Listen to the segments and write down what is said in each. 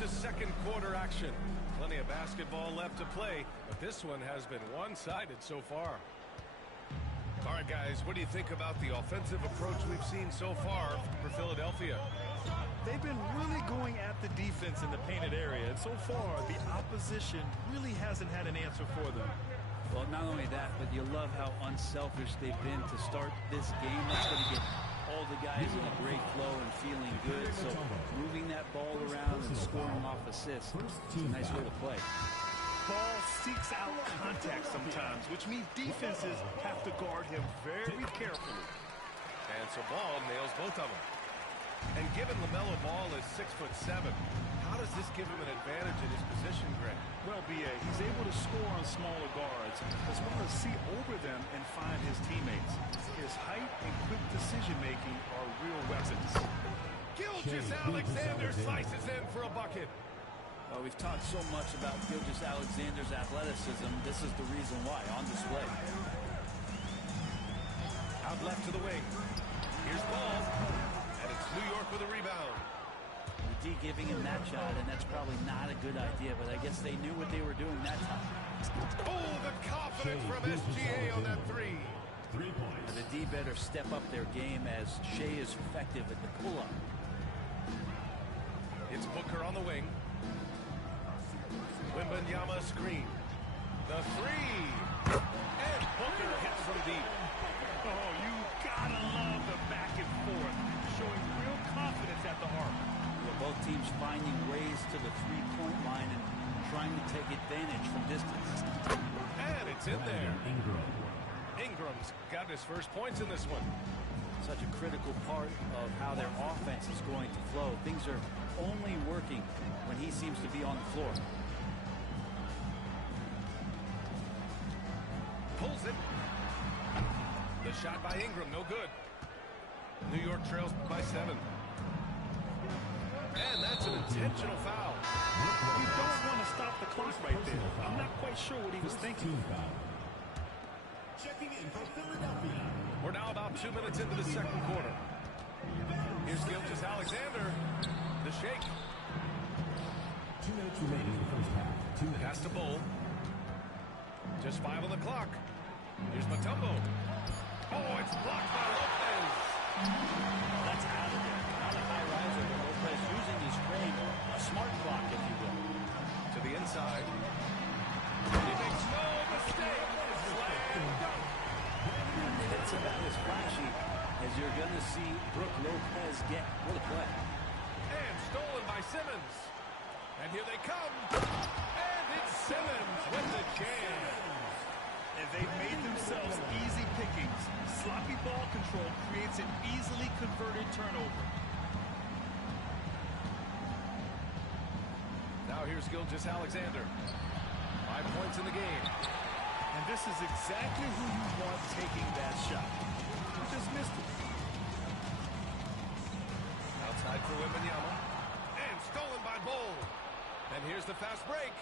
to second quarter action. Plenty of basketball left to play, but this one has been one-sided so far. All right, guys, what do you think about the offensive approach we've seen so far for Philadelphia? They've been really going at the defense in the painted area, and so far, the opposition really hasn't had an answer for them. Well, not only that, but you love how unselfish they've been to start this game. That's going to get all the guys in a great flow and feeling good. So moving that ball around and scoring off assists, it's a nice way to play. Ball seeks out contact sometimes, which means defenses have to guard him very carefully. And so Ball nails both of them. And given LaMelo Ball is 6'7", how does this give him an advantage in his position, Greg? Well, B.A., he's able to score on smaller guards, as well as see over them and find his teammates. His height and quick decision-making are real weapons. Gilgeous-Alexander slices in for a bucket. Well, we've talked so much about Gilgeous-Alexander's athleticism. This is the reason why, on display. Out left to the wing. Here's Ball. And it's New York with a rebound. The D giving him that shot, and that's probably not a good idea, but I guess they knew what they were doing that time. Oh, the confidence from SGA on that three. 3 points. The D better step up their game as Shea is effective at the pull-up. It's Booker on the wing. Wembanyama screen. The three. And Booker hits from deep. Oh, you gotta love the back and forth, showing real confidence at the arc. Well, both teams finding ways to the three-point line and trying to take advantage from distance. And it's in there. Ingram's got his first points in this one. Such a critical part of how their offense is going to flow. Things are only working when he seems to be on the floor. Pulls it. The shot by Ingram, no good. New York trails by 7. And that's an intentional foul. You don't want to stop the clock right there. I'm not quite sure what he was thinking. Checking in for Philadelphia. We're now about 2 minutes into the second quarter. Here's Gilgeous-Alexander. The shake. 2 minutes remaining in the first half. 2 minutes. Pass to Bull. Just 5 on the clock. Here's Mutombo. Oh, it's blocked by Lopez. That's out of there. Not a high riser, but Lopez using his frame. A smart block, if you will. To the inside. He makes no mistake. Slam dunk. It's about as flashy as you're going to see Brook Lopez get. What a play. And stolen by Simmons. And here they come. And it's Simmons with the jam. And they've made themselves easy pickings. Sloppy ball control creates an easily converted turnover. Now here's Gilgeous-Alexander. 5 points in the game. And this is exactly who you want taking that shot. You just missed it. Outside for Wembanyama. And stolen by Bull. And here's the fast break.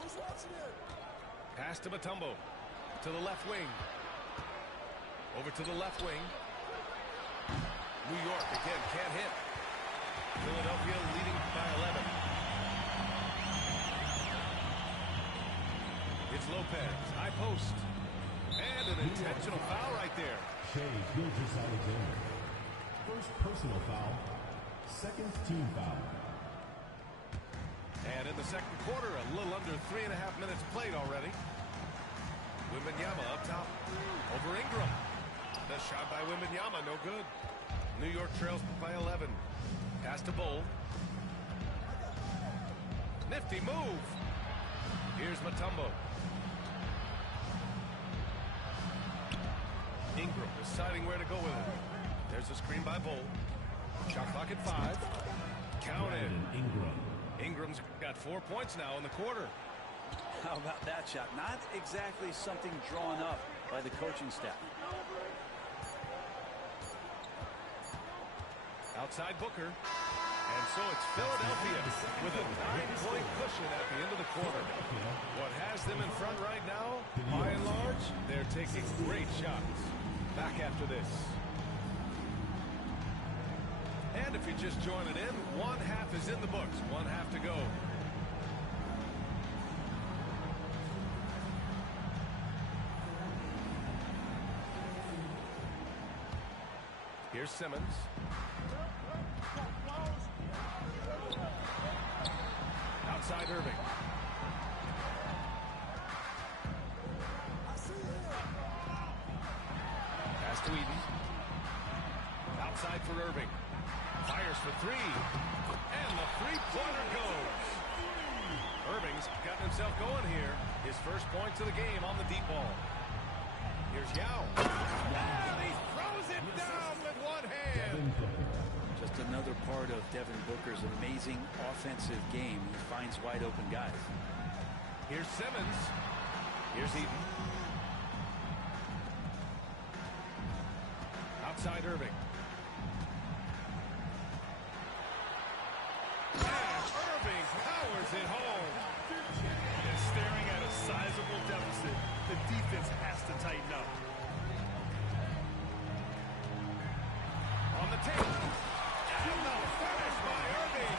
Who's watching it? Pass to Mutombo. To the left wing. Over to the left wing. New York again can't hit. Philadelphia leading by 11. It's Lopez. High post. And an intentional foul right there. Shea Gilgeous-Alexander. First personal foul. Second team foul. And in the second quarter, a little under 3.5 minutes played already. Wembanyama up top. Over Ingram. The shot by Wembanyama, no good. New York trails by 11. Pass to Bull. Nifty move. Here's Mutombo. Ingram deciding where to go with it. There's a screen by Bull. Shot clock at 5. Counted. Ingram's got 4 points now in the quarter. How about that shot? Not exactly something drawn up by the coaching staff. Outside Booker. And so it's Philadelphia with a 9-point cushion at the end of the quarter. What has them in front right now, by and large, they're taking great shots. Back after this. And if you're just joining in, one half is is in the books. 1 half to go. Here's Simmons. Outside Irving. Pass to Eden. Outside for Irving. Fires for three. And the three-pointer goes. Irving's gotten himself going here. His first points of the game on the deep ball. Here's Yao. And he throws it down with one hand. Just another part of Devin Booker's amazing offensive game. He finds wide open guys. Here's Simmons. Here's Eden. Outside Irving. And Irving powers it home. And staring at a sizable deficit, the defense has to tighten up. On the tape. And the finish by Irving.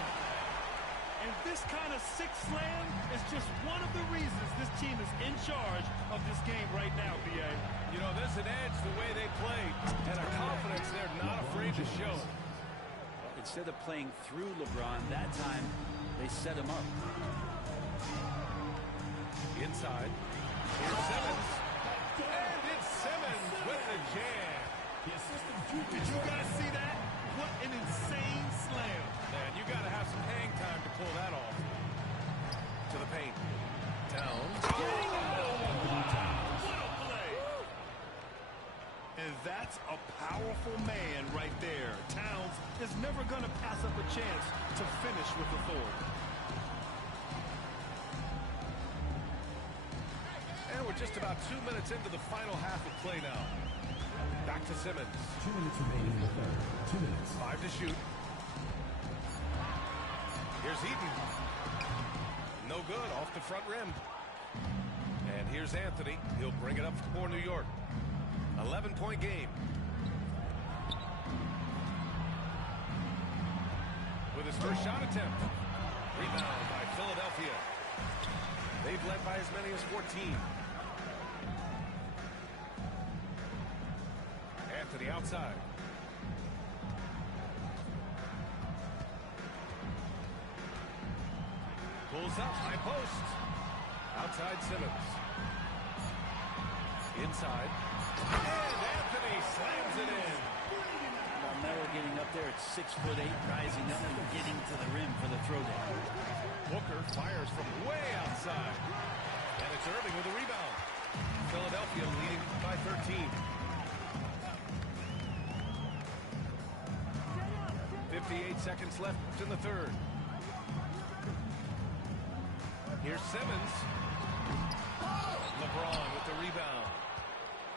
And this kind of six slam is just one of the reasons this team is in charge of this game right now, B.A. You know, there's an edge the way they play, and a confidence they're not afraid to show. Instead of playing through LeBron, that time they set him up. Inside. Here's Simmons. And it's Simmons with the jam. Did you guys see that? What an insane slam. Man, you got to have some hang time to pull that off. To the paint. Down. What a play. And that's a powerful man right there. Towns is never going to pass up a chance to finish with authority. And we're just about 2 minutes into the final half of play now. Back to Simmons. 2 minutes remaining in the third. 2 minutes. 5 to shoot. Here's Eden. No good, off the front rim. And here's Anthony. He'll bring it up for New York. 11-point game. With his first shot attempt. Rebound by Philadelphia. They've led by as many as 14. Anthony outside. Pulls up, high post. Outside Simmons. Inside. And Anthony slams it in. Melo getting up there at 6'8", rising up and getting to the rim for the throwdown. Booker fires from way outside. And it's Irving with a rebound. Philadelphia leading by 13. 58 seconds left in the third. Here's Simmons. LeBron with the rebound.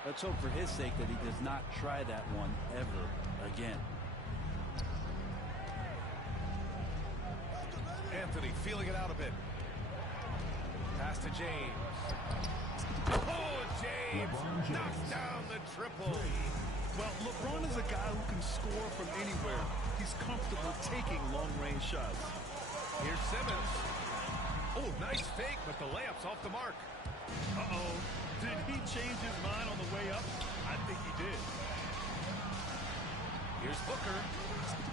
Let's hope for his sake that he does not try that one ever again. Anthony feeling it out a bit. Pass to James. Oh, James knocks down the triple. Well, LeBron is a guy who can score from anywhere. He's comfortable taking long-range shots. Here's Simmons. Oh, nice fake, but the layup's off the mark. Uh-oh. Did he change his mind on the way up? I think he did. Here's Booker.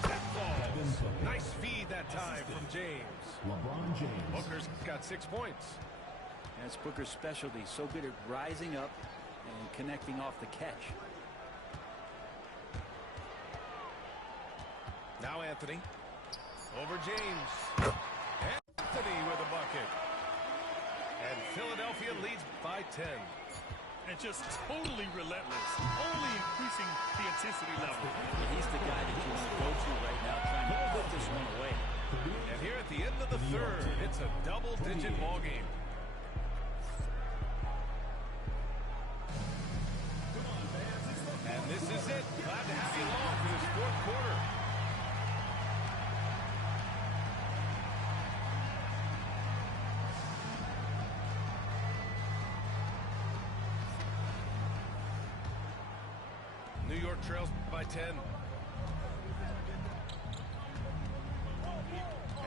That falls. Nice feed that time from James. LeBron James. Booker's got 6 points. That's Booker's specialty. So good at rising up and connecting off the catch. Now Anthony. Over James. Anthony with a bucket. And Philadelphia leads by 10. And just totally relentless, only increasing the intensity level. He's the guy that you want to go to right now, trying to put this one away. And here at the end of the third, it's a double-digit ball game. And this is it. Glad to have you along for this fourth quarter. New York trails by 10.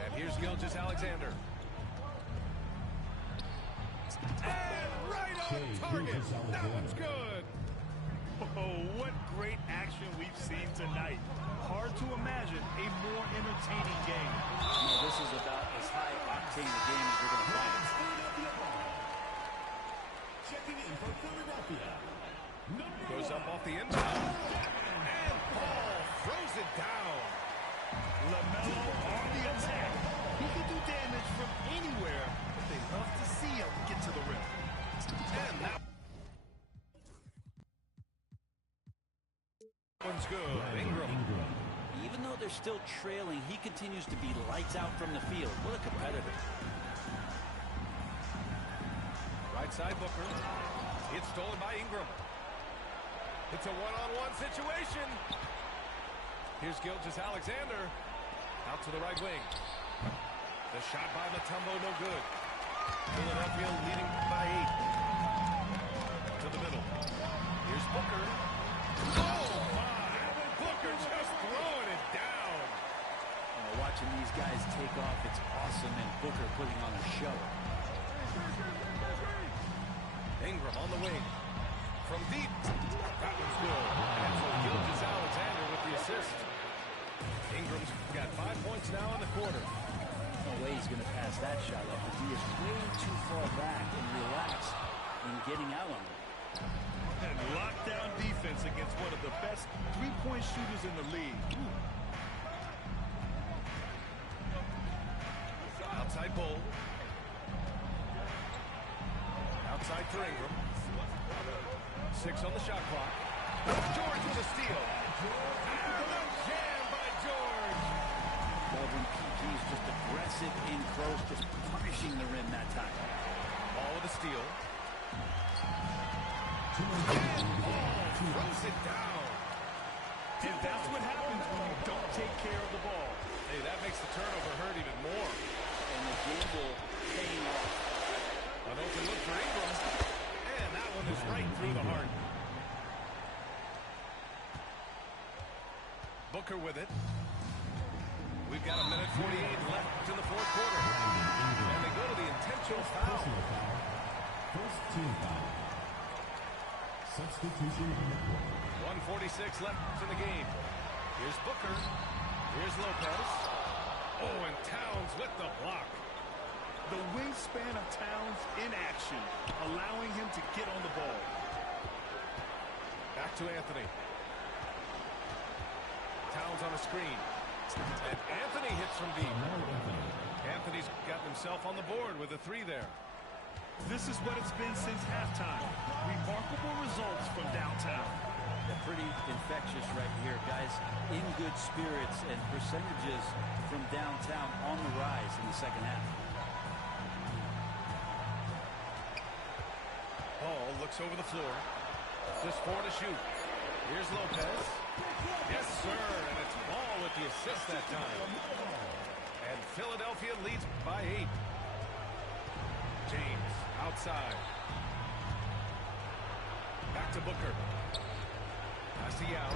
And Here's Gilgeous Alexander. And right on target. That one's good. Oh, what great action we've seen tonight. Hard to imagine a more entertaining game. This is about as high-octane a game as we're going to find. Checking in for Philadelphia. Goes up off the inbound. And Paul throws it down. LaMelo on the attack. He can do damage from anywhere, but they love to see him get to the rim. And that one's good. Ingram. Even though they're still trailing, he continues to be lights out from the field. What a competitor. Right side Booker. It's stolen by Ingram. It's a one-on-one situation. Here's Gilgeous Alexander. Out to the right wing. The shot by Mutombo, no good. Philadelphia leading by 8. To the middle. Here's Booker. Oh, my! Booker just throwing it down. Watching these guys take off, it's awesome, and Booker putting on a show. Ingram on the wing. From deep. That one's good. And so Gilgeous Alexander with the assist. Ingram's got 5 points now in the quarter. No way he's going to pass that shot up. But he is way too far back and relaxed in getting out on it. And lockdown defense against one of the best three-point shooters in the league. Outside Bull. Outside for Ingram. 6 on the shot clock. George with a steal. And the jam by George. Melvin PG is just aggressive in close, just punishing the rim that time. Ball with a steal. And Paul throws it down. And that's what happens when you don't take care of the ball. Hey, that makes the turnover hurt even more. And the gamble paying off. An open look for Ingram. And that one is right through the heart. Booker with it. We've got 1:48 left in the fourth quarter. And they go to the intentional foul. First team foul. Substitution in the quarter. 1:46 left in the game. Here's Booker. Here's Lopez. Oh, and Towns with the block. The wingspan of Towns in action, allowing him to get on the ball. Back to Anthony. Towns on a screen. And Anthony hits from deep. Anthony's gotten himself on the board with a 3 there. This is what it's been since halftime. Remarkable results from downtown. They're pretty infectious right here, guys. In good spirits and percentages from downtown on the rise in the second half. Ball looks over the floor. Just 4 to shoot. Here's Lopez. Yes, sir. And it's Ball with the assist that time. And Philadelphia leads by 8. James outside. Back to Booker. Pass to Yao.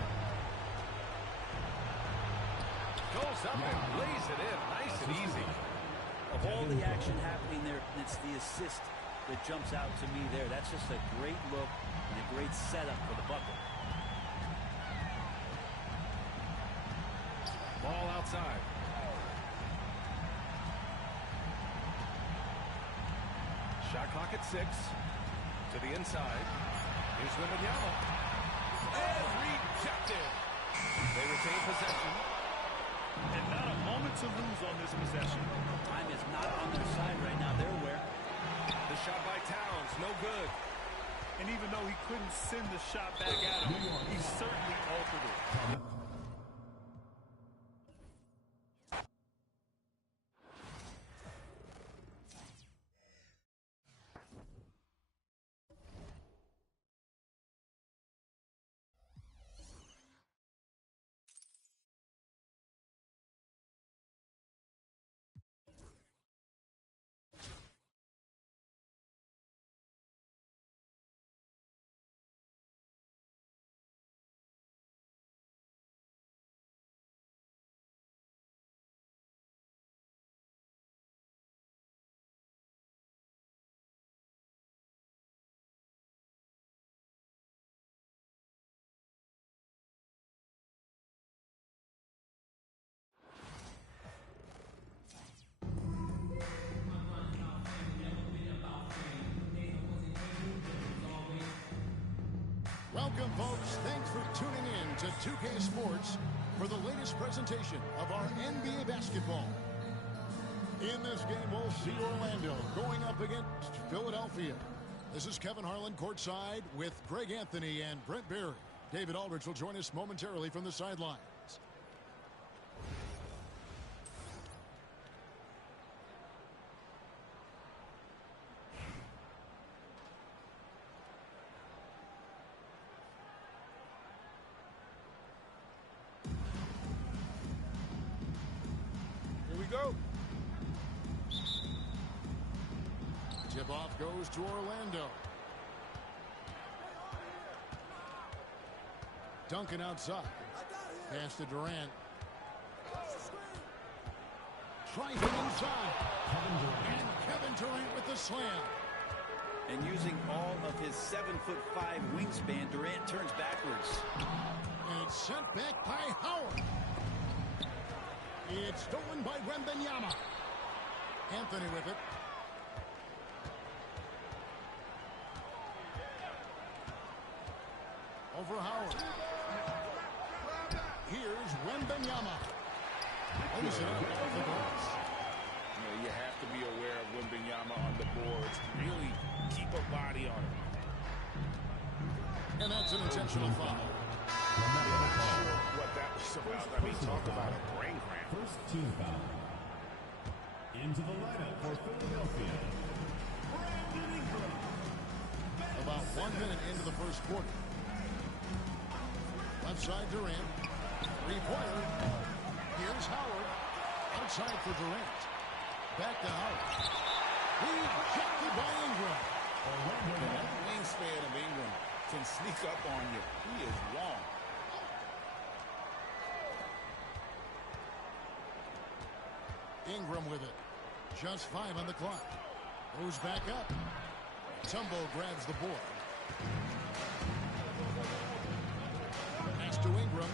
Goes up and lays it in. Nice and easy. Of all the action happening there, it's the assist that jumps out to me there. That's just a great look and a great setup for the bucket. Ball outside. Shot clock at 6. To the inside. Here's Wembanyama. And rejected. They retain possession. And not a moment to lose on this possession. Time is not on their side right now. They're aware. The shot by Towns, no good. And even though he couldn't send the shot back at him, he certainly altered it. Welcome, folks. Thanks for tuning in to 2K Sports for the latest presentation of our NBA basketball. In this game, we'll see Orlando going up against Philadelphia. This is Kevin Harlan courtside with Greg Anthony and Brent Berry. David Aldridge will join us momentarily from the sidelines. Go. Tip-off goes to Orlando. Duncan outside. Pass to Durant. Tries it inside. And Kevin Durant with the slam. And using all of his 7'5" wingspan, Durant turns backwards. And it's sent back by Howard. It's stolen by Wembanyama. Anthony with it. Over Howard. Here's Wembanyama. Lays it up off the glass. You have to be aware of Wembanyama on the boards. Really keep a body on him. And that's an intentional foul. What that was about. I mean, talk about a brain cramp. First team foul. Into the lineup for Philadelphia, Brandon Ingram. About 1 minute into the first quarter. Left side Durant. Three-pointer. Here's Howard. Outside for Durant. Back to Howard. Rejected by Ingram. That wingspan of Ingram can sneak up on you. He is long. Ingram with it. Just 5 on the clock. Goes back up. Tumbo grabs the board. Pass to Ingram.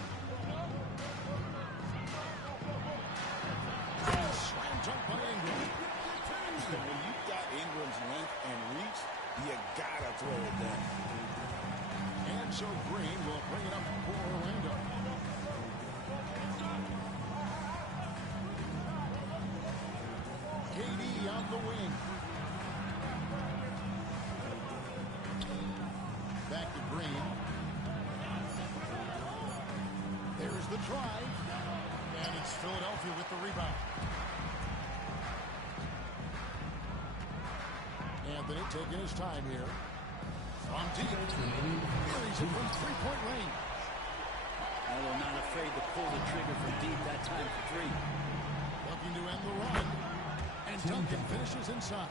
Slam dunk by Ingram. When you've got Ingram's length and reach, you gotta throw it down. And so Green will bring it up for Orlando. KD on the wing. Back to Green. There's the drive. And it's Philadelphia with the rebound. Anthony taking his time here. From deep. Carries it from three-point range. Although not afraid to pull the trigger from deep that time for three. Looking to end the run. And Duncan finishes inside.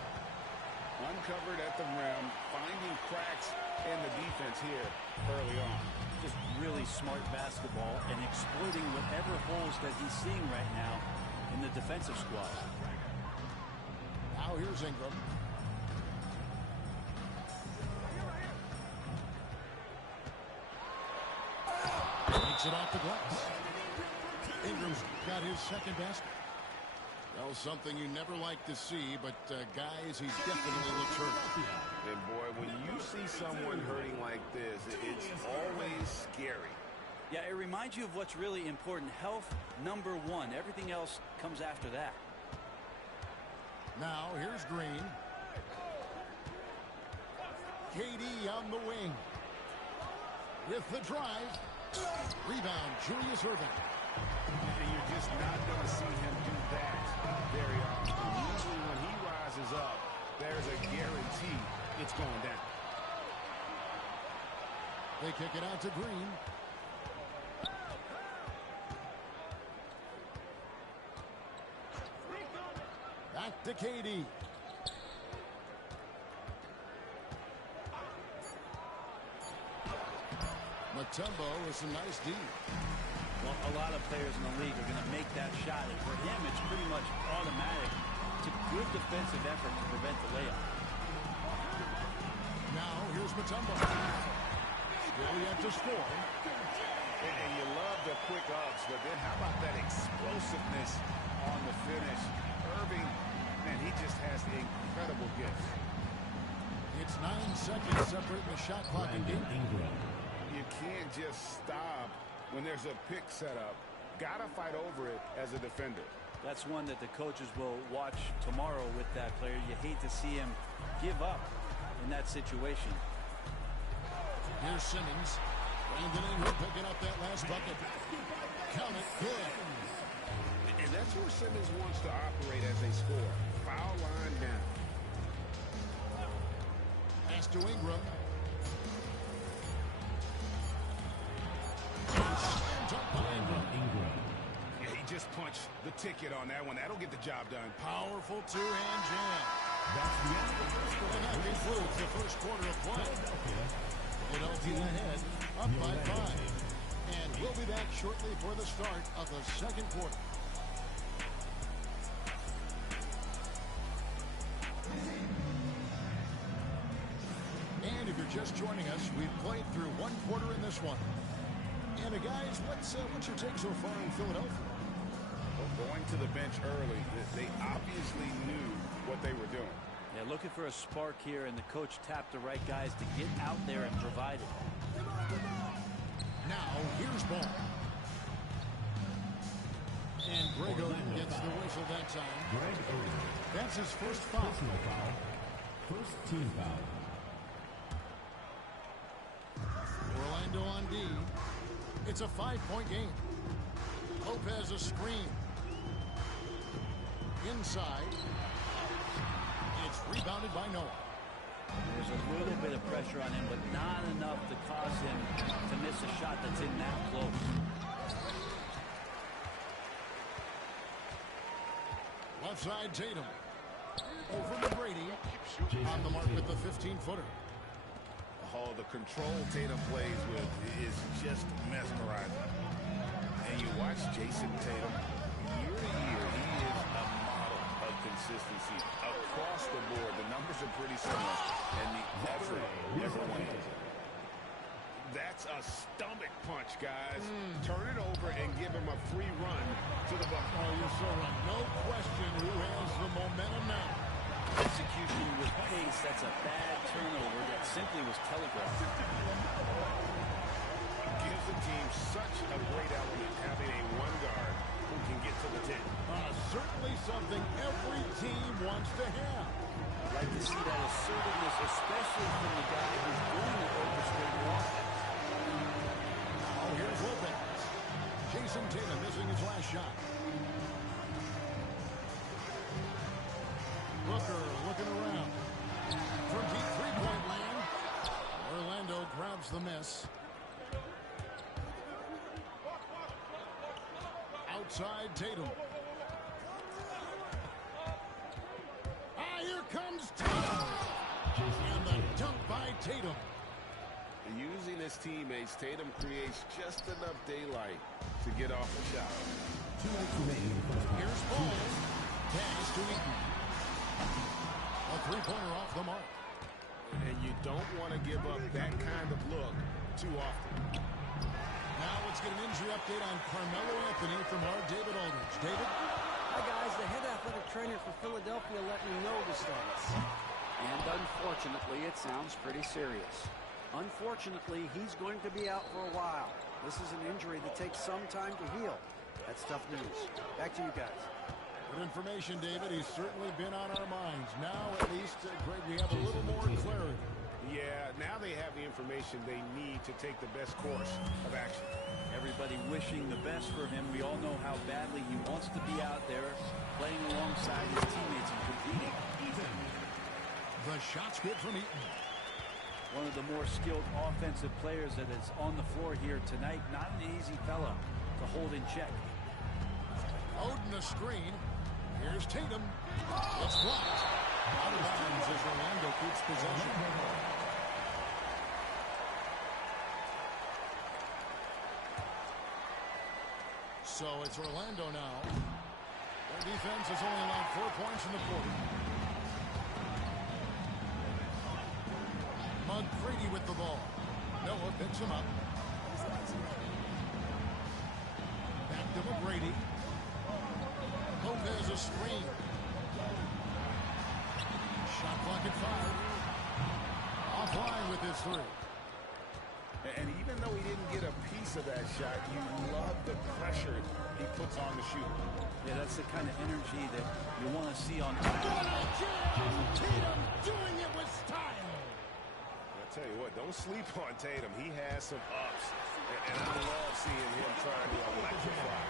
Uncovered at the rim, finding cracks in the defense here early on. Just really smart basketball and exploiting whatever holes that he's seeing right now in the defensive squad. Now here's Ingram. Takes it off the glass. Ingram's got his second basket. Well, something you never like to see, but guys, he definitely looks hurt. And boy, when you see someone hurting like this, it's always scary. Yeah, it reminds you of what's really important. Health, number one. Everything else comes after that. Now, here's Green. KD on the wing. With the drive. Rebound, Julius Erving. And you're just not going to see him do that very often. Usually when he rises up, there's a guarantee it's going down. They kick it out to Green. Back to KD. Mutombo with some nice D. Well, a lot of players in the league are going to make that shot, and for him, it's pretty much automatic. It's a good defensive effort to prevent the layup. Now, here's Mutombo. Still yet to score. And you love the quick ups, but then how about that explosiveness on the finish? Irving, man, he just has the incredible gift. It's 9 seconds separating the shot clock and game. Ingram. can't just stop when there's a pick set up. Got to fight over it as a defender. That's one that the coaches will watch tomorrow with that player. You hate to see him give up in that situation. Here's Simmons. Brandon Ingram picking up that last bucket. Count it, good. And that's where Simmons wants to operate as a scorer. Foul line down. Pass to Ingram. Yeah, he just punched the ticket on that one. That'll get the job done. Powerful two-hand jam. And that concludes the first quarter of play. Philadelphia ahead, up by 5. And we'll be back shortly for the start of the second quarter. And if you're just joining us, we've played through one quarter in this one. And guys, what's your take so far in Philadelphia? Well, going to the bench early, they obviously knew what they were doing. Yeah, looking for a spark here, and the coach tapped the right guys to get out there and provide it. Now, here's ball. And Greg Oden gets the whistle that time. That's his first foul. First team foul. Orlando on D. It's a 5-point game. Lopez a screen. Inside. It's rebounded by Noah. There's a little bit of pressure on him, but not enough to cause him to miss a shot that's in that close. Left side Tatum. Over McGrady. On the mark with the 15-footer. Oh, the control Tatum plays with is just mesmerizing. And you watch Jason Tatum, year to year, he is a model of consistency. Across the board, the numbers are pretty similar, and the effort never wanes. That's a stomach punch, guys. Turn it over and give him a free run to the bucket. Oh, you're so right. No question who has the momentum now. Execution with pace, that's a bad turnover that simply was telegraphed. Gives the team such a great element having a one guard who can get to the 10. Certainly something every team wants to have. I'd like to see that assertiveness, especially from the guy who's going to orchestrate the offense. Oh, here's Lopez. Jason Tatum missing his last shot. Booker looking around. From deep three-point land, Orlando grabs the miss. Outside Tatum. Here comes Tatum. And the dunk by Tatum. Using his teammates, Tatum creates just enough daylight to get off the shot. Here's Ball. Pass to Eaton. A three-pointer off the mark. And you don't want to give up that kind of look too often. Now let's get an injury update on Carmelo Anthony from our David Aldridge. David? Hi, guys. The head athletic trainer for Philadelphia let me know the status. And unfortunately, it sounds pretty serious. Unfortunately, he's going to be out for a while. This is an injury that takes some time to heal. That's tough news. Back to you guys. Good information, David. He's certainly been on our minds. Now, at least, Greg, we have a little more clarity. Yeah, now they have the information they need to take the best course of action. Everybody wishing the best for him. We all know how badly he wants to be out there playing alongside his teammates and competing. The shot's good from Eaton. One of the more skilled offensive players that is on the floor here tonight. Not an easy fella to hold in check. Oden a screen. Here's Tatum. It's blocked. Out of bounds as Orlando keeps possession. So it's Orlando now. Their defense has only allowed 4 points in the quarter. McGrady with the ball. Noah picks him up. Back to McGrady. Lopez a screen. Shot clock at 5. Offline with his three. And even though he didn't get a piece of that shot, you love the pressure he puts on the shooter. Yeah, that's the kind of energy that you want to see on. Tatum doing it with style. I tell you what, don't sleep on Tatum. He has some ups, and I love seeing him trying to electrify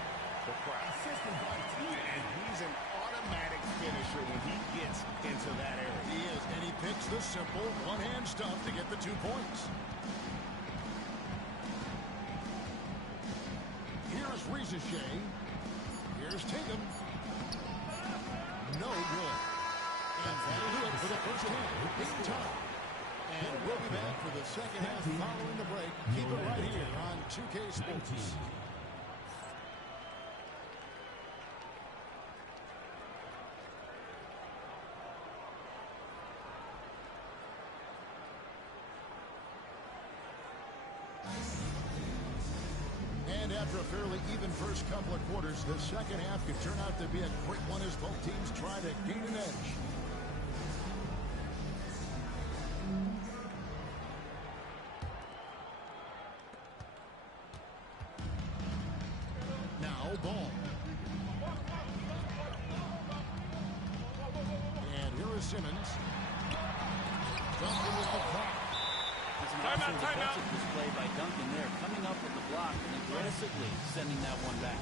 the crowd. And he's an automatic finisher when he gets into that area. He is, and he picks the simple one-hand stuff to get the 2 points. Here's Rizachet. Here's Tatum. No good. And that'll do it for the first half. Big time. And we'll be back for the second half following the break. Keep it right here on 2K Sports. And after a fairly even first couple of quarters, the second half could turn out to be a quick one as both teams try to gain an edge. Now ball. And here is Simmons. Duncan with the block. It's an awesome defensive display by Duncan there, coming up with the block and aggressively sending that one back.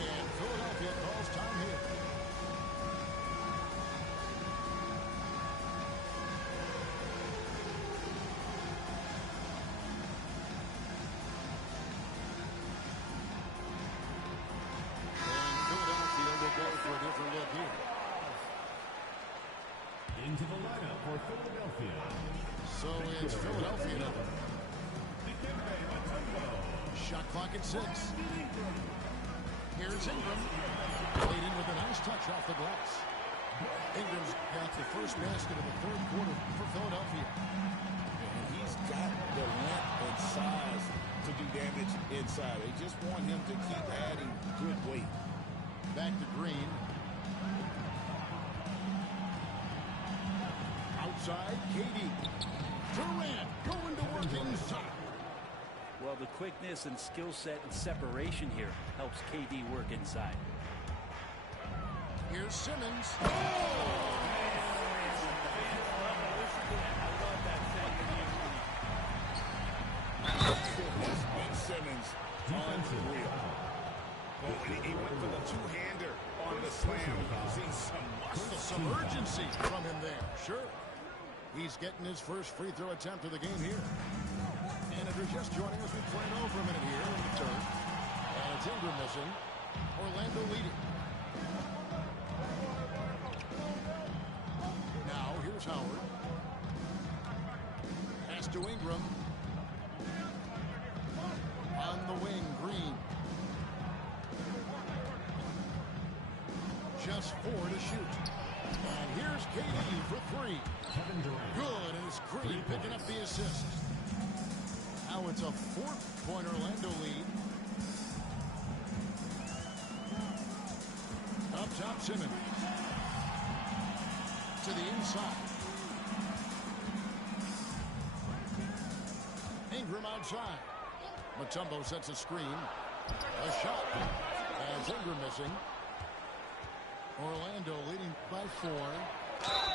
And Philadelphia calls time here. And Philadelphia will go for a different look here. Into the lineup for Philadelphia. So it's Philadelphia. Shot clock at 6. Here's Ingram. Played in with a nice touch off the glass. Ingram's got the first basket of the third quarter for Philadelphia. And he's got the length and size to do damage inside. They just want him to keep adding good weight. Back to Green. Outside, KD. Durant going to work inside. Well, the quickness and skill set and separation here helps KD work inside. Here's Simmons. Ben Simmons on the wheel. He went for the two-hander on the slam. See some muscle. Some urgency from him there. Sure. He's getting his first free throw attempt of the game here. And if you're just joining us, we're playing over a minute here in the third. And it's Ingram missing. Orlando leading. Now, here's Howard. Pass to Ingram. On the wing, Green. Just 4 to shoot. And here's KD for 3. Good, and it's Green picking up the assist. Now it's a 4-point Orlando lead. Up top, Simmons. To the inside. Ingram outside. Mutombo sets a screen. A shot. As Ingram missing. Orlando leading by 4.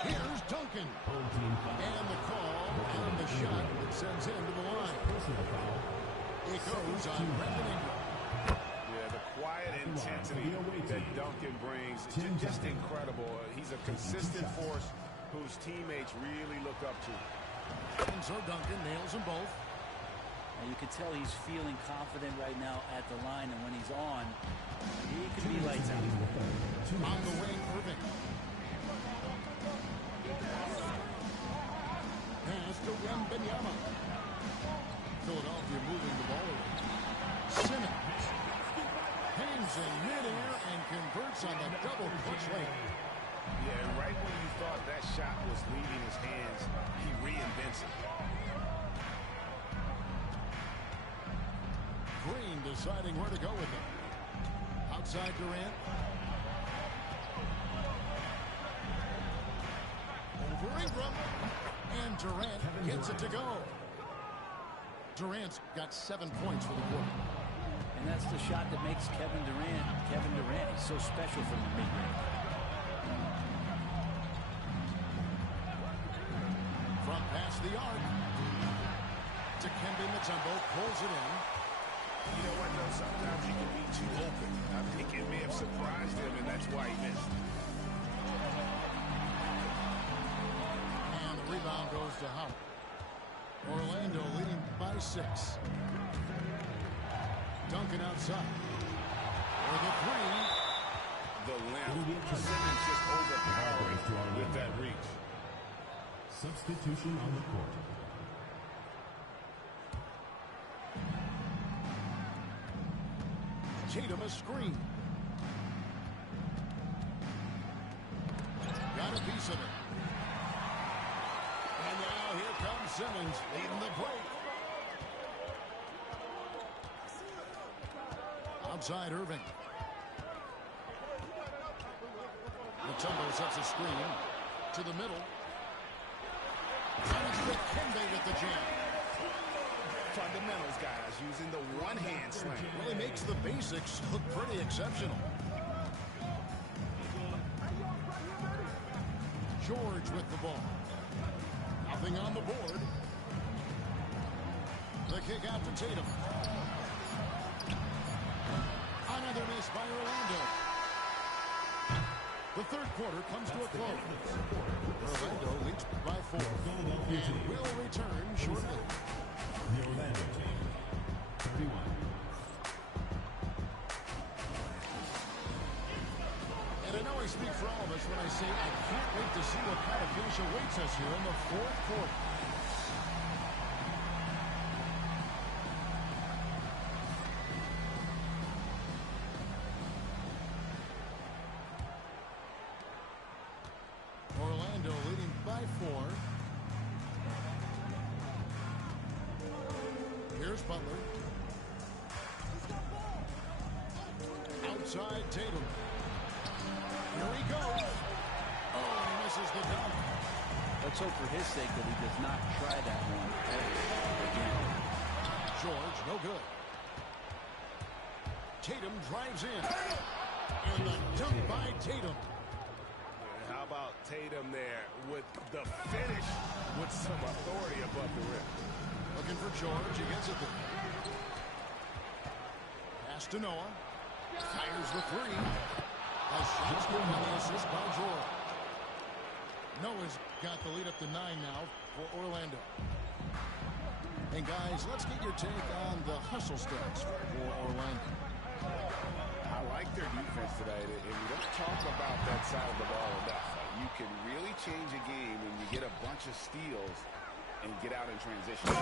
Here's Duncan. And the call and the shot that sends him to the line. It goes on Brandon Ingram. Yeah, the quiet intensity that Duncan brings, just incredible. He's a consistent force whose teammates really look up to. And so Duncan nails them both. And you can tell he's feeling confident right now at the line, and when he's on, he can be lights out. On the wing, Irving. Pass to Wembanyama. Philadelphia moving the ball away. Simmons hangs in midair and converts on the double clutch lane. Yeah, and right when you thought that shot was leaving his hands, he reinvents it. Green deciding where to go with it. Outside Durant. Over Ingram. And Durant gets it to go. Durant's got 7 points for the quarter. And that's the shot that makes Kevin Durant. He's so special from the mid-range. From past the arc. Dikembe Mutombo pulls it in. You know what, though? Sometimes you can be too open. I think it may have surprised him, and that's why he missed. And the rebound goes to Howard. Orlando leading by 6. Duncan outside. For the 3. The length. Simmons just overpowering with that reach. Substitution on the court. Tatum a screen. Got a piece of it. And now here comes Simmons leading the break. Outside Irving. Mutombo sets a screen to the middle. And it's Dikembe with the jam. Fundamentals, guys, using the one-hand slam. Really makes the basics look pretty exceptional. George with the ball. Nothing on the board. The kick out to Tatum. Another miss by Orlando. The third quarter comes to a close. Orlando leads by 4. And will return shortly. The Orlando team, 31. And I know I speak for all of us when I say I can't wait to see what kind of finish awaits us here in the fourth quarter. Orlando leading by 4. Here's Butler. Outside Tatum. Here he goes. Oh, and he misses the dunk. Let's hope for his sake that he does not try that one again. George, no good. Tatum drives in. And the dunk by Tatum. How about Tatum there with the finish with some authority above the rim? Looking for George. He gets it there. Pass to Noah. Fires the 3. A shot's good on the assist by George. Noah's got the lead up to 9 now for Orlando. And guys, let's get your take on the hustle stats for Orlando. I like their defense today, and we don't talk about that side of the ball enough. You can really change a game when you get a bunch of steals and get out in transition.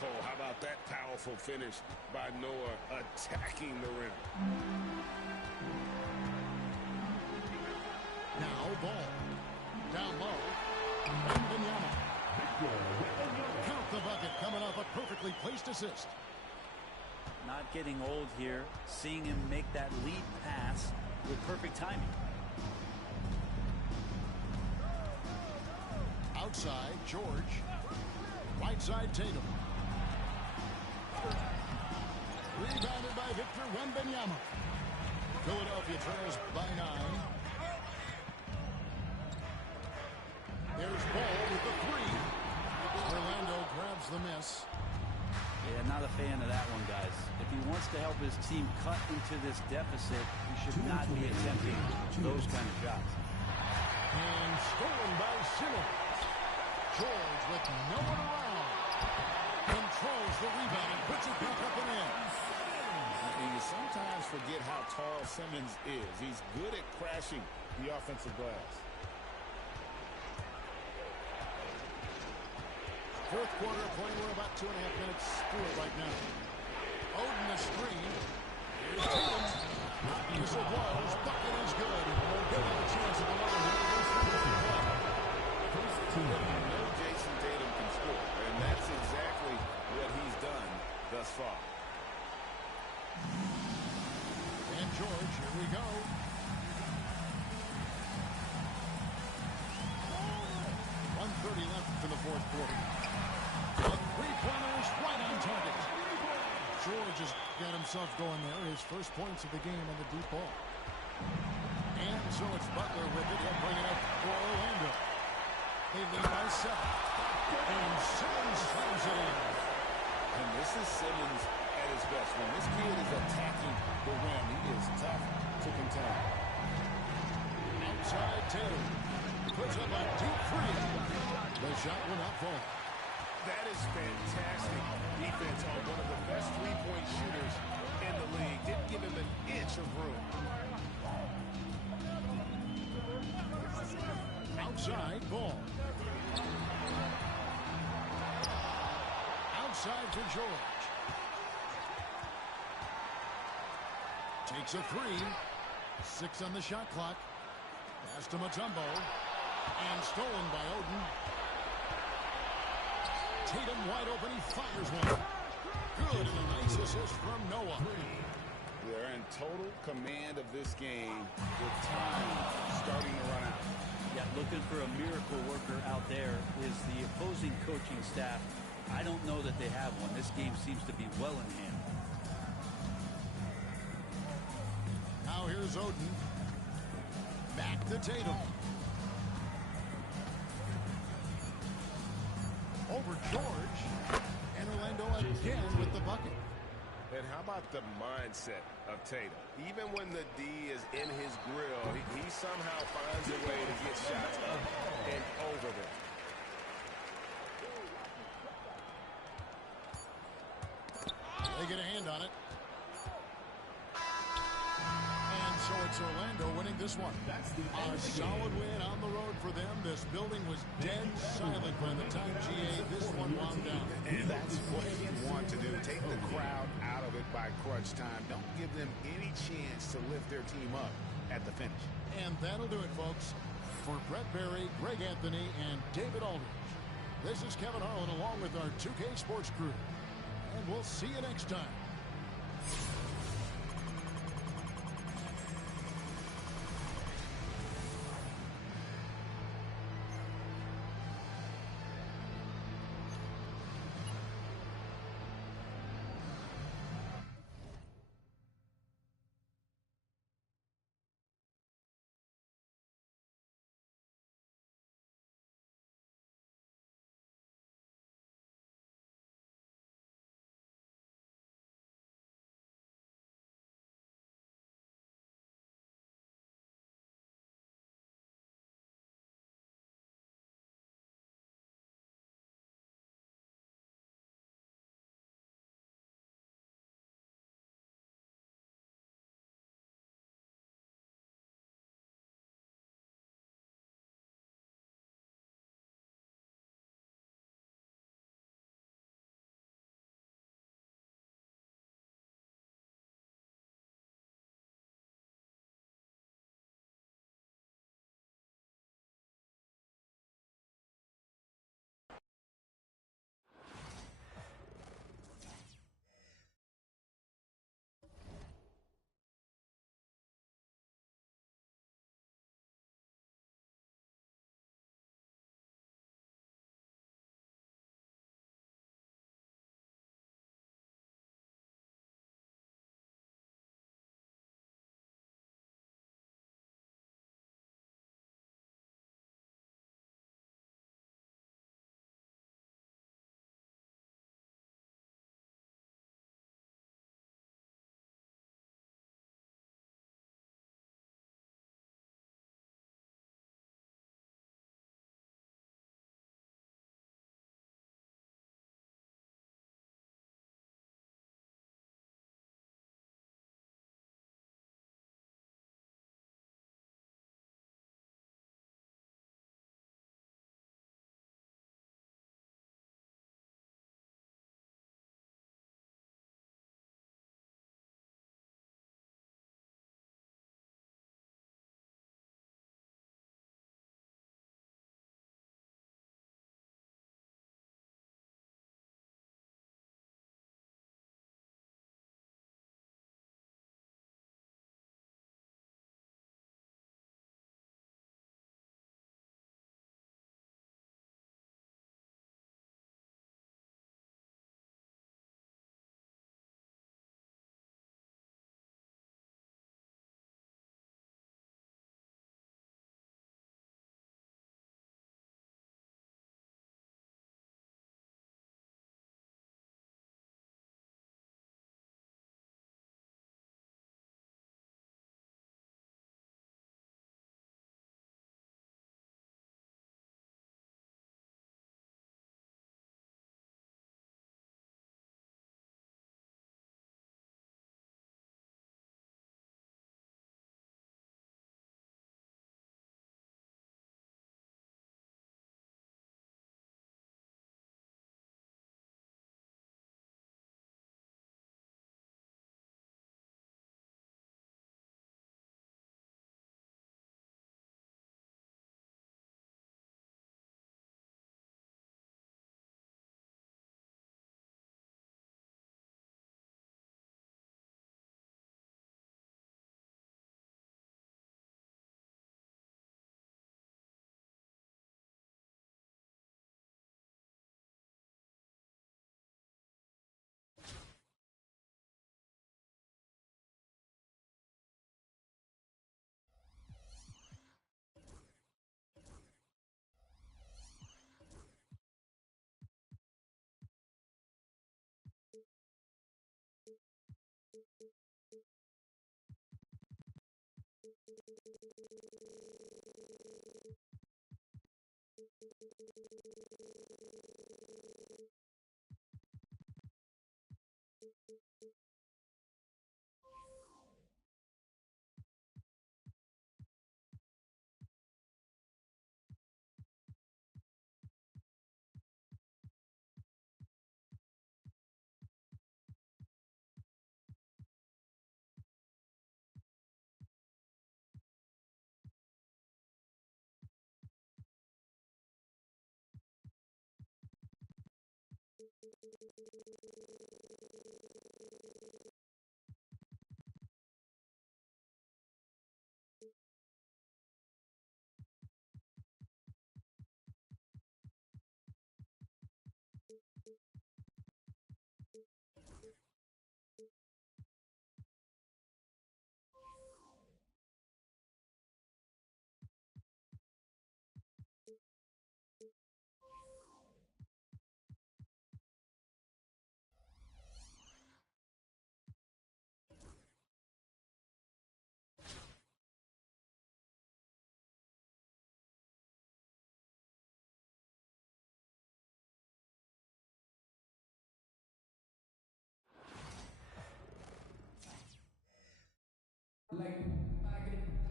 Oh, how about that powerful finish by Noah attacking the rim. Now ball. Down low. Wembanyama. Count the bucket coming off a perfectly placed assist. Not getting old here. Seeing him make that lead pass with perfect timing. Outside, George. Right side, Tatum. Rebounded by Victor Wembanyama. Philadelphia trails by 9. There's Ball with the 3. Orlando grabs the miss. Yeah, not a fan of that one, guys. If he wants to help his team cut into this deficit, he should not be attempting those kind of shots. And stolen by Simmons. George with no one around. Controls the rebound and puts it back up and in. And you sometimes forget how tall Simmons is. He's good at crashing the offensive glass. Fourth quarter playing. We're about 2.5 minutes through it right now. Oden the screen. Here's Tatum. Whistle blows. Bucket is good. He'll have a chance at the line to make this play. No Jason Tatum can score, and that's exactly what he's done thus far. And George, here we go. .130 left in the fourth quarter. himself going there. His first points of the game on the deep ball. And so it's Butler with it. He'll bring it up for Orlando. They lead by 7. And Simmons slams it in. And this is Simmons at his best. When this kid is attacking the rim, he is tough to contain. Outside Tatum. Puts up a deep three. The shot will not fall. That is fantastic defense on one of the best three-point shooters in the league. Didn't give him an inch of room. Outside ball. Outside for George. Takes a 3. 6 on the shot clock. Pass to Mutombo. And stolen by Oden. Tatum wide open. He fires one. Good, and a nice assist from Noah. They're in total command of this game with time starting to run out. Yeah, looking for a miracle worker out there is the opposing coaching staff. I don't know that they have one. This game seems to be well in hand. Now here's Oden. Back to Tatum. Over George. And Orlando again with the bucket. And how about the mindset of Tatum? Even when the D is in his grill, he somehow finds a way to get shots up and over them. They get a hand on it. And so it's Orlando winning this one. A solid win on the road for them. This building was dead silent by the time this one wound down. And that's what you want to do. Take the crowd out of it by crunch time. Don't give them any chance to lift their team up at the finish. And that'll do it, folks. For Brett Berry, Greg Anthony, and David Aldridge, this is Kevin Harlan along with our 2K Sports crew. And we'll see you next time.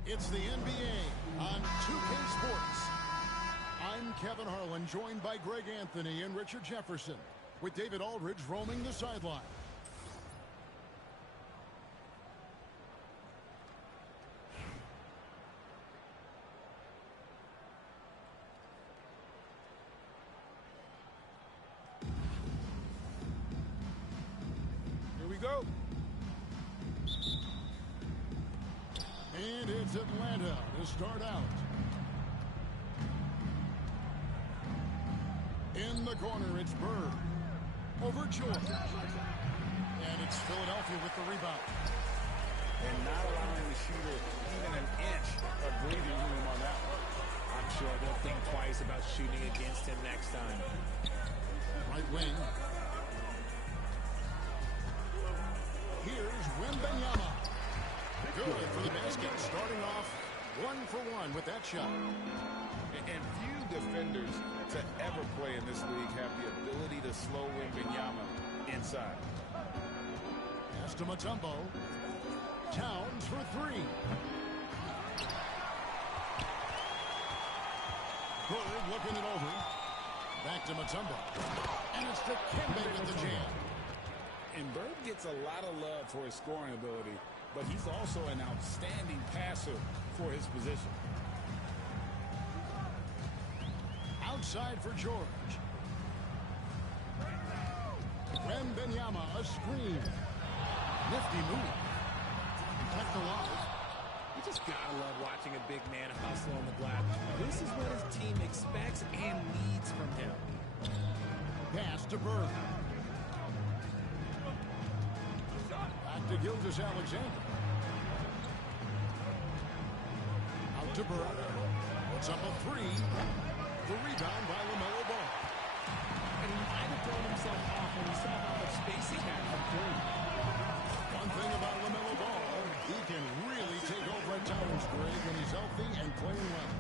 It's the NBA on 2K Sports. I'm Kevin Harlan, joined by Greg Anthony and Richard Jefferson, with David Aldridge roaming the sideline. Here we go. And it's Atlanta to start out. In the corner, it's Bird. Over George. And it's Philadelphia with the rebound. And not allowing the shooter even an inch of breathing room on that one. I'm sure they'll think twice about shooting against him next time. Right wing. Here's Wembanyama. Good for the basket, starting off 1-for-1 with that shot. And few defenders to ever play in this league have the ability to slow Wembanyama inside. Pass to Mutombo. Towns for three. Bird looking it over. Back to Mutombo. And it's to Kembe with the jam. And Bird gets a lot of love for his scoring ability, but he's also an outstanding passer for his position. Outside for George. Wembanyama, a screen. Nifty move. Kept alive. You just gotta love watching a big man hustle on the glass. This is what his team expects and needs from him. Pass to Bird. Back to Gilgeous-Alexander. Out to Bird. Puts up a three. The rebound by LaMelo Ball. And he might have thrown himself off when he saw how much space he had from three. One thing about LaMelo Ball, he can really take over at times, Greg, when he's healthy and playing well.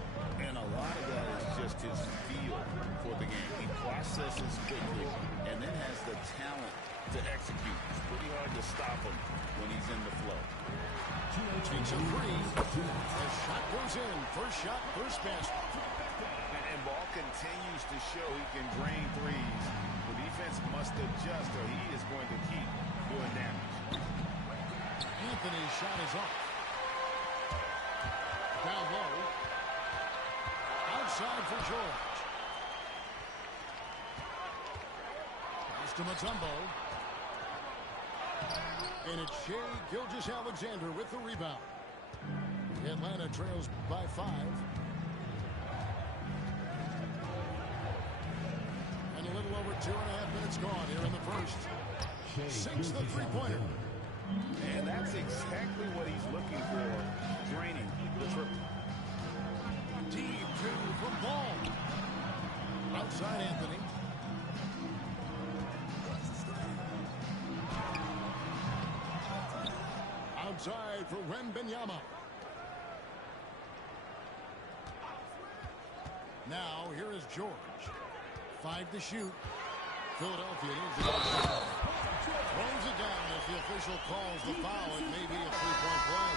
And a lot of that is just his feel for the game. He processes quickly and then has the talent to execute. It's pretty hard to stop him when he's in the flow. Takes a three. The shot goes in. First shot, first basket. And Ball continues to show he can drain threes. The defense must adjust or he is going to keep doing damage. Anthony's shot is off. Down low. Outside for George. Pass to Mutombo. And it's Shai Gilgeous-Alexander with the rebound. Atlanta trails by 5. And a little over 2.5 minutes gone here in the first. Sinks the three-pointer. And that's exactly what he's looking for, draining the triple. Deep two from Ball. Outside Anthony. Outside for Wembanyama. Now, here is George. 5 to shoot. Philadelphia needs to go shot. Throws it down as the official calls the foul. It may be a three-point play.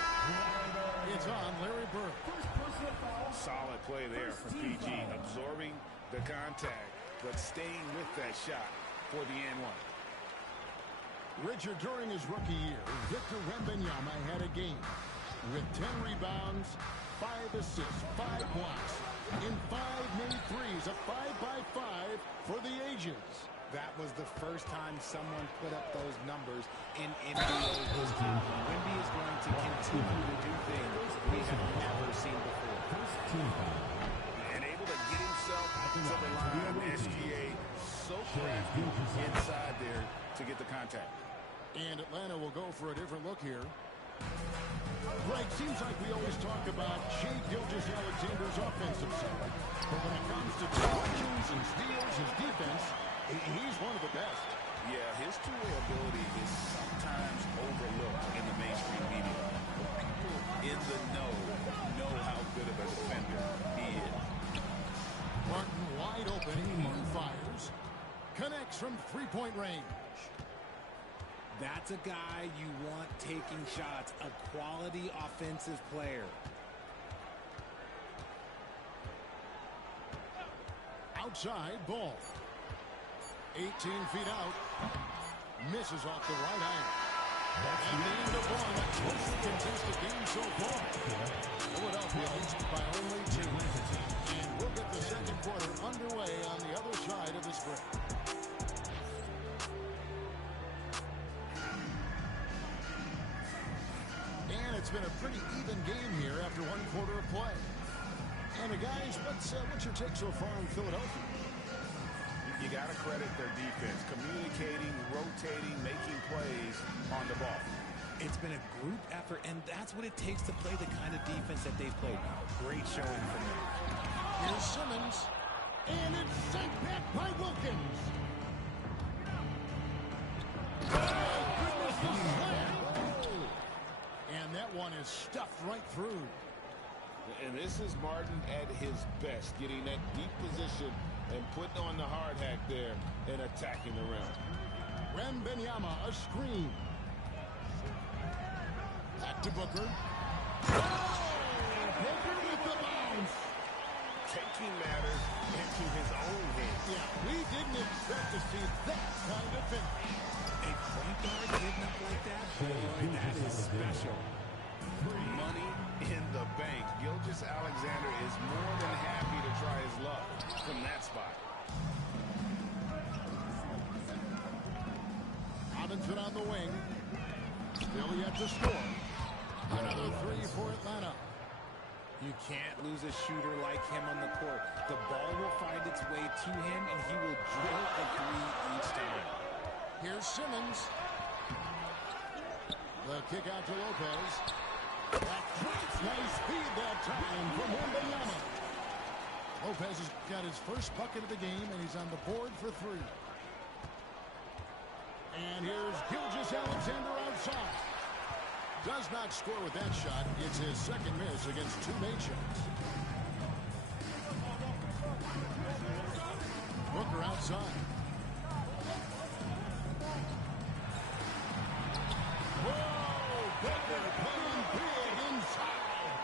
It's on Larry Bird. Solid play there from PG. Absorbing the contact, but staying with that shot for the and one. Richard, during his rookie year, Victor Wembanyama had a game with 10 rebounds, 5 assists, 5 blocks, in 5 made threes, a 5-by-5 for the ages. That was the first time someone put up those numbers in NBA history. Wemby is going to continue to do things we have never seen before. And able to get himself to the line. SGA so crafty inside there to get the contact. And Atlanta will go for a different look here. Greg, seems like we always talk about Shai Gilgeous-Alexander's offensive side. But when it comes to deflections and steals, his defense, he's one of the best. Yeah, his two-way ability is sometimes overlooked in the mainstream media. People in the know how good of a defender he is. Martin wide open. He fires. Connects from three-point range. That's a guy you want taking shots, a quality offensive player. Outside ball. 18 feet out. Misses off the right eye. At the end of one, a closely contested game so far. Philadelphia leads by only 2. And we'll get the second quarter underway on the other side of this break. And it's been a pretty even game here after 1 quarter of play. And guys, what's your take so far on Philadelphia? You got to credit their defense, communicating, rotating, making plays on the ball. It's been a group effort, and that's what it takes to play the kind of defense that they've played. Great showing from them. Here's Simmons, and it's sent back by Wilkins. Oh, goodness, the slam. And that one is stuffed right through. And this is Martin at his best, getting that deep position and putting on the hard hack there and attacking the rim. Wembanyama, a screen. Back to Booker. Oh, Booker with the bounce. Taking matters into his own hands. Yeah, we didn't expect to see that kind of finish. A point guard getting up like that? Boy, that is special. Money in the bank. Gilgeous-Alexander is more than happy to try his luck from that spot. Robinson on the wing. Still yet to score. Another 3 for Atlanta. You can't lose a shooter like him on the court. The ball will find its way to him, and he will drill a 3 each time. Here's Simmons. The kick out to Lopez. That creates nice speed that time from Wembanyama. Lopez has got his first bucket of the game, and he's on the board for 3. And here's Gilgeous-Alexander outside. Does not score with that shot. It's his second miss against 2 made shots. Booker outside. Whoa! Booker playing big inside.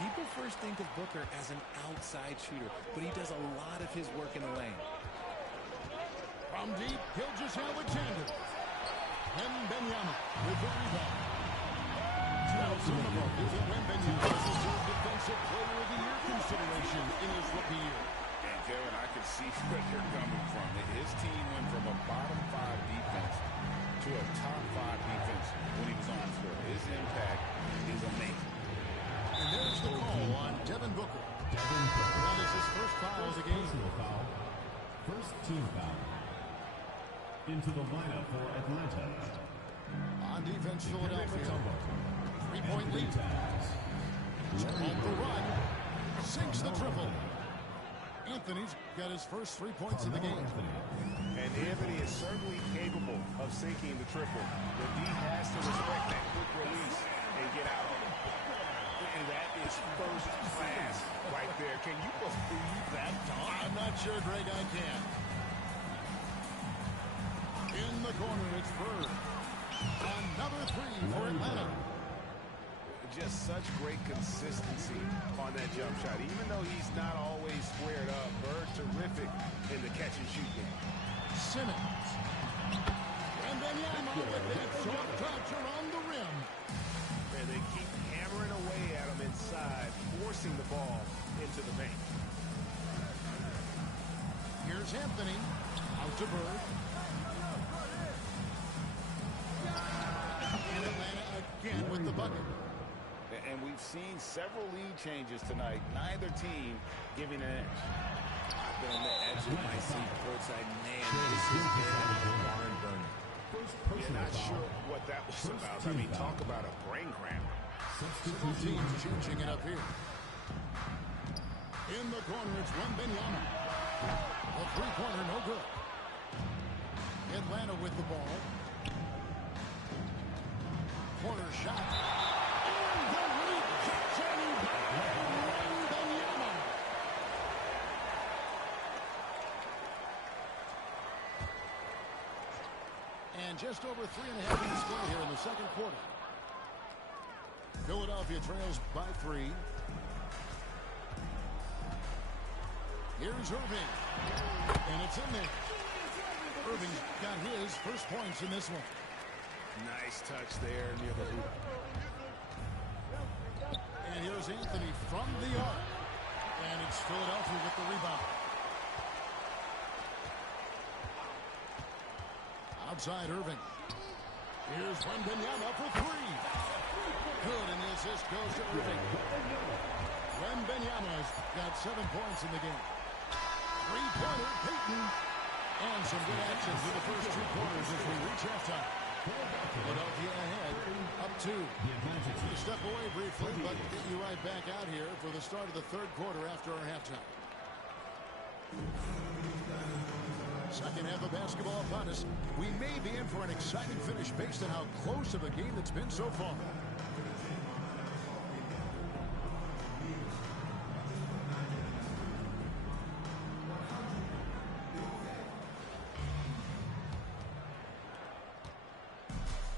People first think of Booker as an outside shooter, but he does a lot of his work in the lane. From deep, Gilgeous-Alexander. Wembanyama with the rebound. Wembanyama deserved Defensive Player of the Year consideration in his rookie year. And Kevin, I could see where you're coming from. His team went from a bottom 5 defense to a top 5 defense when he was on the floor. His impact is amazing. And there's the call on Devin Booker. That is his first foul of the game. First team foul. Into the lineup for Atlanta. On defense, Philadelphia. 3-point lead. On the run. Sinks the triple. Anthony's got his first 3 points of the game. And Anthony is certainly capable of sinking the triple. But he has to respect that quick release and get out of it. And that is first class right there. Can you believe that dunk? I'm not sure, Greg, I can. In the corner, it's Bird. Another three for Atlanta. Just such great consistency on that jump shot. Even though he's not always squared up, Bird terrific in the catch and shoot game. Simmons. And then Yama with that short touch around the rim. And they keep hammering away at him inside, forcing the ball into the paint. Here's Anthony. Out to Bird. And Atlanta again with the bucket. And we've seen several lead changes tonight. Neither team giving an edge. I've been on the edge of my seat courtside. Man, this has been a barn burner. You're not sure what that was about. I mean, talk about a brain cramp. Several teams changing it up here. In the corner, it's Wembanyama. A three-pointer, no good. Atlanta with the ball. Corner shot. And the rejection by Wembanyama. And just over 3.5 minutes play here in the second quarter. Philadelphia trails by 3. Here's Irving. And it's in there. Irving's got his first points in this one. Nice touch there near the hoop. And here's Anthony from the arc. And it's Philadelphia with the rebound. Outside Irving. Here's Wembanyama for 3. Good, and the assist goes to Irving. Wembanyama's got 7 points in the game. Three-pointer, Payton. And some good action through the first 2 quarters as we reach halftime. Philadelphia ahead, up 2. You step away briefly, but get you right back out here for the start of the third quarter after our halftime. Second half of basketball upon us. We may be in for an exciting finish based on how close of a game it's been so far.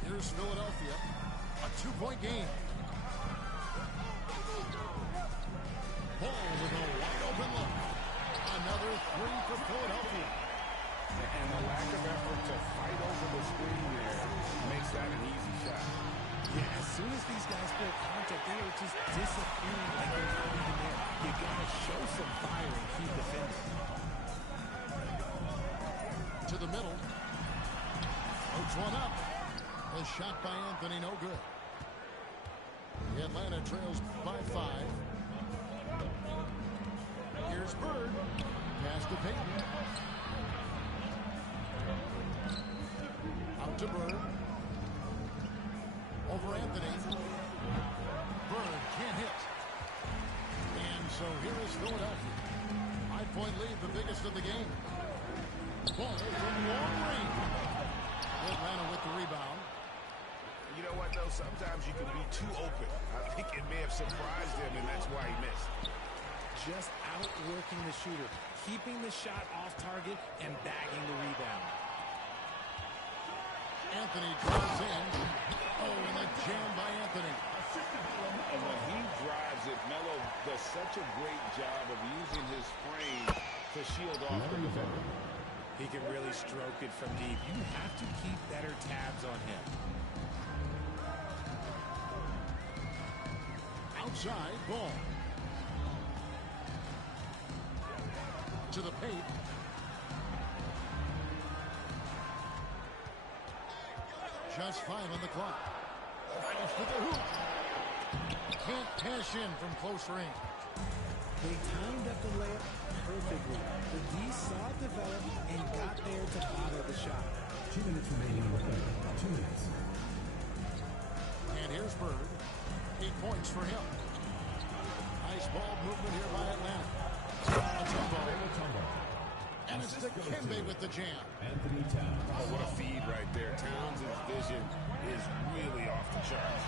Here's Philadelphia. A 2-point game. Ball with a wide open look. Another 3 for Philadelphia. And the lack of effort to fight over the screen there makes that an easy shot. Yeah, as soon as these guys feel contact, they are just disappearing like they're not even there. You gotta show some fire and keep defending. To the middle. Puts one up. A shot by Anthony, no good. Atlanta trails by 5. Here's Bird. Pass to Payton. Out to Bird. Over Anthony. Bird can't hit. And so here is Philadelphia. 5-point lead, the biggest of the game. Ball from long range. Atlanta with the rebound. You know what, though? Sometimes you can be too open. I think it may have surprised him, and that's why he missed. Just outworking the shooter, keeping the shot off target, and bagging the rebound. Anthony drives in. Oh, and a jam by Anthony. And when he drives it, Melo does such a great job of using his frame to shield off the defender. He can really stroke it from deep. You have to keep better tabs on him. Outside, ball. To the paint. Just 5 on the clock. Fires to the hoop. Can't cash in from close range. They timed up the layup perfectly. The D saw it develop and got there to bother the shot. 2 minutes remaining in the third. 2 minutes. And here's Bird. 8 points for him. Nice ball movement here by Atlanta. And it's the Kembe with the jam. Anthony Towns. Oh, what a feed right there. Towns' vision is really off the charts.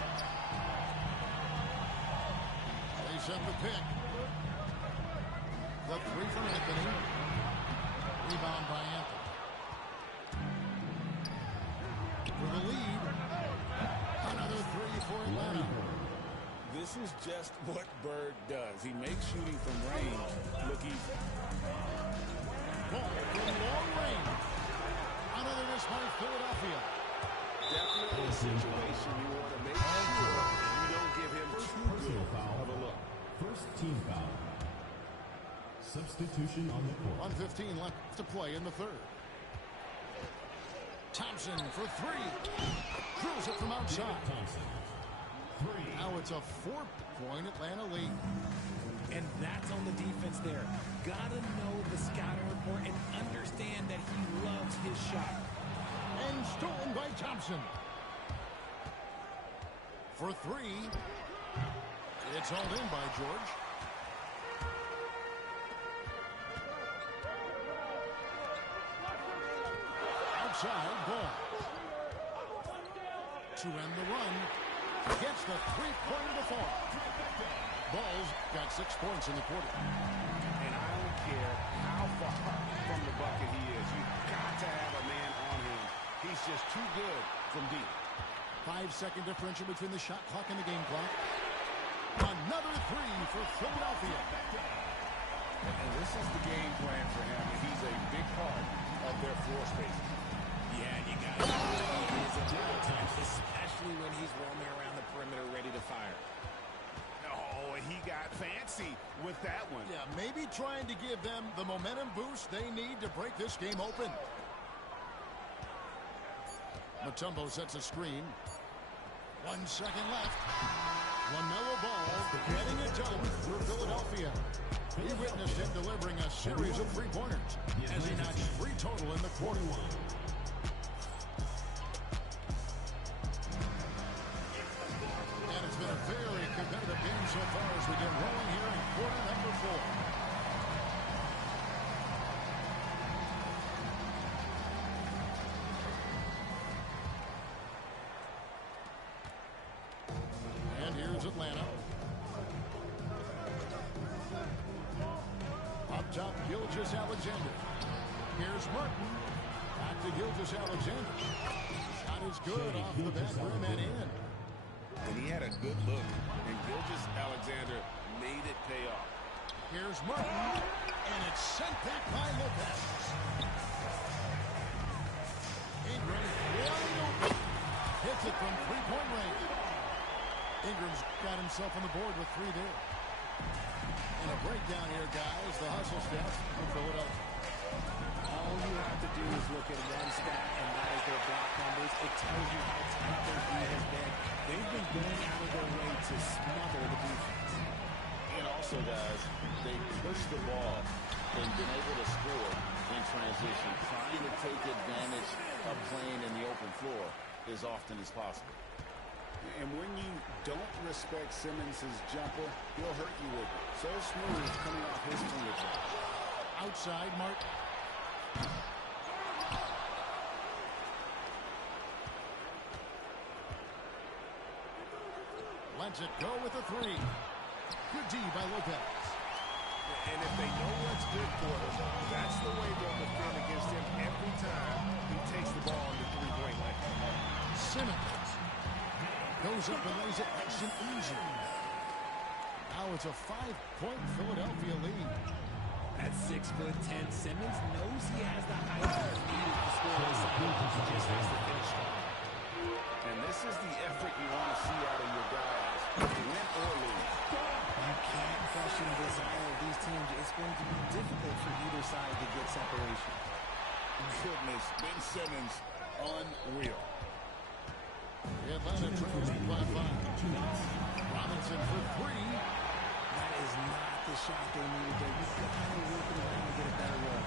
set the pick. The three from Anthony. Rebound by Anthony. For the lead. Another three for Atlanta. This is just what Bird does. He makes shooting from range look easy. Ball from long range. Another miss by Philadelphia. Definitely a situation you want to make sure you don't give him too good of a look. First team foul. Substitution on the court. 1:15 left to play in the third. Thompson for three. Drills it from outside. Thompson. Three. Now it's a 4-point Atlanta lead. And that's on the defense there. Gotta know the scouting report and understand that he loves his shot. And stolen by Thompson. For three. It's hauled in by George. Outside ball. To end the run. Gets the three-pointer to fall. Ball's got 6 points in the quarter. And I don't care how far from the bucket he is. You've got to have a man on him. He's just too good from deep. 5-second differential between the shot clock and the game clock. Another three for Philadelphia. And this is the game plan for him. He's a big part of their floor spacing. Yeah, you got to know he is at all times, especially when he's roaming around the perimeter ready to fire. Oh, and he got fancy with that one. Yeah, maybe trying to give them the momentum boost they need to break this game open. Mutombo sets a screen. 1 second left. LaMelo Ball getting it done for Philadelphia. He witnessed him delivering a series of three-pointers as he notched 3 total in the quarter. And it's been a very competitive game so far as we get rolling here in quarter number 4. And here's Atlanta. Up top, Gilgeous-Alexander. Here's Martin. Back to Gilgeous-Alexander. Shot is good off the back rim and in. And he had a good look, and Gilgeous-Alexander made it pay off. Here's Martin, and it's sent back by Lopez. Ingram wide open. Hits it from three-point range. Ingram's got himself on the board with 3 there. And a breakdown here, guys. The hustle stats for Philadelphia. All you have to do is look at one stat, and that is their block numbers. It tells you how tight their D has been. They've been going out of their way to smother the defense. And also, guys, they pushed the ball and been able to score in transition, trying to take advantage of playing in the open floor as often as possible. And when you don't respect Simmons' jumper, he'll hurt you with it. So smooth coming off his fingertips. Outside, Martin. Lets it go with a 3. Good D by Lopez. And if they know what's good for them, that's the way they'll defend against him every time he takes the ball in the three-point line. Simmons goes up and lays it nice and easy. Now it's a 5-point Philadelphia lead. At 6'10", Simmons knows he has the height that's needed to score this side. He just has to finish strong. And this is the effort you want to see out of your guys, win or lose. You can't question the desire of these teams. It's going to be difficult for either side to get separation. Goodness, Ben Simmons, unreal. The Atlanta trails by 5. Robinson for 3. That is not the shot they needed there. You've got to work it around to get a better look.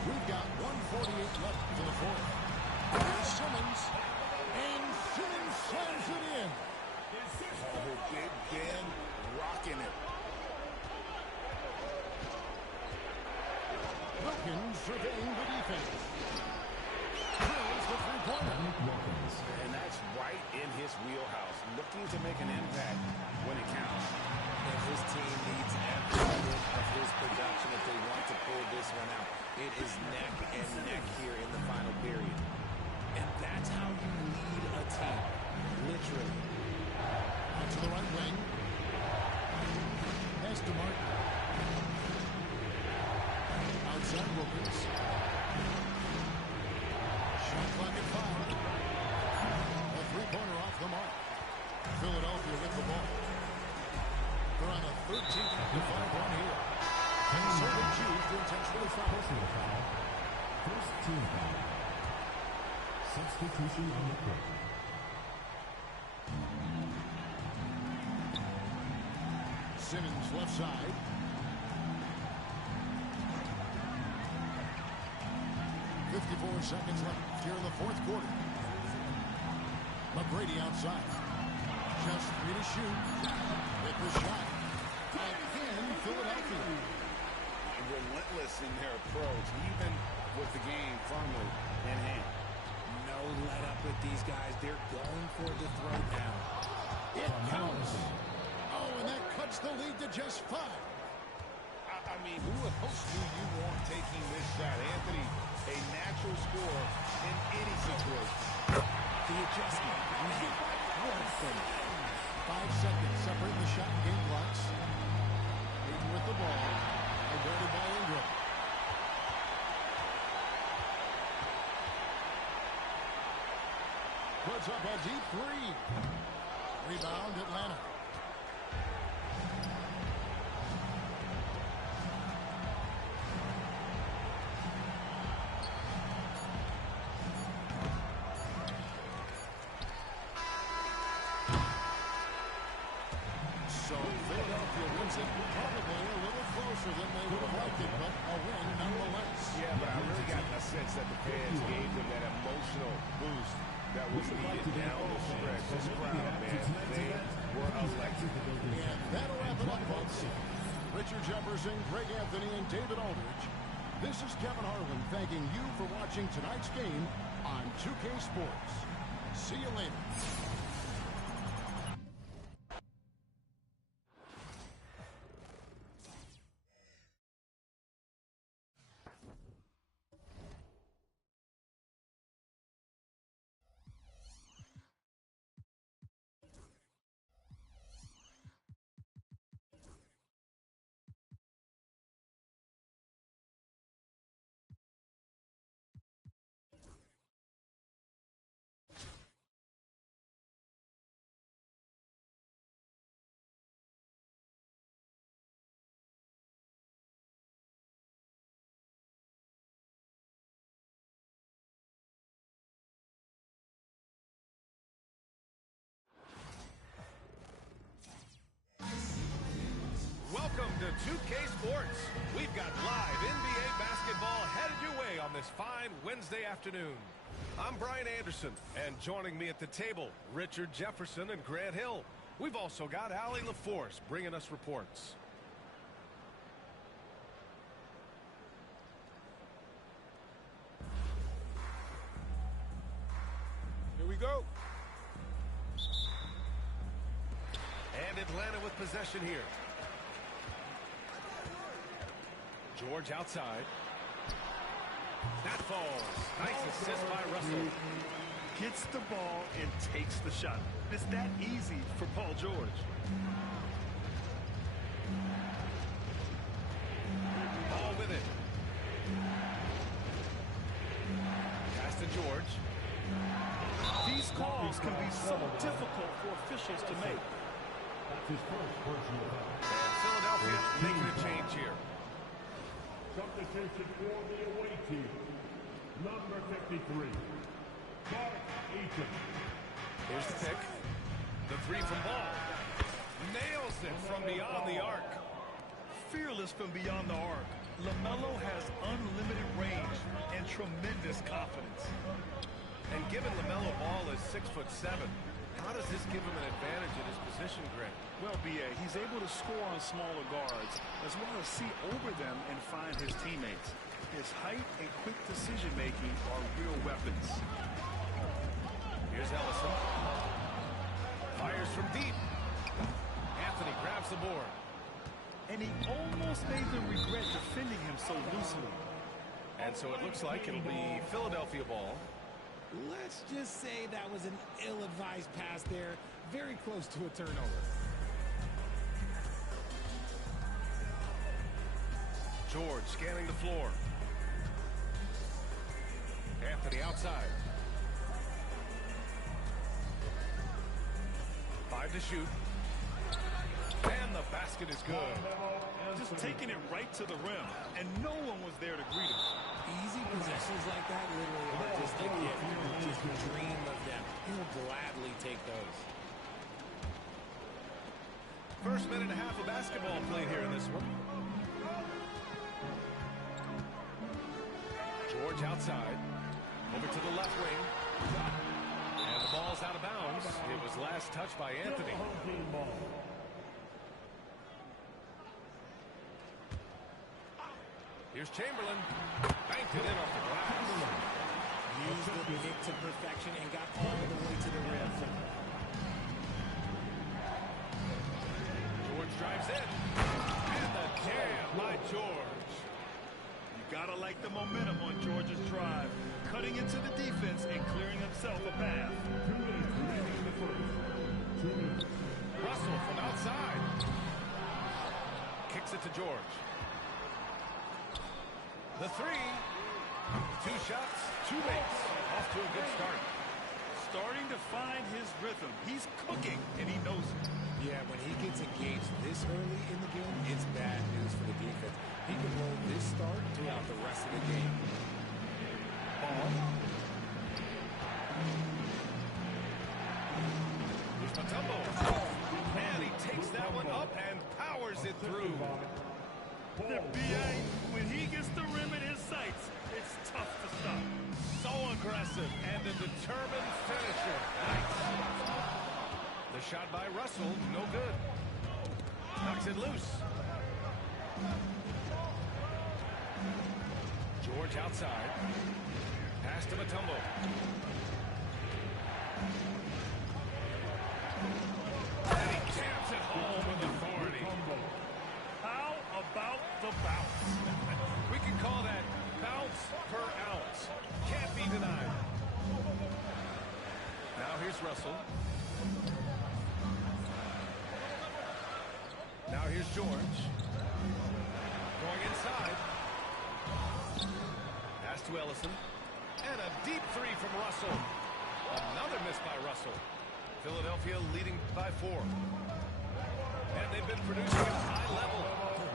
We've got 1:48 left for the fourth. Here's Simmons. And Simmons slams it in. Oh, Big Ben rocking it. Wilkins surveying the defense. Drills the three-pointer. And that's right in his looking to make an impact when it counts. And his team needs every bit of his production if they want to pull this one out. It is neck and neck here in the final period. And that's how you lead a team, literally. Out to the right wing. Pass to Martin. Outside Wilkins. Shot clock at 5. A three-pointer off the mark. Philadelphia with the ball. They're on a 13-5 run here. So they choose to intentionally foul. Personal foul. First team foul. Substitution on the court. Simmons left side. Seconds left here in the fourth quarter. McGrady outside. Just 3 to shoot. Hit the shot. Again, Philadelphia. Relentless in their approach, even with the game firmly in hand. No let up with these guys. They're going for the throwdown. It counts. Oh, and that cuts the lead to just 5. I mean, who else do you want taking this shot? Anthony, a natural scorer in any situation. The adjustment. Man, what a finish. 5 seconds separate the shot and game clocks. Hayden with the ball. Guarded by Ingram. Puts up a deep 3. Rebound, Atlanta. So Philadelphia wins it, probably a little closer than they would have liked it, but a win nonetheless. Yeah, but I really got a sense that the fans gave them that emotional boost that was needed down the stretch. This crowd, man, they were electric. And that'll wrap it up, folks. Richard Jefferson, Greg Anthony, and David Aldridge. This is Kevin Harlan thanking you for watching tonight's game on 2K Sports. See you later. Welcome to 2K Sports. We've got live NBA basketball headed your way on this fine Wednesday afternoon. I'm Brian Anderson, and joining me at the table, Richard Jefferson and Grant Hill. We've also got Allie LaForce bringing us reports. Here we go. And Atlanta with possession here. George outside. That falls. Nice assist by Russell. Gets the ball and takes the shot. It's that easy for Paul George. Ball with it. Pass to George. These calls can be so difficult for officials to make. That's his first personal foul. And Philadelphia making a change here. Substitution for the away team. Number 53. Mark Eaton. Here's the pick. The three from Ball. Nails it from beyond the arc. Fearless from beyond the arc. LaMelo has unlimited range and tremendous confidence. And given LaMelo Ball is 6'7", how does this give him an advantage in his position, Greg? Well, B.A., he's able to score on smaller guards, as well as see over them and find his teammates. His height and quick decision-making are real weapons. Here's Ellison. Fires from the board. And he almost made them regret defending him so loosely. And so it looks like it'll be Philadelphia ball. Let's just say that was an ill-advised pass there. Very close to a turnover. George scanning the floor. Anthony outside. 5 to shoot. And the basket is good. Just taking it right to the rim, and no one was there to greet him. Easy possessions like that literally are just a gift. You just dream of them. He'll gladly take those. First minute and a half of basketball played here in this one. George outside. Over to the left wing. And the ball's out of bounds. It was last touched by Anthony. Here's Chamberlain. Banked it in off the glass. Used the pick to perfection and got all the way to the rim. George drives in. And the jam by George. You gotta like the momentum on George's drive, cutting into the defense and clearing himself a path. Russell from outside. Kicks it to George. The three. 2 shots, 2 makes. Off to a good start. Starting to find his rhythm. He's cooking, and he knows it. Yeah, when he gets engaged this early in the game, it's bad news for the defense. He can roll this start throughout the rest of the game. Ball. Here's Mutombo. And he takes that one up and powers it through. The BA, when he gets the rim in his sights, it's tough to stop. So aggressive and a determined finisher. Nice. The shot by Russell, no good. Knocks it loose. George outside. Pass to Mutombo. And he jams it home with authority. How about the bounce? We can call that bounce per ounce. Can't be denied. Now here's Russell. Now here's George. Going inside. Pass to Ellison. And a deep three from Russell. Another miss by Russell. Philadelphia leading by 4. And they've been producing at high level.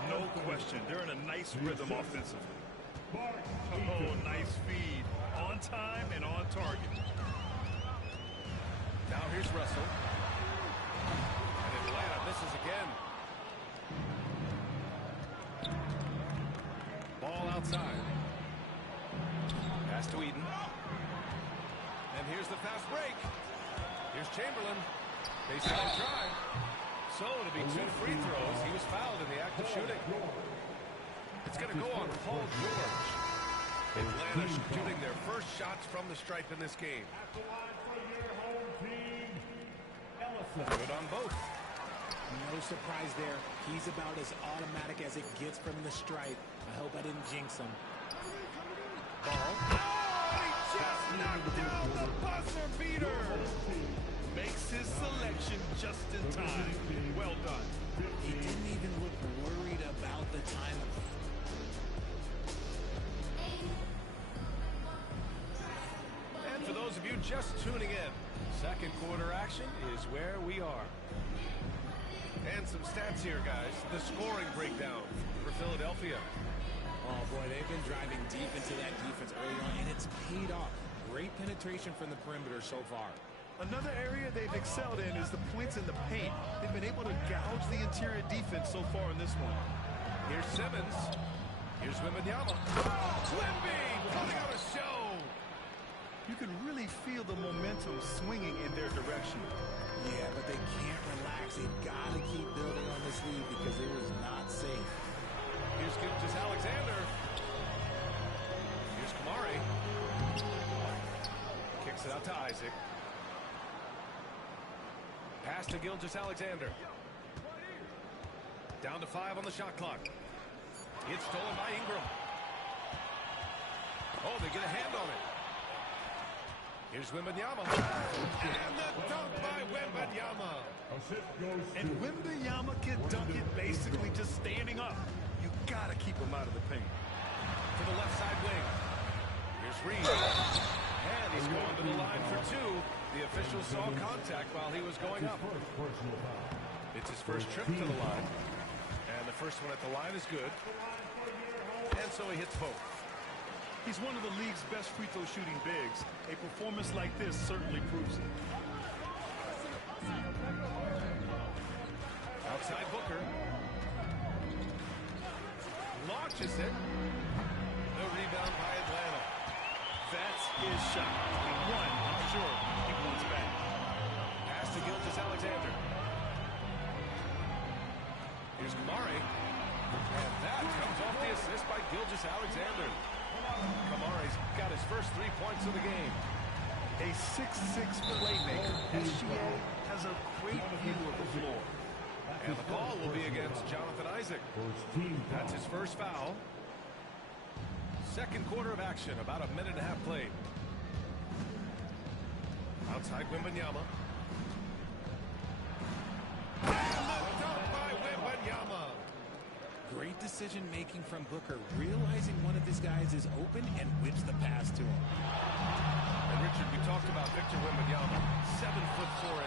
No question. They're in a nice rhythm offensively. Oh, nice feed. On time and on target. Now here's Russell. And Atlanta misses again. Ball outside. Pass to Eden. And here's the fast break. Here's Chamberlain. Baseline drive. So it'll be 2 free throws. He was fouled in the act of shooting. It's going to go on Paul George. Atlanta shooting their first shots from the stripe in this game. Good on both. No surprise there. He's about as automatic as it gets from the stripe. I hope I didn't jinx him. Ball. Oh, he just knocked down the buzzer beater. Makes his selection just in time. Well done. He didn't even look worried about the time. And for those of you just tuning in, second quarter action is where we are. And some stats here, guys. The scoring breakdown for Philadelphia. Oh, boy, they've been driving deep into that defense early on, and it's paid off. Great penetration from the perimeter so far. Another area they've excelled in is the points in the paint. They've been able to gouge the interior defense so far in this one. Here's Simmons. Here's Wembanyama. Wemby putting on a show. You can really feel the momentum swinging in their direction. Yeah, but they can't relax. They've got to keep building on this lead because it is not safe. Here's Gilgeous-Alexander. Here's Kamari. Kicks it out to Isaac. Pass to Gilgeous-Alexander. Down to 5 on the shot clock. It's stolen by Ingram. Oh, they get a hand on it. Here's Wembanyama. And the dunk by Wembanyama. And Wembanyama can dunk it basically just standing up. You got to keep him out of the paint. To the left side wing. Here's Reed. And he's going to the line for 2. The official saw contact while he was going up. It's his first trip to the line. And the first one at the line is good. And so he hits both. He's one of the league's best free throw shooting bigs. A performance like this certainly proves it. Outside Booker. Launches it. The rebound by Atlanta. That's his shot. One, I'm sure he wants back. Pass to Gilgeous-Alexander. Here's Kamari. And that comes off the assist by Gilgeous-Alexander. Kamari's got his first 3 points of the game. A 6'6" playmaker. SGA has a great view of the floor. And the call will be against Jonathan Isaac. That's his first foul. Second quarter of action, about a minute and a half played. Outside Wembanyama. And the dunk by Wembanyama. Great decision-making from Booker, realizing one of his guys is open and whips the pass to him. And Richard, we talked about Victor Wembanyama, 7'4"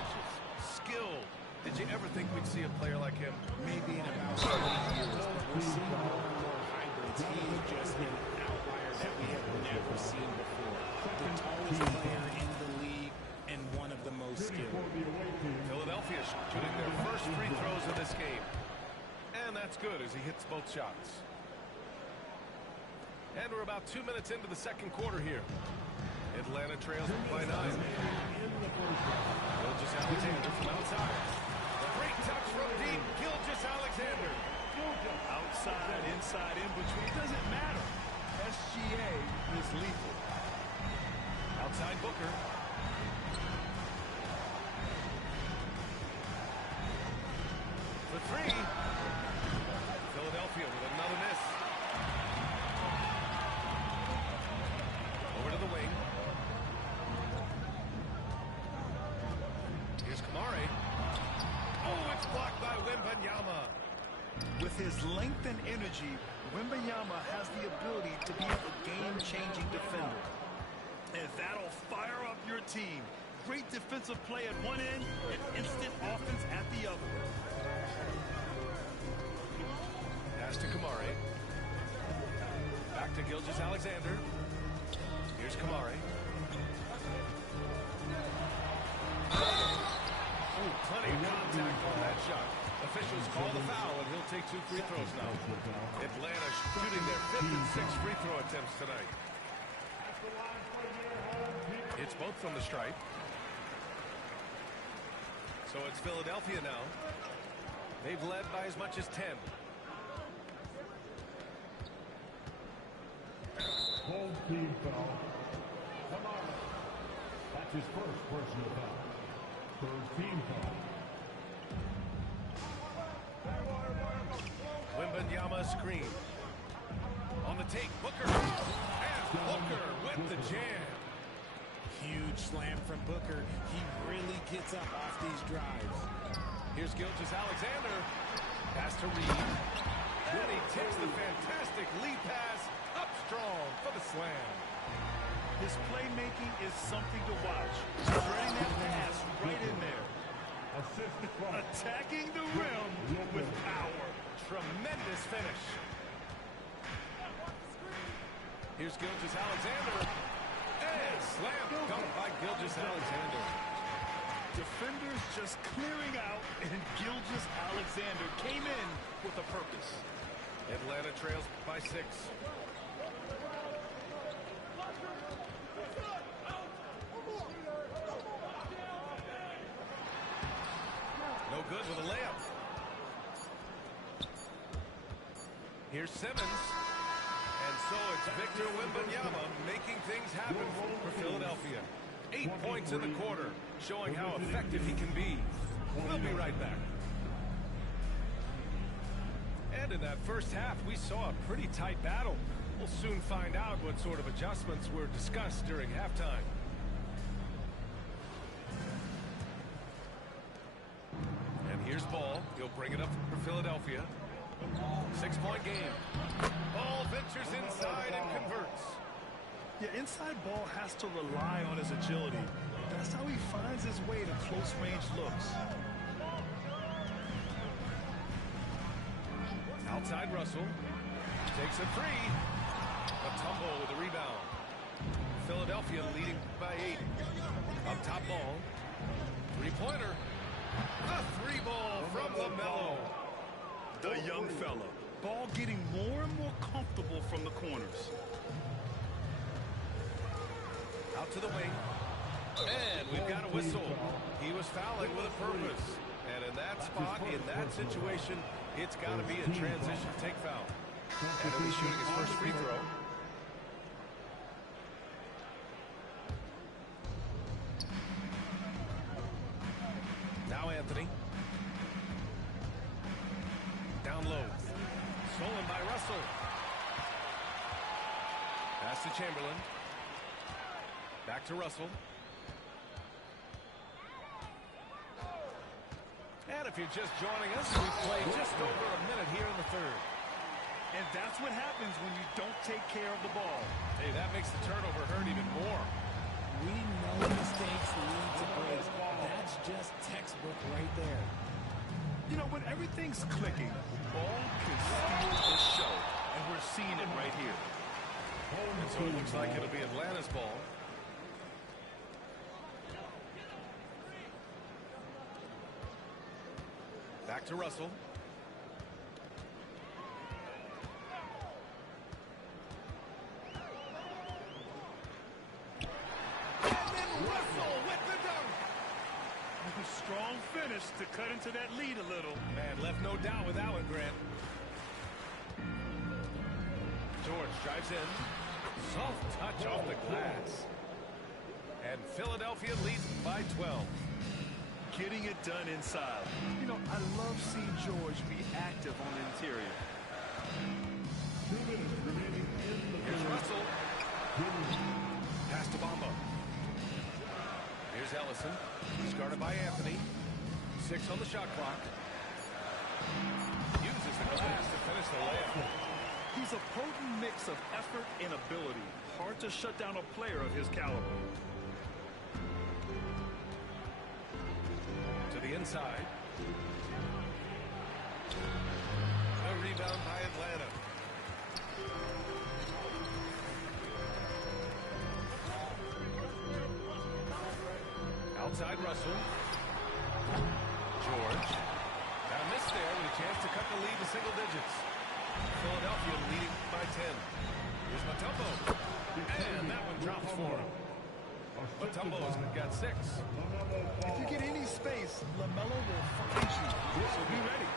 skilled. Did you ever think we'd see a player like him? Maybe in about 20 years, but we're seeing more and more hybrids. He is just an outlier that we have never seen before. The tallest player in the league and one of the most skilled. Philadelphia shooting their first free throws of this game. And that's good as he hits both shots. And we're about 2 minutes into the second quarter here. Atlanta trails by 9. Gilgeous-Alexander from outside. Great touch from deep. Gilgeous-Alexander. Outside, inside, in between, doesn't matter. SGA is lethal. Outside Booker. For 3. Philadelphia with another miss. Over to the wing. Here's Kamari. Oh, it's blocked by Wembanyama. With his length and energy, Wembanyama has the ability to be a game-changing defender. And that'll fire up your team. Great defensive play at one end and instant offense at the other. Pass to Kamari. Back to Gilgeous-Alexander. Here's Kamari. Oh, plenty of contact on that shot. Officials call the foul, and he'll take 2 free throws now. Atlanta shooting their 5th and 6th free throw attempts tonight. It's both from the stripe. So it's Philadelphia now. They've led by as much as 10. Home team foul. Come on. That's his first personal foul. Third team foul. Wembanyama screen. On the take, Booker. And Booker with the jam. Huge slam from Booker. He really gets up off these drives. Here's Gilgeous-Alexander. Pass to Reed. And he takes the fantastic lead pass up strong for the slam. His playmaking is something to watch. Spreading that pass right in there. Attacking the rim with power. Tremendous finish. Here's Gilgeous-Alexander. And slam dunk by Gilgeous-Alexander. Defenders just clearing out, and Gilgeous-Alexander came in with a purpose. Atlanta trails by 6. No good with a layup. Here's Simmons. And so it's Victor Wembanyama making things happen for Philadelphia. 8 points in the quarter, showing how effective he can be. We'll be right back. said, in that first half, we saw a pretty tight battle. We'll soon find out what sort of adjustments were discussed during halftime. And here's Ball. He'll bring it up for Philadelphia. 6-point game. Ball ventures inside and converts. Yeah, inside Ball has to rely on his agility. That's how he finds his way to close-range looks. Outside Russell. Takes a three. A tumble with a rebound. Philadelphia leading by 8. Up top Ball. Three-pointer. A three ball from LaMelo. The young fella. Ball getting more and more comfortable from the corners. Out to the wing. And we've got a whistle. He was fouling with a purpose. And in that spot, in that situation, it's got to be a transition take foul. And he'll be shooting his first free throw. Now Anthony. Down low. Stolen by Russell. Pass to Chamberlain. Back to Russell. And if you're just joining us, we've played just over a minute here in the third. And that's what happens when you don't take care of the ball. Hey, that makes the turnover hurt even more. We know mistakes lead to breaks. That's just textbook right there. You know, when everything's clicking, Ball can steal the show. And we're seeing it right here. And so it looks like it'll be Atlanta's ball. Back to Russell. And then Russell with the dunk. Strong finish to cut into that lead a little. Man, left no doubt with that one, Grant. George drives in. Soft touch off the glass. And Philadelphia leads by 12. Getting it done inside. You know, I love seeing George be active on the interior. 2 minutes remaining in the Here's Russell. Pass to Bamba. Here's Ellison. He's guarded by Anthony. 6 on the shot clock. Uses the glass to finish the layup. He's a potent mix of effort and ability. Hard to shut down a player of his caliber. To the inside. A rebound by Atlanta. Outside Russell. George. Got a miss there with a chance to cut the lead to single digits. Philadelphia leading by 10. Here's Mutombo. And that one drops for him. Mutombo's got 6. If you get any space, LaMelo will find you. So be ready.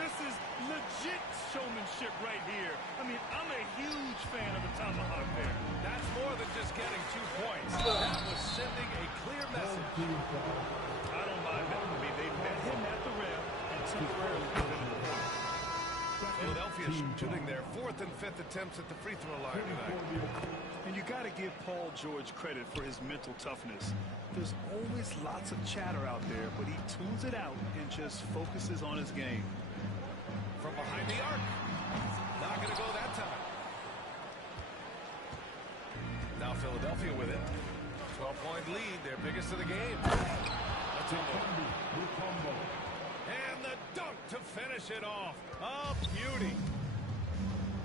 This is legit showmanship right here. I mean, I'm a huge fan of the tomahawk there. That's more than just getting 2 points. That was sending a clear message. I don't mind that. I mean, they met him at the rim and temporarily prevented the point. Philadelphia shooting their 4th and 5th attempts at the free throw line tonight. And you got to give Paul George credit for his mental toughness. There's always lots of chatter out there, but he tunes it out and just focuses on his game. From behind the arc. Not going to go that time. Now Philadelphia with it. 12-point lead, their biggest of the game. Mutombo. And the dunk to finish it off. A beauty.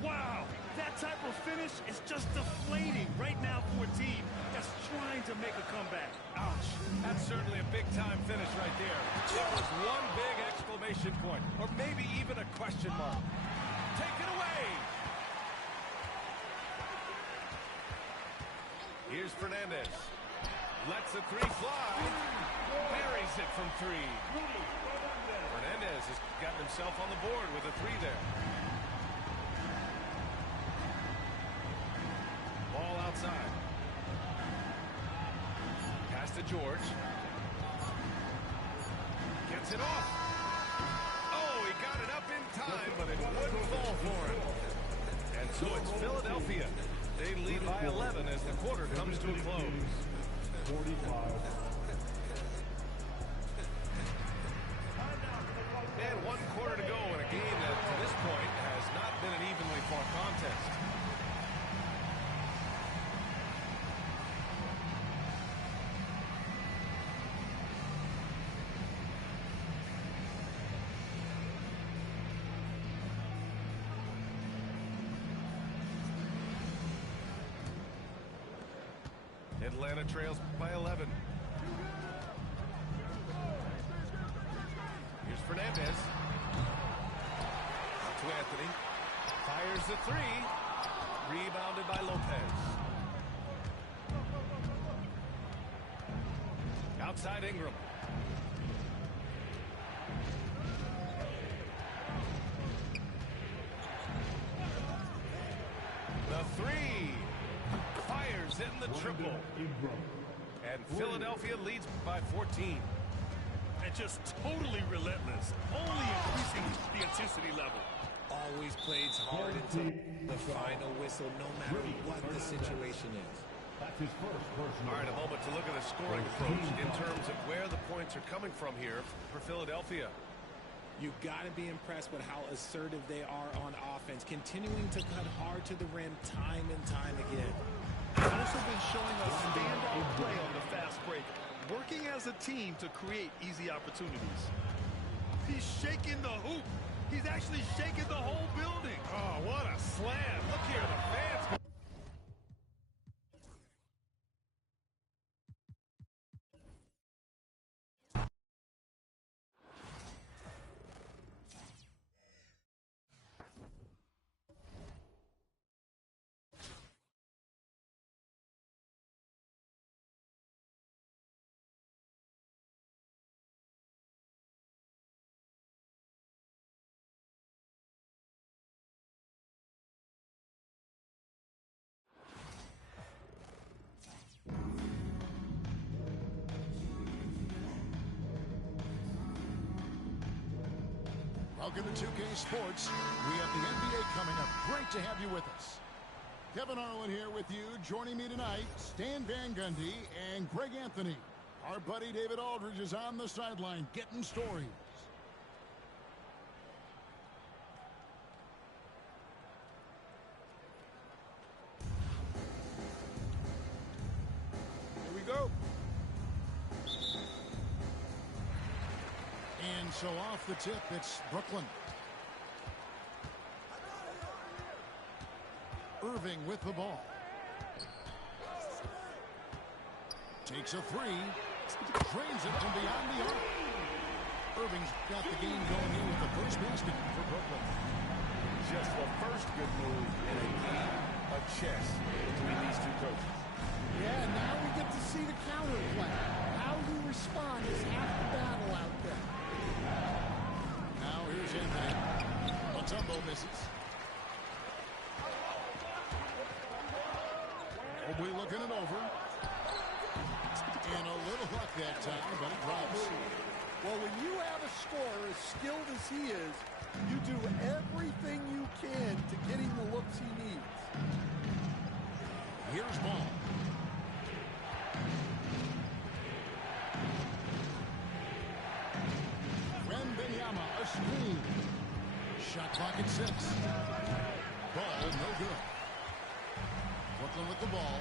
Wow, that type of finish is just deflating right now for a team that's trying to make a comeback. Ouch. That's certainly a big-time finish right there. There was one big exclamation point, or maybe even a question mark. Take it away. Here's Fernandez. Lets the three fly. Buries it from 3. Fernandez has gotten himself on the board with a 3 there. Ball outside. Pass to George. Gets it off. Oh, he got it up in time, but it wouldn't fall for him. And so it's Philadelphia. They lead by 11 as the quarter comes to a close. 45. And 1 quarter to go in a game that, to this point, has not been an evenly fought contest. Atlanta trails by 11. Here's Fernandez. Out to Anthony. Fires the three. Rebounded by Lopez. Outside Ingram. The three. Fires in the triple. And Philadelphia leads by 14. And just totally relentless, only increasing the intensity level. Always plays hard until the final whistle, no matter what the situation is. That's his first personal. All right, a moment to look at the scoring approach in terms of where the points are coming from here for Philadelphia. You've got to be impressed with how assertive they are on offense, continuing to cut hard to the rim time and time again. They've also been showing a standout play on the fast break, working as a team to create easy opportunities. He's shaking the hoop. He's actually shaking the whole building. Oh, what a slam. Look here, the fans. Welcome to 2K Sports. We have the NBA coming up. Great to have you with us. Kevin Arlen here with you. Joining me tonight, Stan Van Gundy and Greg Anthony. Our buddy David Aldridge is on the sideline getting stories. Here we go. And so off the tip, it's Brooklyn. Irving with the ball. Takes a three. Drains it from beyond the arc. Irving's got the game going in with the first basket for Brooklyn. Just the first good move in a game of chess between these two coaches. Yeah, now we get to see the counter play. How you respond is half the battle out there. Now here's Anthony. Mutombo misses. Mobley looking it over. And a little luck that time, but it drops. Well, when you have a scorer as skilled as he is, you do everything you can to get him the looks he needs. Here's Ball. Wembanyama, a screen. Shot clock at 6. Ball, no good. Brooklyn with the ball.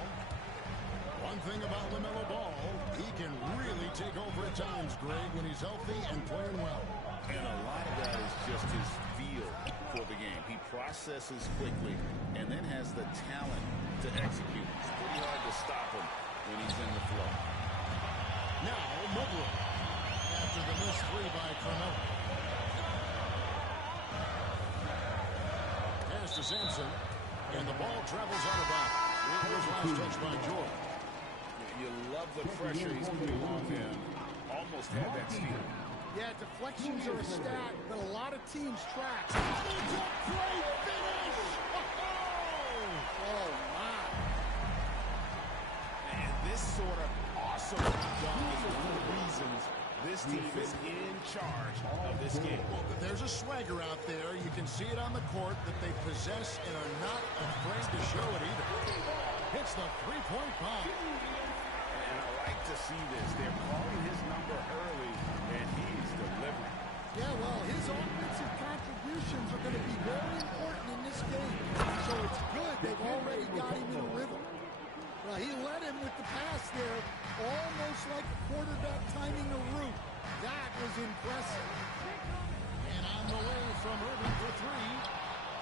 One thing about LaMelo Ball, he can really take over at times, Greg, when he's healthy and playing well. And a lot of that is just his feel for the game. He processes quickly and then has the talent to execute. It's pretty hard to stop him when he's in the flow. Now, Mobley. After the missed three by Carmelo. Pass to Sampson. And the ball travels out of bounds. Last touch by Jordan. You love the pressure he's putting on him. Almost had that steal. Yeah, deflections are a stat that a lot of teams track. It's a great finish! Oh, my. And this sort of awesome dunk is one of the reasons This team is in charge of this game. Well, there's a swagger out there. You can see it on the court that they possess and are not afraid to show it either. Hits the three-point bomb. And I like to see this. They're calling his number early, and he's delivering. Yeah, well, his offensive contributions are going to be very important in this game. So it's good they've already got him in a rhythm. Well, he led him with the pass there, almost like a quarterback timing a route. That was impressive. And on the way from Irving for three,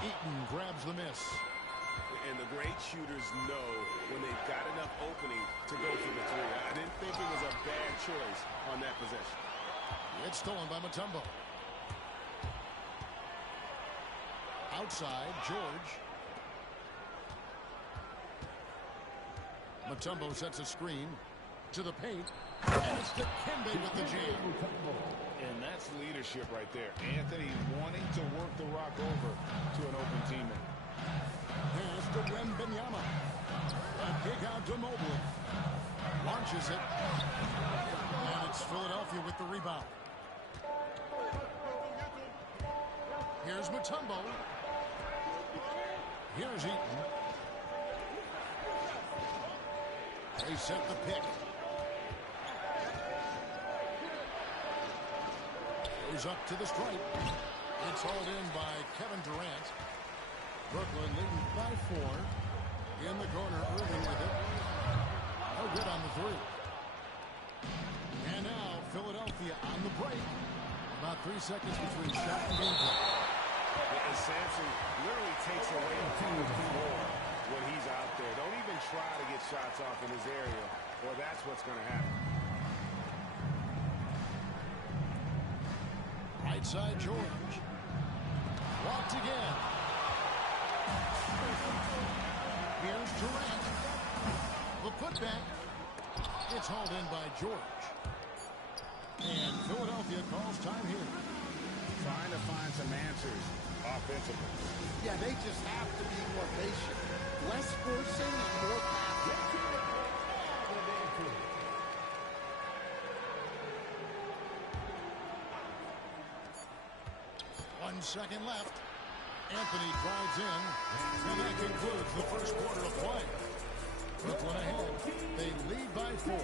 Eaton grabs the miss. And the great shooters know when they've got enough opening to go for the three. I didn't think it was a bad choice on that possession. It's stolen by Mutombo. Outside, George. Mutombo sets a screen to the paint. And it's Dikembe with the jam. And that's leadership right there. Anthony wanting to work the rock over to an open teammate. Pass to Wembanyama. A kick out to Mobley. Launches it. And it's Philadelphia with the rebound. Here's Mutombo. Here's Eaton. They set the pick. Goes up to the stripe. It's hauled in by Kevin Durant. Brooklyn leading by 4. In the corner, Irving with it. No good on the three. And now Philadelphia on the break. About 3 seconds between shot and gameplay. And Sampson literally takes away a few more when he's out there. Don't even try to get shots off in his area, or that's what's going to happen. Right side, George. Walked again. Here's Durant. The putback. It's hauled in by George. And Philadelphia calls time here. Trying to find some answers offensively. Yeah, they just have to be more patient. Less forcing and more passing. 1 second left. Anthony drives in. And that concludes the first quarter of play. Brooklyn ahead. They lead by 4.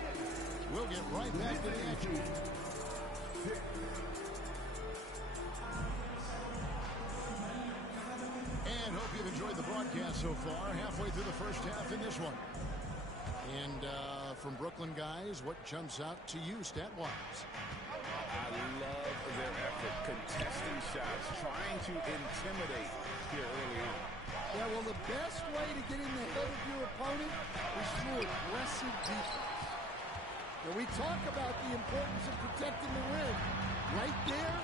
We'll get right back to the action. And hope you've enjoyed the broadcast so far. Halfway through the first half in this one. And from Brooklyn guys, what jumps out to you stat-wise? I love their effort, contesting shots, trying to intimidate here early on. Yeah, well, the best way to get in the head of your opponent is through aggressive defense. Now, we talk about the importance of protecting the rim. Right there,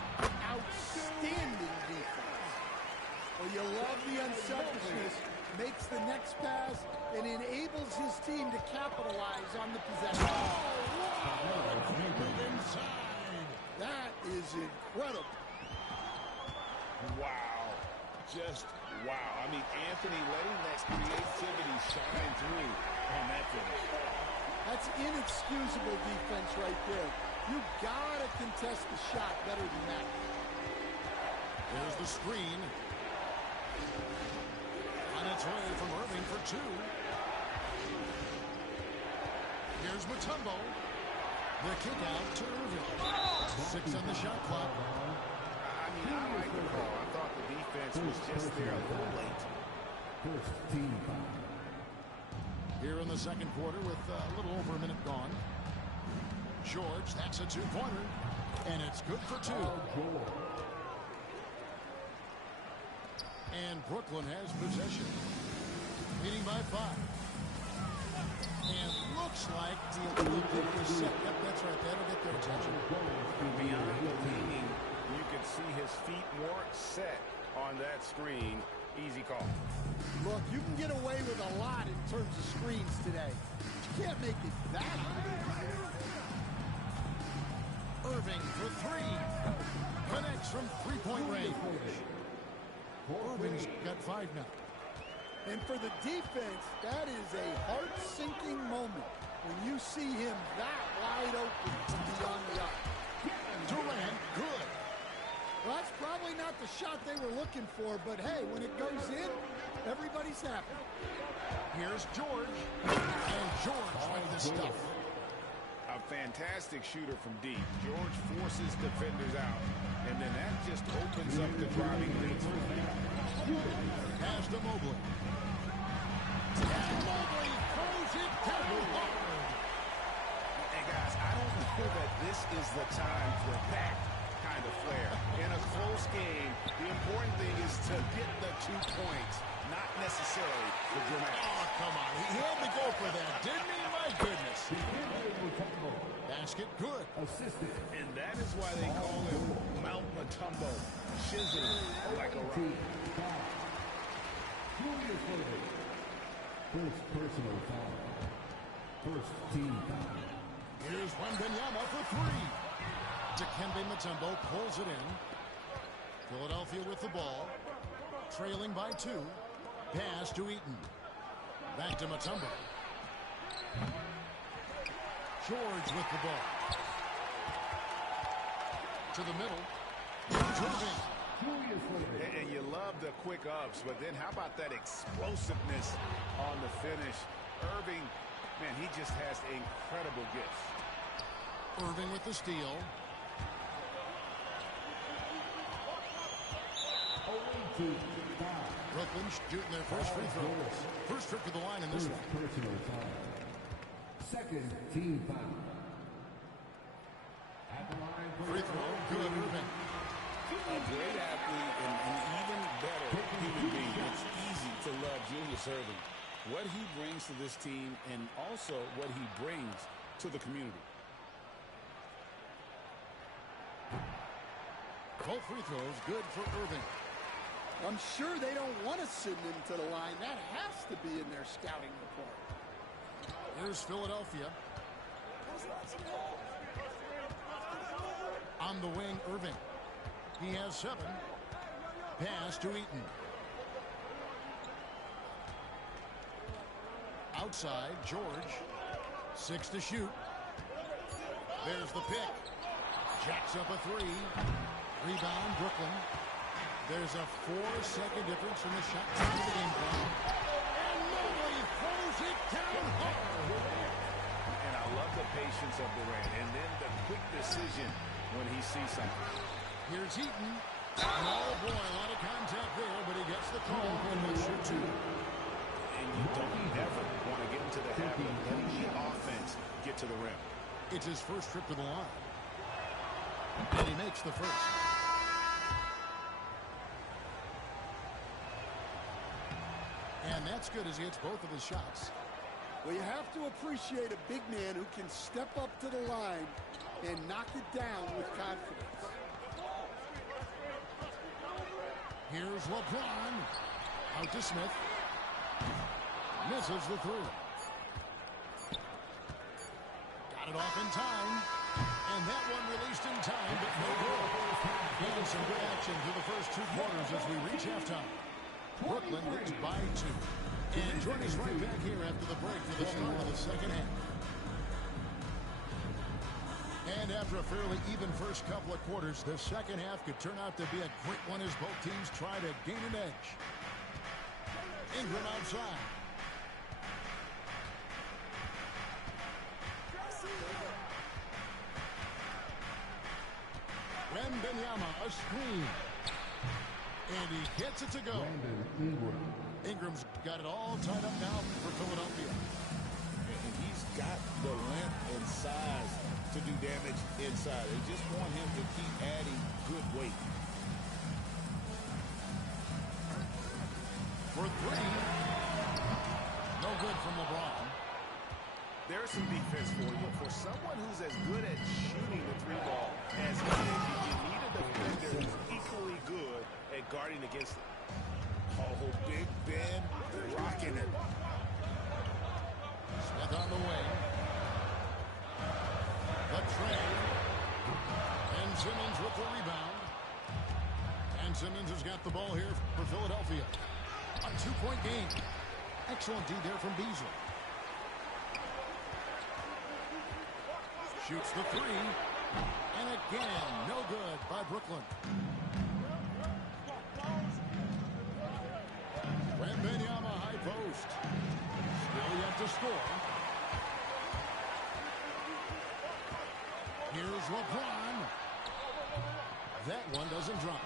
outstanding defense. Well, you love the unselfishness, makes the next pass, and enables his team to capitalize on the possession. Move inside. That is incredible. Wow. Just wow. I mean, Anthony letting that creativity shine through on that finish. That's inexcusable defense right there. You gotta contest the shot better than that. There's the screen. On its way from Irving for 2. Here's Mutombo. The kick out to Irving. 6 on the shot clock. I mean, I like the call. I thought the defense was just there a little late. First team foul. Here in the second quarter with a little over a minute gone. George, that's a 2-pointer. And it's good for 2. And Brooklyn has possession. Leading by 5. And looks like the ability to set. Yep, that's right. That'll get their attention. Beyond the leaning, you can see his feet weren't set on that screen. Easy call. Look, you can get away with a lot in terms of screens today. You can't make it that obvious. Irving for 3. Connects from 3-point range. Irving's got 5 now. And for the defense, that is a heart-sinking moment when you see him that wide open from beyond the arc. Durant, good. Well, that's probably not the shot they were looking for, but hey, when it goes in, everybody's happy. Here's George. And George with the stuff. A fantastic shooter from deep. George forces defenders out, and then that just opens up the driving lanes for him. Pass to Mobley. And Mobley throws it down hard. And guys, I don't know that this is the time for that kind of flair. In a close game, the important thing is to get the 2 points, not necessarily the dramatic. Oh, come on. He had to go for that, didn't he? My goodness. Basket good. Assisted. And that is why they call him Mount Matumbo, chiseled like a rock. First personal foul. First team foul. Here's Wembanyama for three. Dikembe Mutombo pulls it in. Philadelphia with the ball. Trailing by 2. Pass to Eaton. Back to Mutombo. George with the ball. To the middle. Irving. And you love the quick ups, but then how about that explosiveness on the finish? Irving, man, he just has incredible gifts. Irving with the steal. Brooklyn shooting their first free throws. First trip to the line in this one. Personal foul. Second team foul. At the line for Free throw. Good, Irving. A great athlete and an even better human being. It's easy to love Julius Irving. What he brings to this team and also what he brings to the community. Both free throws good for Irving. I'm sure they don't want to send him to the line. That has to be in their scouting report. Here's Philadelphia. On the wing, Irving. He has 7. Pass to Eaton. Outside, George. 6 to shoot. There's the pick. Jacks up a 3. Rebound, Brooklyn. There's a 4-second difference in the shot time of the game clock. And Mobley throws it down hard. And I love the patience of Durant and then the quick decision when he sees something. Here's Eaton. Oh, boy, a lot of contact there, but he gets the call and will shoot 2. And you don't ever want to get into the habit of letting the offense get to the rim. It's his first trip to the line. And he makes the first. And that's good as he hits both of his shots. Well, you have to appreciate a big man who can step up to the line and knock it down with confidence. Here's LeBron. Out to Smith. Misses the 3. Got it off in time. And that one released in time, but no good. Getting some good action through the first 2 quarters as we reach halftime. Brooklyn wins by 2. And join us right back here after the break for the start of the second half. And after a fairly even first couple of quarters, the second half could turn out to be a great one as both teams try to gain an edge. Ingram outside. Wembanyama, a screen. And he gets it to go. Ingram's got it all tied up now for Philadelphia. And he's got the length and size to do damage inside. They just want him to keep adding good weight. For 3. No good from LeBron. There's some defense for you. For someone who's as good at shooting the 3 ball as he is, you need a defender who's equally good at guarding against it. Oh, Big Ben rocking it. Smith on the wing. The trade. And Simmons with the rebound. And Simmons has got the ball here for Philadelphia. A 2-point game. Excellent D there from Beasley. Shoots the 3. And again, no good by Brooklyn. Wembanyama high post. Still yet to score. Here's LeBron. That one doesn't drop.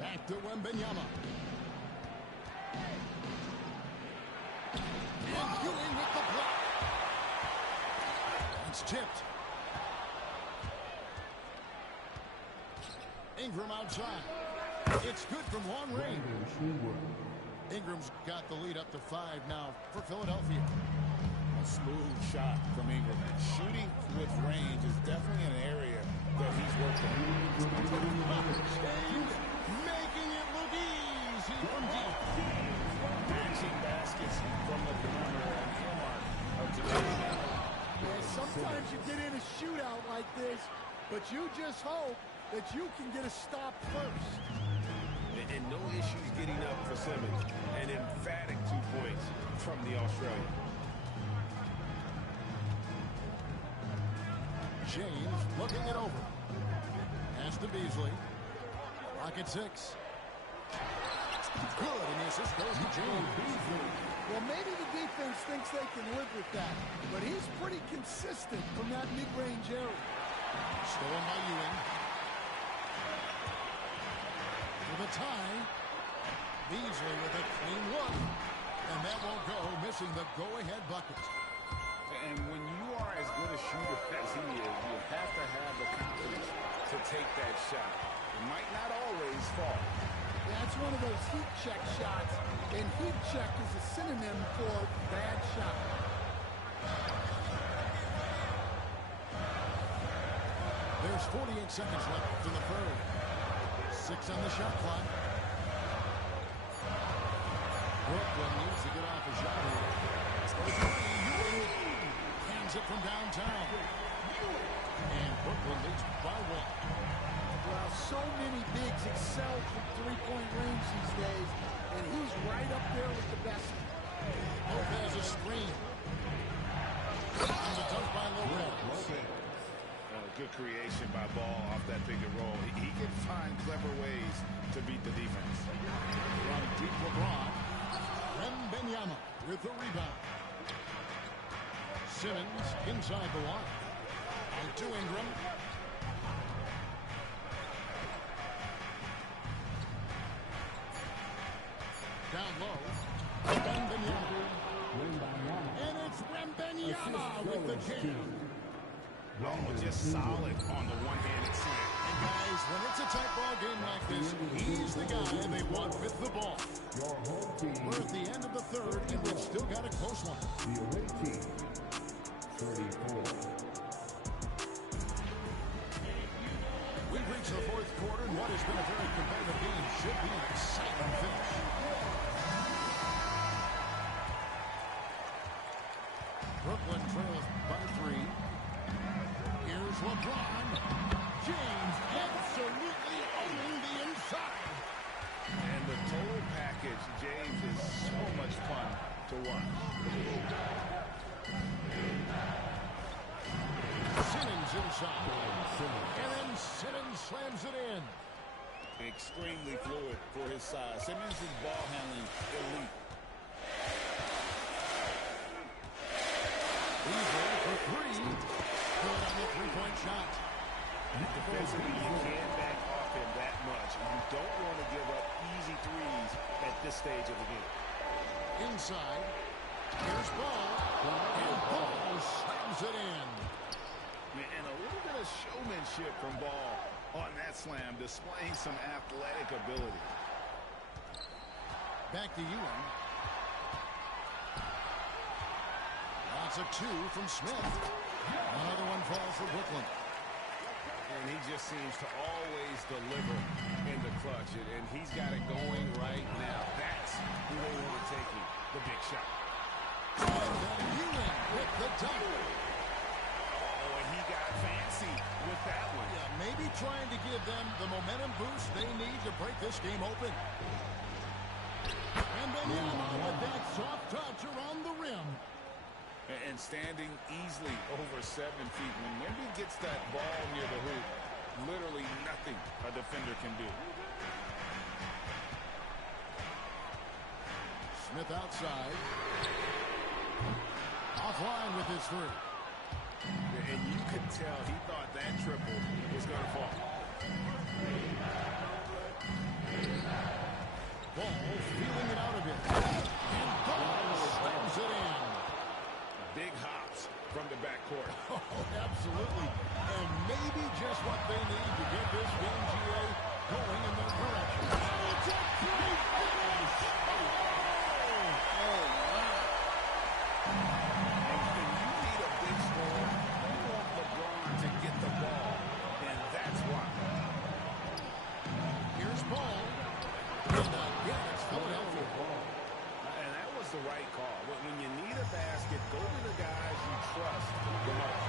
Back to Wembanyama. And Ewing with the block. It's tipped. Ingram outside. It's good from long range. Ingram's got the lead up to 5 now for Philadelphia. A smooth shot from Ingram. Shooting with range is definitely an area that he's working on. Making it look easy from deep. Matching baskets from the perimeter and earmark of today's game. Yeah, sometimes you get in a shootout like this, but you just hope that you can get a stop first. And no issues getting up for Simmons. An emphatic 2 points from the Australian. James looking it over. Pass to Beasley. Rocket 6. Good, and the assist goes to James. Well, maybe the defense thinks they can live with that, but he's pretty consistent from that mid-range area. Stolen by Ewing. For the tie. Beasley with a clean look. And that won't go, missing the go-ahead bucket. And when you are as good a shooter as he is, you have to have the confidence to take that shot. It might not always fall. That's one of those heat check shots, and heat check is a synonym for bad shot. There's 48 seconds left in the third. 6 on the shot clock. Brooklyn needs to get off a shot here. Hands it from downtown. And Brooklyn leads by 1. Well, so many bigs excel from three-point range these days, and he's right up there with the best. Lopez a screen. And the dunk by Lopez. Good creation by Ball off that pick and roll. He can find clever ways to beat the defense. From deep LeBron. Wembanyama with the rebound. Simmons inside the line. Out to Ingram. Down low. Wembanyama. And it's Wembanyama with the jam. Oh, just solid on the one-handed slam. And guys, when it's a tight ball game like this, he's the guy they want with the ball. We're at the end of the third, and we've still got a close one. The away team, 34. We've reached the fourth quarter, and what has been a very competitive game should be an exciting finish. Brooklyn trails by 3. Here's LeBron. James absolutely owning the inside. And the total package, James, is so much fun to watch. Simmons inside. And then Simmons slams it in. Extremely fluid for his size. Simmons' ball handling elite. Beasley for 3. Good on the three-point shot. Defensively, you can't back off him that much. You don't want to give up easy threes at this stage of the game. Inside. Here's Ball. And Ball slams it in. And a little bit of showmanship from Ball on that slam, displaying some athletic ability. Back to Ewing. That's a 2 from Smith. Another one falls for Brooklyn. And he just seems to always deliver in the clutch. And he's got it going right now. That's who they want to take him, the big shot. And then Ewing with the dunk. Oh, and he got fancy with that one. Yeah, maybe trying to give them the momentum boost they need to break this game open. And then Yama with that soft touch around the rim. And standing easily over 7 feet. When Wemby gets that ball near the hoop, literally nothing a defender can do. Smith outside. Offline with his three. And you could tell he thought that triple was going to fall. Ball feeling it out a bit. And Ball slams it in. Big hops from the backcourt. Oh, absolutely. And maybe just what they need to get this game, GA, going in their direction. It's a great finish! Oh, wow. And when you need a big score, you want LeBron to get the ball. And that's why. Here's Ball. And again, it's Philadelphia. And that was the right call. When you need a basket, go to the guys you trust the most.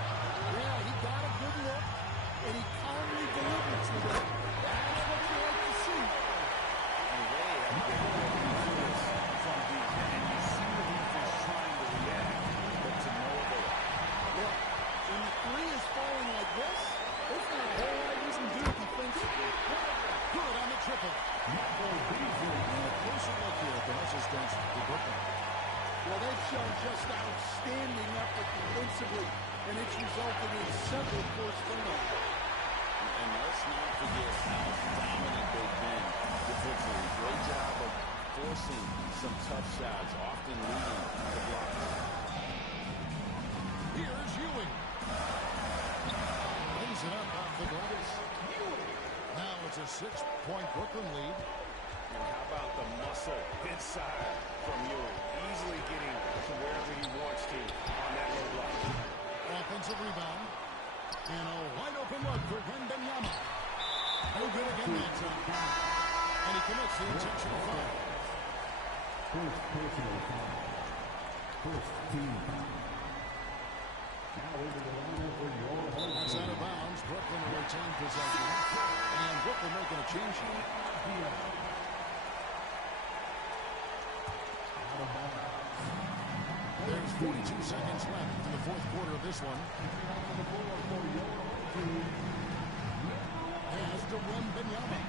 Yeah, he got a good look, and he calmly delivered to them. That's what you like to see. And they have been able to do this from deep. And you see the defense trying to react, but to no avail. Look, when the three is falling like this, there's not a whole lot of reason to do it defensively. Good on the triple. And a closer look here at the Hustle Stance for Brooklyn. Well, they've shown just outstanding effort defensively, and it's resulted in several forced turnovers. And let's not forget how dominant they've been defensively. Great job of forcing some tough shots, often leading to blocks. Here's Ewing. Brings it up off the glass. Now it's a 6-point Brooklyn lead. And how about the muscle inside from Ewing? Easily getting to wherever he wants to on that low block. Offensive rebound. And a wide open look for Wembanyama. No good again that time. And he commits the intentional foul. First personal foul. First team foul. Now over the line for your That's out of bounds. Brooklyn will retain possession. And Brooklyn making a change here. There's 42 seconds left in the fourth quarter of this one. Pass to Wembanyama.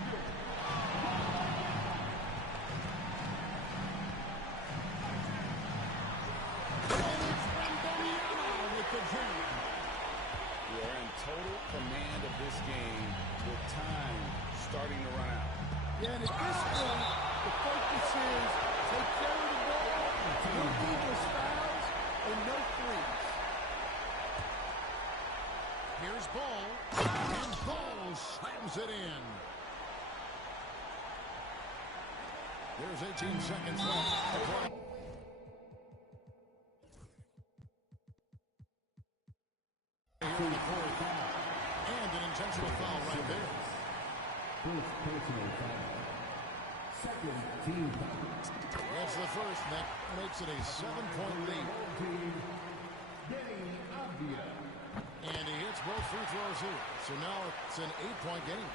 And it's Wembanyama with the jam. We're in total command of this game with time starting to run out. Yeah, and at this point, the focus is take care of the ball, no needless fouls, and no threes. Here's Ball. And Ball slams it in. There's 18 seconds left. Here in the fourth. And an intentional foul right there. First personal foul. Second team foul. That's the first. That makes it a 7-point lead. And he hits both free throws here. So now it's an 8-point game.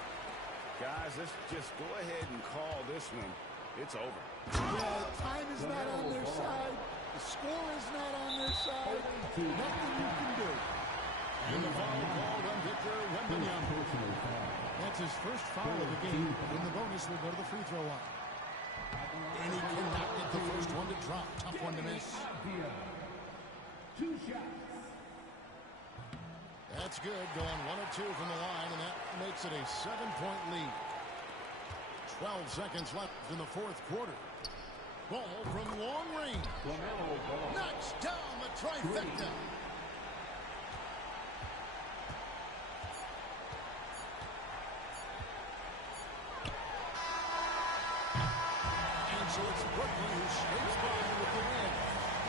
Guys, let's just go ahead and call this one. It's over. Yeah, time is not on their side. The score is not on their side. Nothing you can do. And the foul called on Victor Wembanyama. That's his first foul of the game. In the bonus, will go to the free throw line. And he cannot get the first one to drop. Tough one to miss. 2 shots. That's good. Going 1 of 2 from the line, and that makes it a 7-point lead. 12 seconds left in the fourth quarter. Ball from long range. Knocks down the trifecta. And so it's Brooklyn who scrapes by with the win.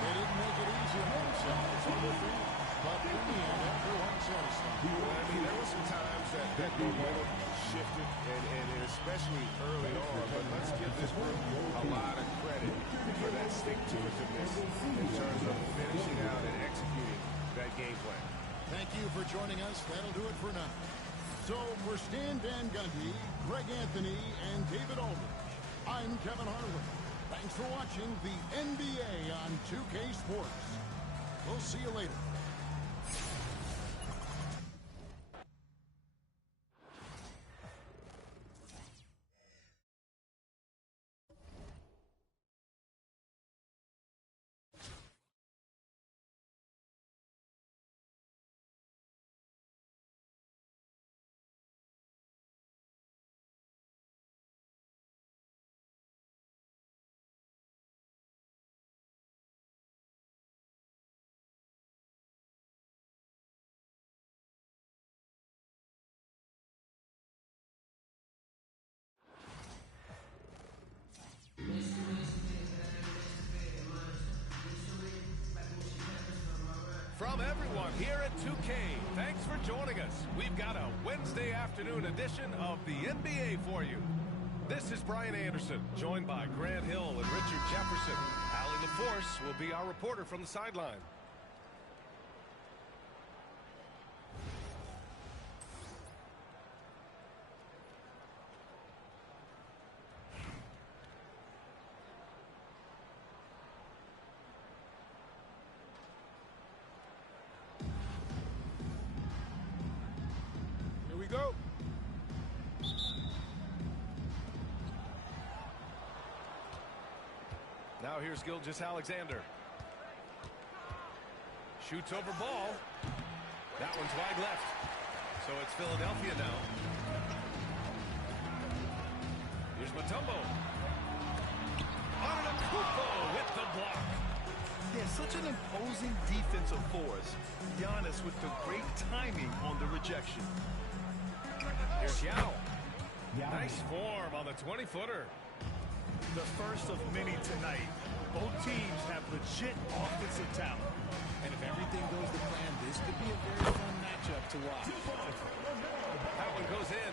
They didn't make it easy on themselves on the field, but in the end, everyone's satisfied. Well, I mean, there were some times that momentum shifted, and especially early on, but let's give this group a lot of credit for that stick-to-itiveness in terms of finishing out and executing that game plan. Thank you for joining us. That'll do it for now. So for Stan Van Gundy, Greg Anthony, and David Aldridge, I'm Kevin Harlan. Thanks for watching the NBA on 2K Sports. We'll see you later. From everyone here at 2K, thanks for joining us. We've got a Wednesday afternoon edition of the NBA for you. This is Brian Anderson, joined by Grant Hill and Richard Jefferson. Allie LaForce will be our reporter from the sideline. Go. Now here's Gilgeous-Alexander. Shoots over ball. That one's wide left. So it's Philadelphia now. Here's Mutombo. Antetokounmpo with the block. Yeah, such an imposing defensive force. Giannis with the great timing on the rejection. Here's Yao. Nice form on the 20-footer. The first of many tonight. Both teams have legit offensive talent. And if everything goes to plan, this could be a very fun matchup to watch. That one goes in.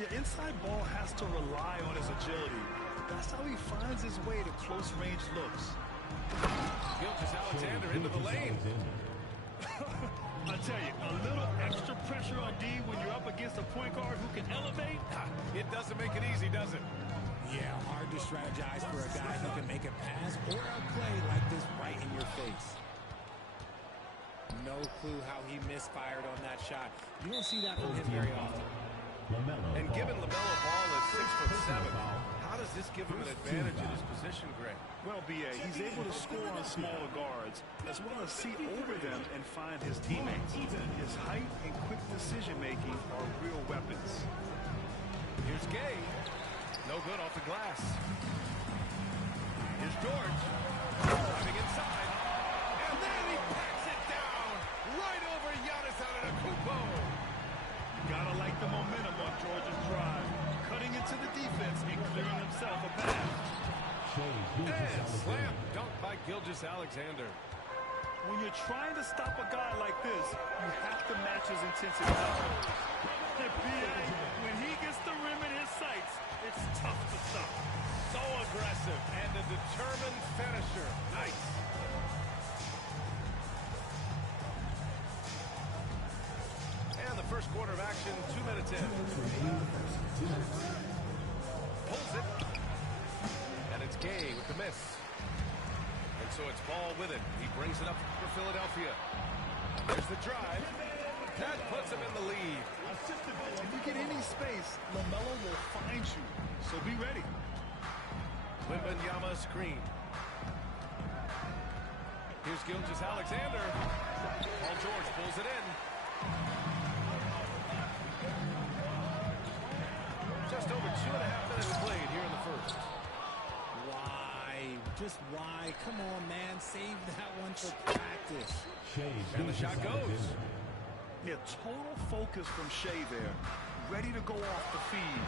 Yeah, inside ball has to rely on his agility. That's how he finds his way to close-range looks. Gilgeous-Alexander into the lane. I tell you, a little extra pressure on D when you're up against a point guard who can elevate. It doesn't make it easy, does it? Yeah, hard to strategize for a guy who can make a pass or a play like this right in your face. No clue how he misfired on that shot. You don't see that from him very often. And given LaMelo Ball is 6'7", how does this give him an advantage in his position, Greg? Well, B.A., he's able to score on smaller guards, as well as see over them and find his teammates. His height and quick decision-making are real weapons. Here's Gay. No good off the glass. Here's George. Driving inside. And then he packs it down. Right over Giannis Antetokounmpo. You gotta like the momentum on George's drive. Cutting into the defense and clearing himself a pass. And slam dunk by Gilgeous-Alexander. When you're trying to stop a guy like this, you have to match his intensity. When he gets the rim in his sights, it's tough to stop. So aggressive and a determined finisher. Nice. And the first quarter of action, 2 minutes in. Pulls it. And it's Gay with the miss. And so it's Ball with it. He brings it up for Philadelphia. There's the drive. That puts him in the lead. If you get any space, LaMelo will find you. So be ready. Wembanyama screen. Here's Gilgeous-Alexander. Paul George pulls it in. Just over 2.5 minutes played here in the first. Why? Just why? Come on, man. Save that one for practice. And the shot goes. Yeah, total focus from Shea there. Ready to go off the feed.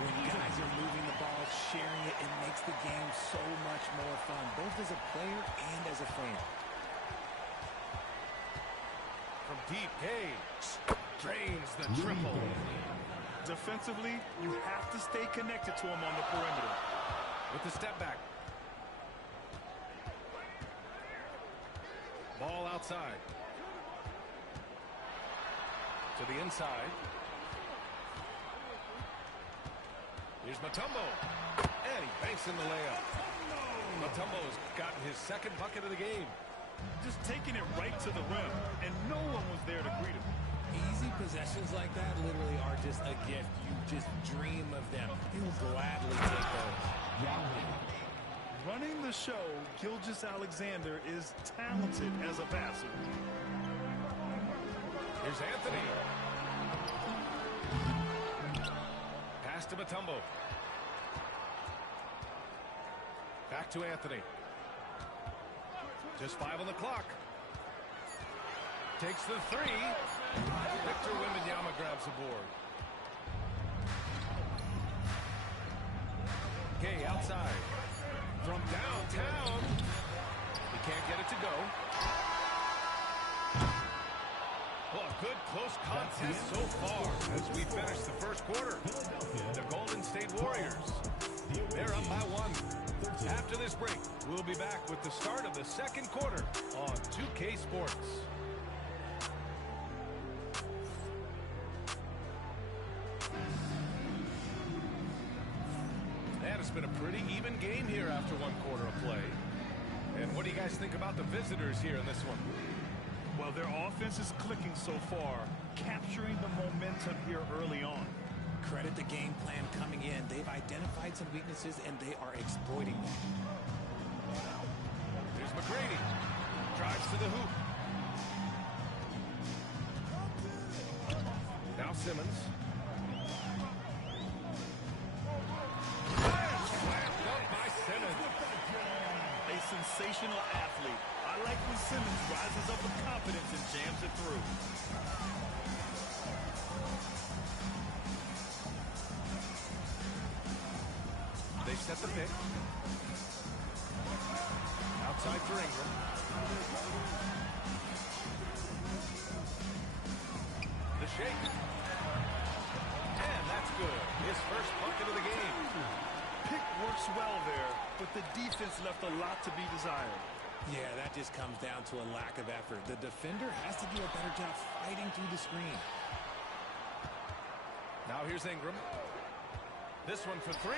When guys are moving the ball, sharing it, it makes the game so much more fun, both as a player and as a fan. From deep, Gay drains the triple. Defensively, you have to stay connected to him on the perimeter. With the step back. Ball outside. To the inside. Here's Mutombo. And he banks in the layup. Mutombo's gotten his second bucket of the game. Just taking it right to the rim, and no one was there to greet him. Easy possessions like that literally are just a gift. You just dream of them. You'll gladly take those. Running the show, Gilgeous-Alexander is talented as a passer. Here's Anthony. Pass to Mutombo. Back to Anthony. Just 5 on the clock. Takes the 3. Victor Wembanyama grabs the board. Gay outside. From downtown. He can't get it to go. Well, a good close contest so far as we finish the first quarter. The Golden State Warriors, they're up by 1. After this break, we'll be back with the start of the second quarter on 2K Sports. And it's been a pretty even game here after 1 quarter of play. And what do you guys think about the visitors here in this one? Well, their offense is clicking so far, capturing the momentum here early on. Credit the game plan coming in. They've identified some weaknesses, and they are exploiting them. Here's McGrady. Drives to the hoop. Now Simmons. Slammed up by Simmons. A sensational athlete. I like when Simmons rises up with confidence and jams it through. They set the pick. Outside for Ingram. The shake. And that's good. His first bucket of the game. Pick works well there, but the defense left a lot to be desired. Yeah, that just comes down to a lack of effort. The defender has to do a better job fighting through the screen. Now here's Ingram. This one for 3.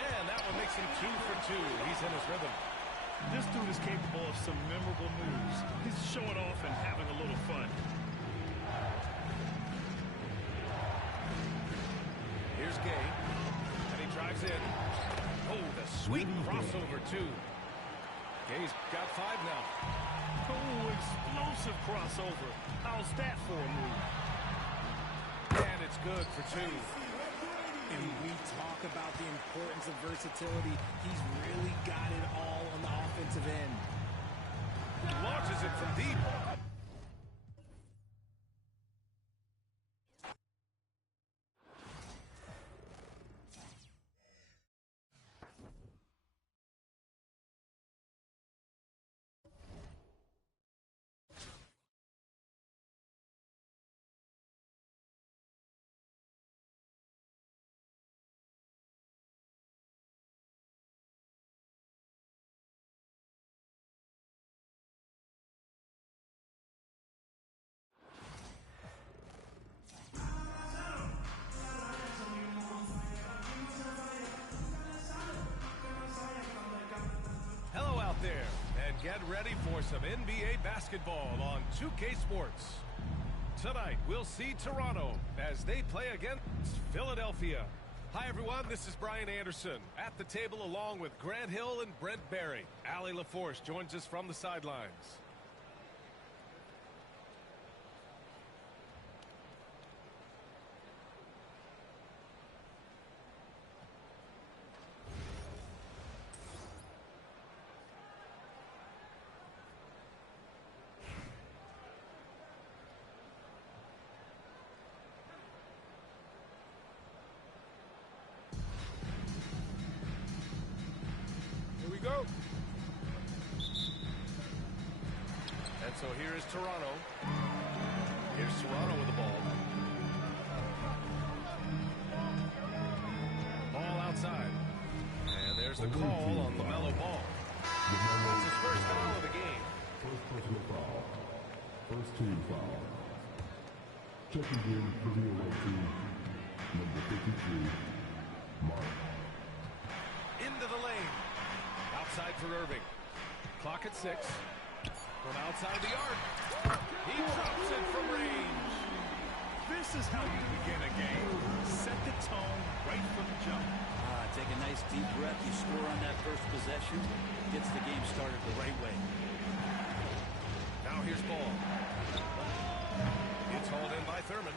And that one makes him 2 for 2. He's in his rhythm. This dude is capable of some memorable moves. He's showing off and having a little fun. Here's Gay. And he drives in. Oh, the sweet crossover, too. Gay's got 5 now. Oh, explosive crossover. How's that for a move? And it's good for 2. And we talk about the importance of versatility. He's really got it all on the offensive end. Launches it from deep. There and get ready for some NBA basketball on 2K Sports. Tonight we'll see Toronto as they play against Philadelphia. Hi everyone, this is Brian Anderson at the table along with Grant Hill and Brent Barry. Allie LaForce joins us from the sidelines. Go. And so here is Toronto. Here's Toronto with the ball. Ball outside. And there's the call on LaMelo Ball. That's his first foul of the game. First personal foul. First team foul. Checking in for the away team. Number 53, Mark. Into the lane. Outside for Irving. Clock at 6. From outside the arc. He drops it from range. This is how you begin a game. Set the tone right from the jump. Take a nice deep breath. You score on that first possession. Gets the game started the right way. Now here's ball. It's hauled in by Thurman.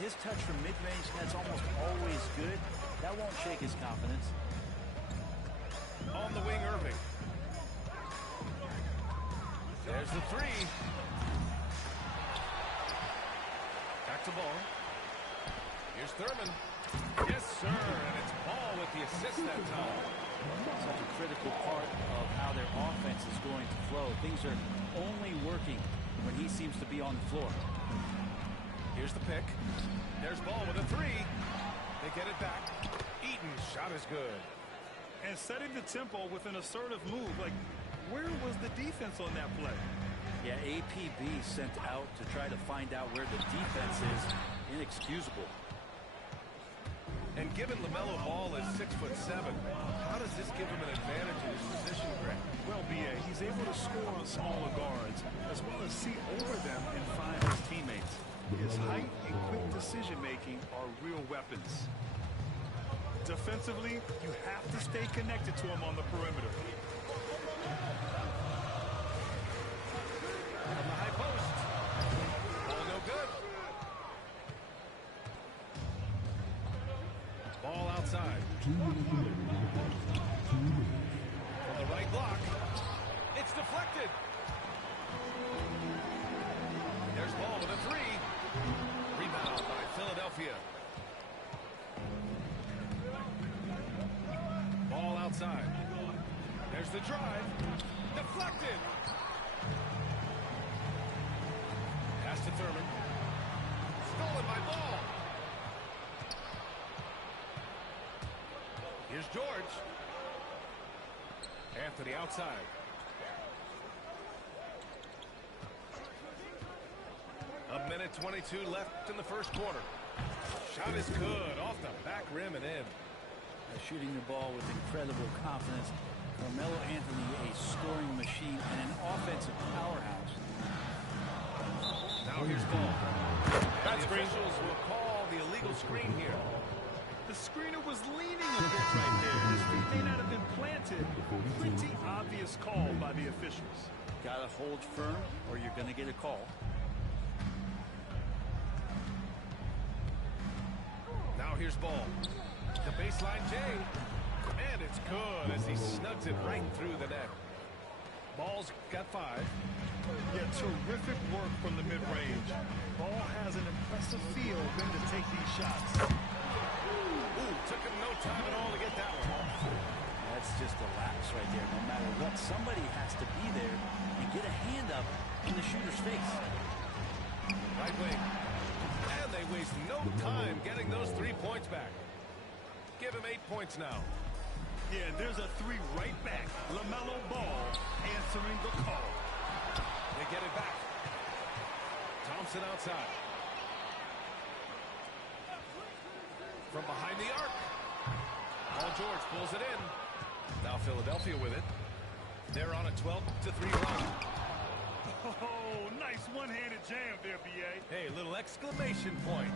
His touch from mid-range, that's almost always good. That won't shake his confidence. On the wing, Irving. There's the three. Back to ball. Here's Thurman. Yes, sir. And it's Ball with the assist that time. Such a critical part of how their offense is going to flow. Things are only working when he seems to be on the floor. Here's the pick. There's Ball with a three. They get it back. Eaton's shot is good. And setting the tempo with an assertive move. Like, where was the defense on that play? Yeah, APB sent out to try to find out where the defense is. Inexcusable. And given LaMelo Ball is 6'7", how does this give him an advantage in his position, Greg? Well, B.A., he's able to score on smaller guards, as well as see over them and find his teammates. His height and quick decision-making are real weapons. Defensively, you have to stay connected to him on the perimeter. From the high post. Ball no good. Ball outside. From the right block. It's deflected. There's Ball with a three. Rebound by Philadelphia. Ball outside. There's the drive. Deflected. Pass to Thurman. Stolen by Ball. Here's George. Anthony outside. A minute 22 left in the first quarter. Shot is good. Off the back rim and in. Shooting the ball with incredible confidence. Carmelo Anthony, a scoring machine and an offensive powerhouse. Now here's Ball. And the officials will call the illegal screen here. The screener was leaning a bit right there. His feet may not have been planted. Pretty obvious call by the officials. Got to hold firm or you're going to get a call. Now here's Ball. The baseline J. And it's good as he snugs it right through the net. Ball's got 5. Yeah, terrific work from the mid-range. Ball has an impressive feel when to take these shots. Ooh, took him no time at all to get that one. That's just a lapse right there. No matter what, somebody has to be there and get a hand up in the shooter's face. Right wing. And they waste no time getting those 3 points back. Give him 8 points now. Yeah, there's a 3 right back. LaMelo Ball answering the call. They get it back. Thompson outside. From behind the arc. Paul George pulls it in. Now Philadelphia with it. They're on a 12-3 run. Oh, nice one-handed jam there, B.A. Hey, little exclamation point.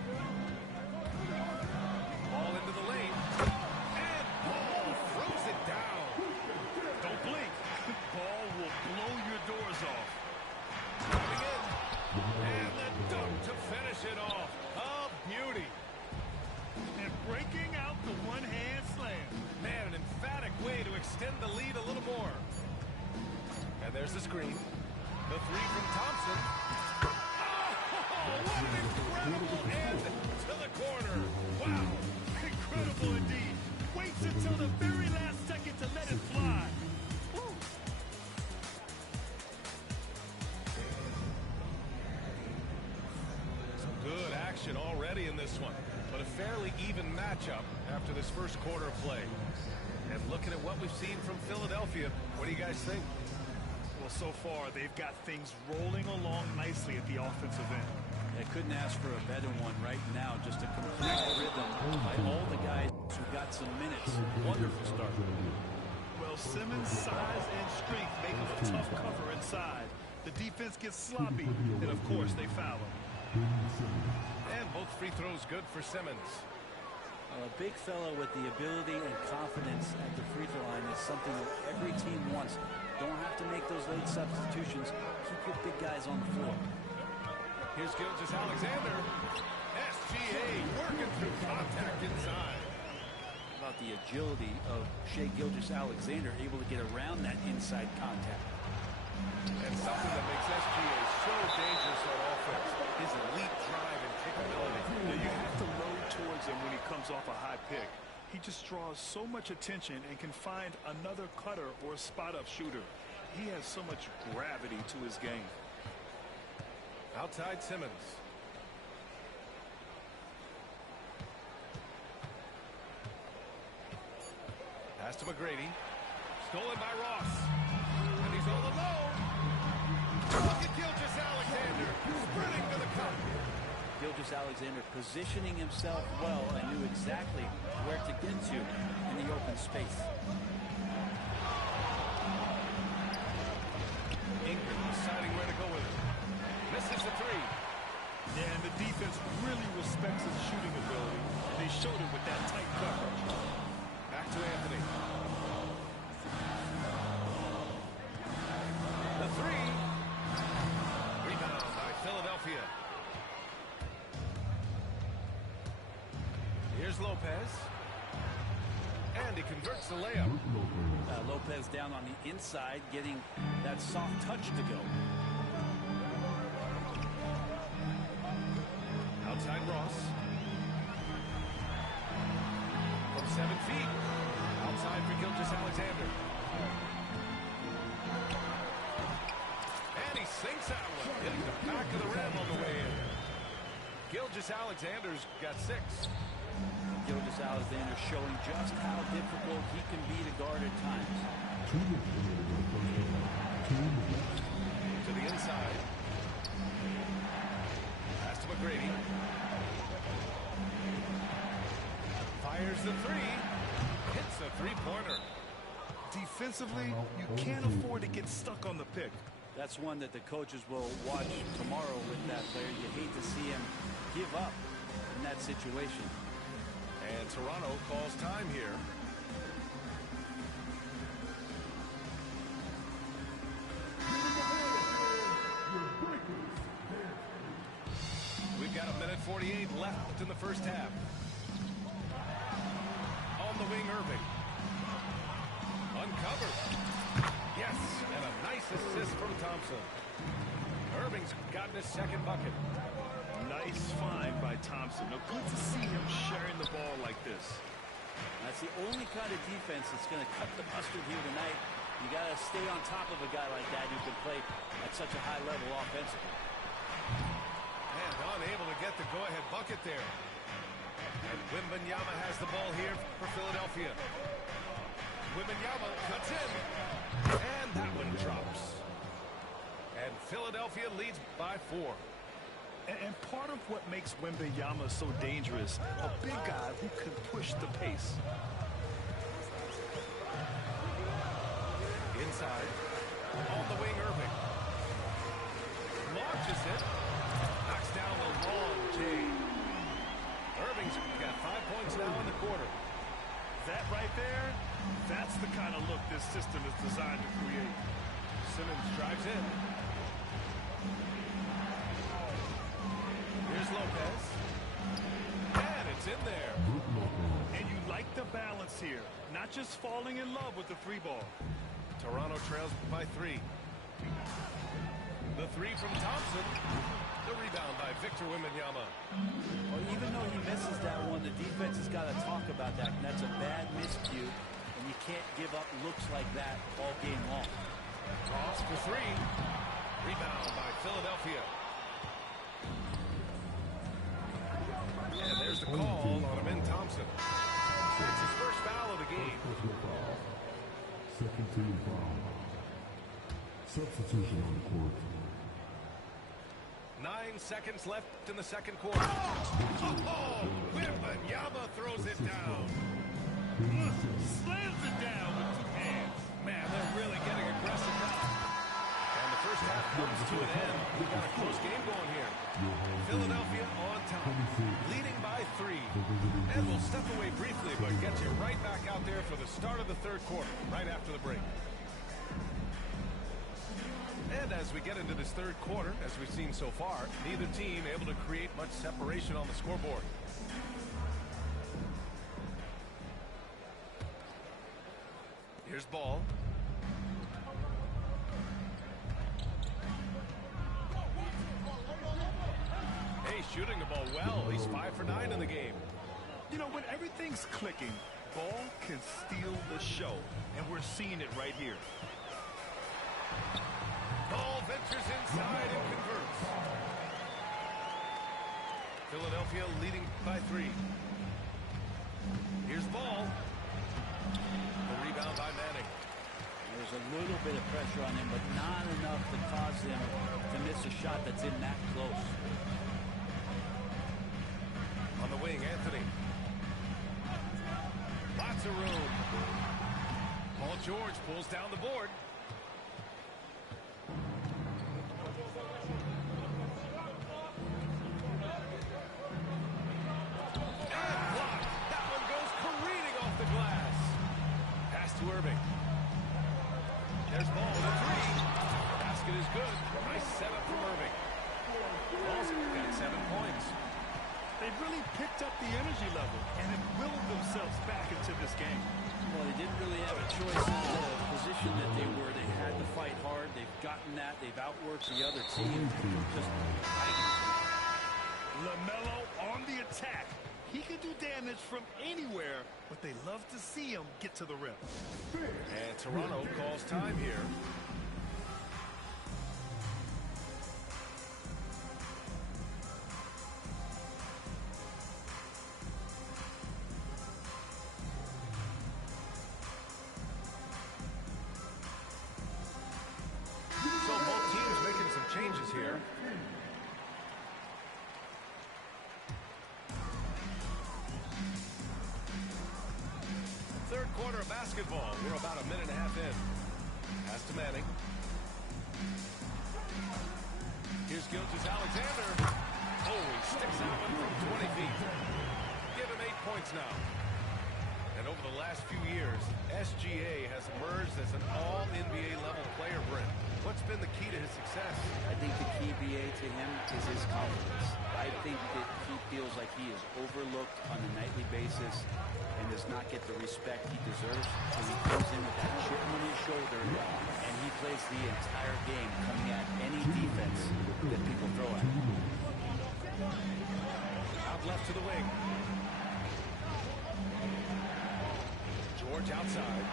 Ball into the lane. And Ball throws it down. Don't blink. Ball will blow your doors off. Coming in. And the dunk to finish it off. A beauty. And breaking out the one-hand slam. Man, an emphatic way to extend the lead a little more. And there's the screen. The 3 from Thompson. Oh, what an incredible end to the corner. Wow. Incredible indeed. Waits until the very last second to let it fly. Woo. Some good action already in this one, but a fairly even matchup after this first quarter of play. And looking at what we've seen from Philadelphia, what do you guys think? Well, so far, they've got things rolling along nicely at the offensive end. I couldn't ask for a better one right now. Just a complete rhythm by all the guys who got some minutes. Wonderful start. Well, Simmons' size and strength make him a tough cover inside. The defense gets sloppy, and of course they foul him. And both free throws good for Simmons. A big fellow with the ability and confidence at the free throw line is something that every team wants. Don't have to make those late substitutions. Keep your big guys on the floor. Here's Gilgeous-Alexander. SGA working through contact inside. About the agility of Shai Gilgeous-Alexander, able to get around that inside contact. And something that makes SGA so dangerous on offense, his elite drive and capability. Now you have to load towards him when he comes off a high pick. He just draws so much attention and can find another cutter or spot-up shooter. He has so much gravity to his game. Outside Simmons. Pass to McGrady. Stolen by Ross. And he's all alone. Look at Gilgeous-Alexander sprinting to the cup. Gilgeous-Alexander positioning himself well and knew exactly where to get to in the open space. Ingram deciding where to go with it. Misses the three. Yeah, and the defense really respects his shooting ability, and they showed it with that tight coverage. Back to Anthony. The three. Rebound by Philadelphia. Here's Lopez. And he converts the layup. Lopez down on the inside, getting that soft touch to go. Outside Ross. From 7 feet. Outside for Gilgeous-Alexander. And he sinks that one, hitting the back of the rim on the way in. Gilgeous-Alexander's got 6. Gilgeous-Alexander showing just how difficult he can be to guard at times. To the inside. Pass to McGrady. Fires the three. Hits a three-pointer. Defensively, you can't afford to get stuck on the pick. That's one that the coaches will watch tomorrow with that player. You hate to see him give up in that situation. And Toronto calls time here. We've got 1:48 left in the first half. On the wing, Irving. Uncovered. Yes, and a nice assist from Thompson. Irving's gotten his second bucket. Nice find by Thompson. Now, good to see him sharing the ball like this. That's the only kind of defense that's going to cut the mustard here tonight. You got to stay on top of a guy like that who can play at such a high level offensively. And unable to get the go-ahead bucket there. And Wembanyama has the ball here for Philadelphia. Wembanyama cuts in. And that one drops. And Philadelphia leads by 4. And part of what makes Wembanyama so dangerous, a big guy who can push the pace. Inside. On the wing, Irving. Launches it. Knocks down the long J. Irving's got 5 points now in the quarter. That right there, that's the kind of look this system is designed to create. Simmons drives in. Here's Lopez. And it's in there. And you like the balance here. Not just falling in love with the three ball. Toronto trails by 3. The three from Thompson. The rebound by Victor Wembanyama. Well, even though he misses that one, the defense has got to talk about that. And that's a bad miscue. And you can't give up looks like that all game long. Ross for 3. Rebound by Philadelphia. And there's the call on Amin Thompson. It's his first foul of the game. Second team foul. Substitution on the court. 9 seconds left in the second quarter. Oh, Wembanyama throws it down. Slams it down with 2 hands. Man, they're really getting aggressive now. And the first half comes to an end. We've got a close game going here. Philadelphia on top, leading by 3. And we'll step away briefly, but get you right back out there for the start of the third quarter, right after the break. And as we get into this third quarter, as we've seen so far, neither team able to create much separation on the scoreboard. Here's ball. Hey, shooting the ball well. He's 5 for 9 in the game. You know, when everything's clicking, ball can steal the show. And we're seeing it right here. Ball ventures inside and converts. Philadelphia leading by 3. Here's ball. The rebound by Manning. There's a little bit of pressure on him, but not enough to cause him to miss a shot that's in that close. On the wing, Anthony. Lots of room. Paul George pulls down the board. Irving. There's ball with a 3. Basket is good. Nice setup from Irving. Ball's got 7 points. They've really picked up the energy level and have willed themselves back into this game. Well, they didn't really have a choice in the position that they were. They had to fight hard. They've gotten that. They've outworked the other team. Just fighting. LaMelo on the attack. He can do damage from anywhere, but they love to see him get to the rim. And Toronto calls time here. So both teams making some changes here. Third quarter of basketball. We're about a minute and a half in. Pass to Manning. Here's Gilgeous-Alexander. Oh, he sticks that one from 20 feet. Give him 8 points now. And over the last few years, SGA has emerged as an all-NBA level player, Brent. What's been the key to his success? I think the key, BA, to him is his confidence. I think that he feels like he is overlooked on a nightly basis and does not get the respect he deserves. So he comes in with that chip on his shoulder, and he plays the entire game coming at any defense that people throw at him. Out left to the wing. George outside.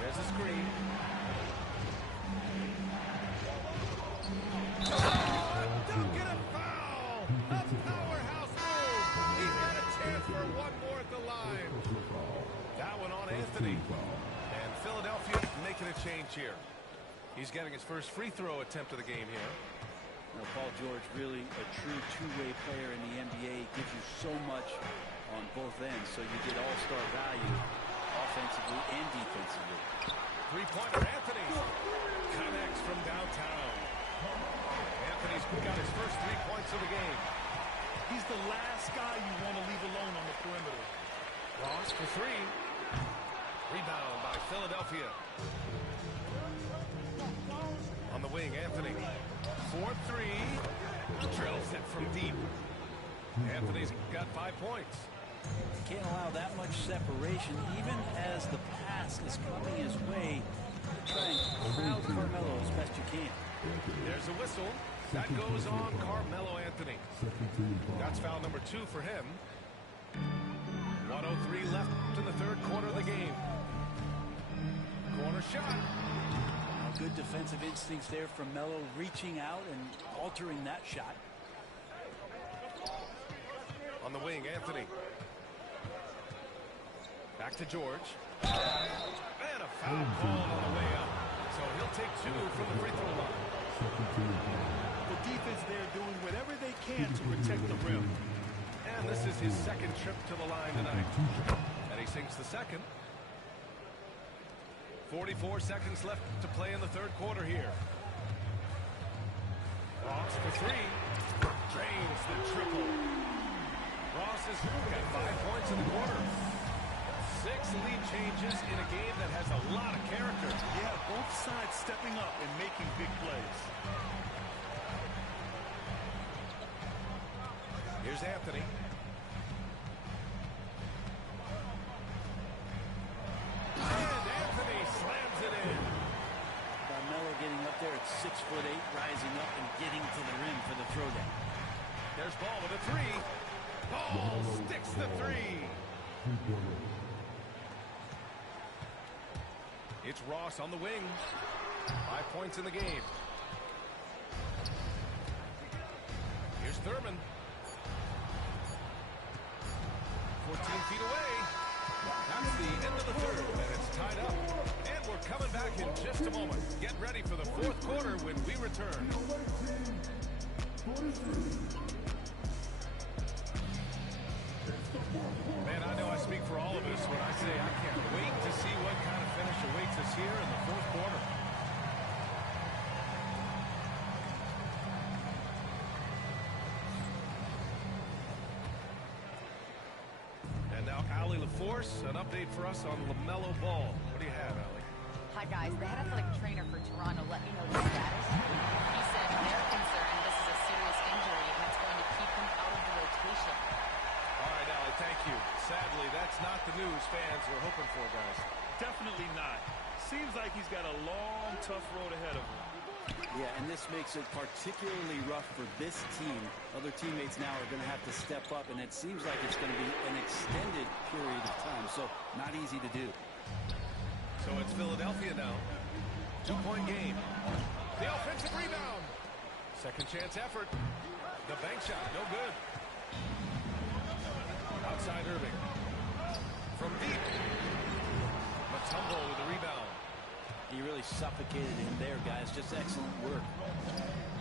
There's a screen. Don't get a foul! A powerhouse move! He's got a chance for one more at the line. That one on Anthony. And Philadelphia making a change here. He's getting his first free throw attempt of the game here. Now, Paul George, really a true two-way player in the NBA. Gives you so much on both ends, so you get all-star value offensively and defensively. Three-pointer, Anthony connects from downtown. Anthony's got his first 3 points of the game. He's the last guy you want to leave alone on the perimeter. Ross for 3. Rebound by Philadelphia. On the wing, Anthony. 4-3. Drills it from deep. Anthony's got 5 points. Can't allow that much separation, even as the pass is coming his way. Try and crowd Carmelo as best you can. There's a whistle. That goes on Carmelo Anthony. That's foul number 2 for him. 1:03 left in the third quarter of the game. Corner shot. Good defensive instincts there from Melo, reaching out and altering that shot. On the wing, Anthony. Back to George. And a foul call on the way up. So he'll take 2 from the free throw line. The defense there doing whatever they can to protect the rim. And this is his second trip to the line tonight. And he sinks the second. 44 seconds left to play in the third quarter here. Ross for three. Drains the triple. Ross has got 5 points in the quarter. 6 lead changes in a game that has a lot of character. Yeah, both sides stepping up and making big plays. Here's Anthony. And Anthony slams it in. Carmelo getting up there at 6'8", rising up and getting to the rim for the throwdown. There's Ball with a three. Ball sticks the three. It's Ross on the wing. 5 points in the game. Here's Thurman. 14 feet away. That's the end of the third, and it's tied up. And we're coming back in just a moment. Get ready for the fourth quarter when we return. Man, I know I speak for all of us when I say I can't wait to see what kind of finish awaits us here in the fourth quarter. And now Allie LaForce, an update for us on LaMelo Ball. What do you have, Allie? Hi, guys. The head athletic trainer for Toronto let me know the status. He said they're concerned this is a serious injury and it's going to keep him out of the rotation. All right, Allie, thank you. Sadly, that's not the news fans were hoping for, guys. Definitely not. Seems like he's got a long, tough road ahead of him. Yeah, and this makes it particularly rough for this team. Other teammates now are going to have to step up, and it seems like it's going to be an extended period of time, so not easy to do. So it's Philadelphia now. 2-point game. The offensive rebound. Second chance effort. The bank shot, no good. Outside Irving. From deep. Matumbo with the rebound. He really suffocated him there, guys. Just excellent work.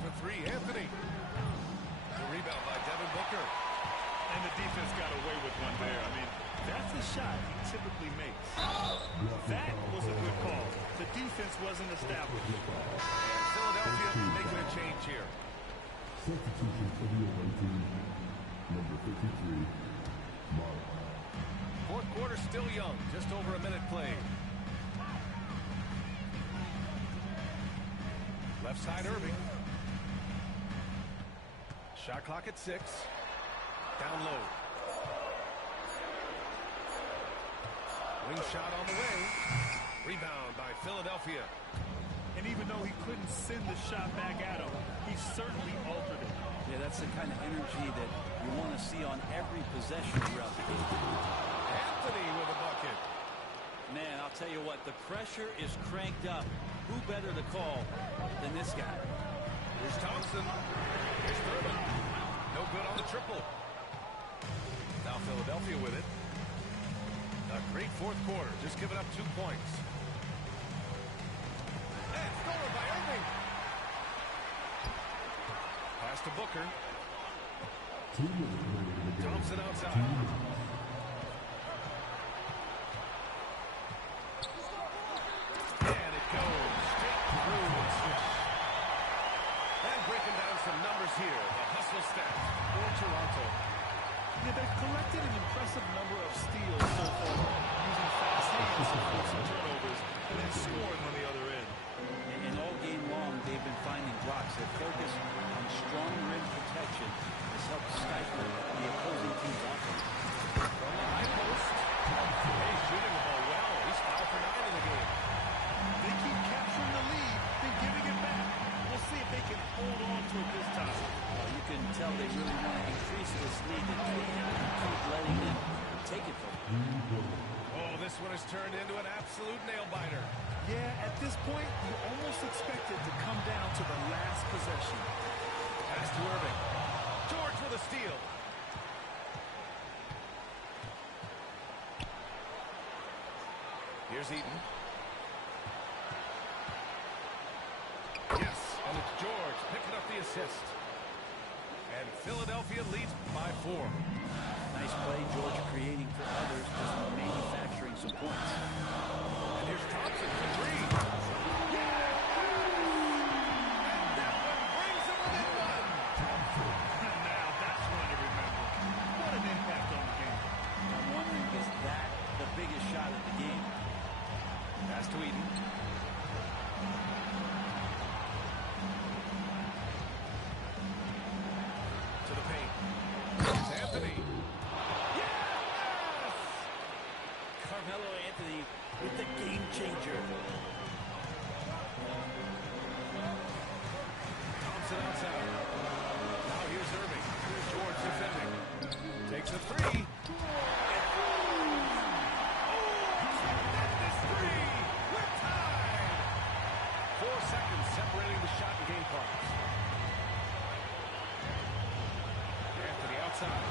For three, Anthony. The rebound by Devin Booker. And the defense got away with one there. I mean, that's the shot he typically makes. That was a good call. The defense wasn't established. And Philadelphia making a change here. Substitution for the away team, number 53, Mark. Fourth quarter still young, just over a minute played. Left side Irving. Shot clock at 6. Down low. Wing shot on the way. Rebound by Philadelphia. And even though he couldn't send the shot back at him, he certainly altered it. Yeah, that's the kind of energy that you want to see on every possession throughout the game. Anthony with a bucket. Man, I'll tell you what, the pressure is cranked up. Who better to call than this guy? Here's Thompson. Here's Thurman. No good on the triple. Now Philadelphia with it. A great fourth quarter. Just giving up 2 points. And stolen by Irving. Pass to Booker. 2 minutes remaining in the game. Thompson outside. 2 minutes. And it goes straight through the swish. And breaking down some numbers here. The hustle stats for Toronto. Yeah, they've collected an impressive number of steals so far, using fast hands to force some turnovers and then scoring on the other end. And all game long, they've been finding blocks. Their focus on strong rim protection has helped stifle the opposing team's offense. From the high post. Hey, shooting the ball well. He's 5 for 9 in the game. They keep capturing the lead, then giving it back. We'll see if they can hold on to it this time. You can tell they really want to increase this lead. They can't keep letting them take it from them. Oh, this one has turned into an absolute nail-biter. Yeah, at this point, you almost expect it to come down to the last possession. Pass to Irving. George with a steal. Here's Eaton. Yes, and it's George picking up the assist. And Philadelphia leads by 4. Nice play, George, creating for others, just manufacturing some points. And here's Thompson for 3. And that one brings him within changer. Thompson outside. Now here's Irving. George defending. Takes a three. Tremendous three. We're tied. 4 seconds separating the shot and game clocks. Anthony outside.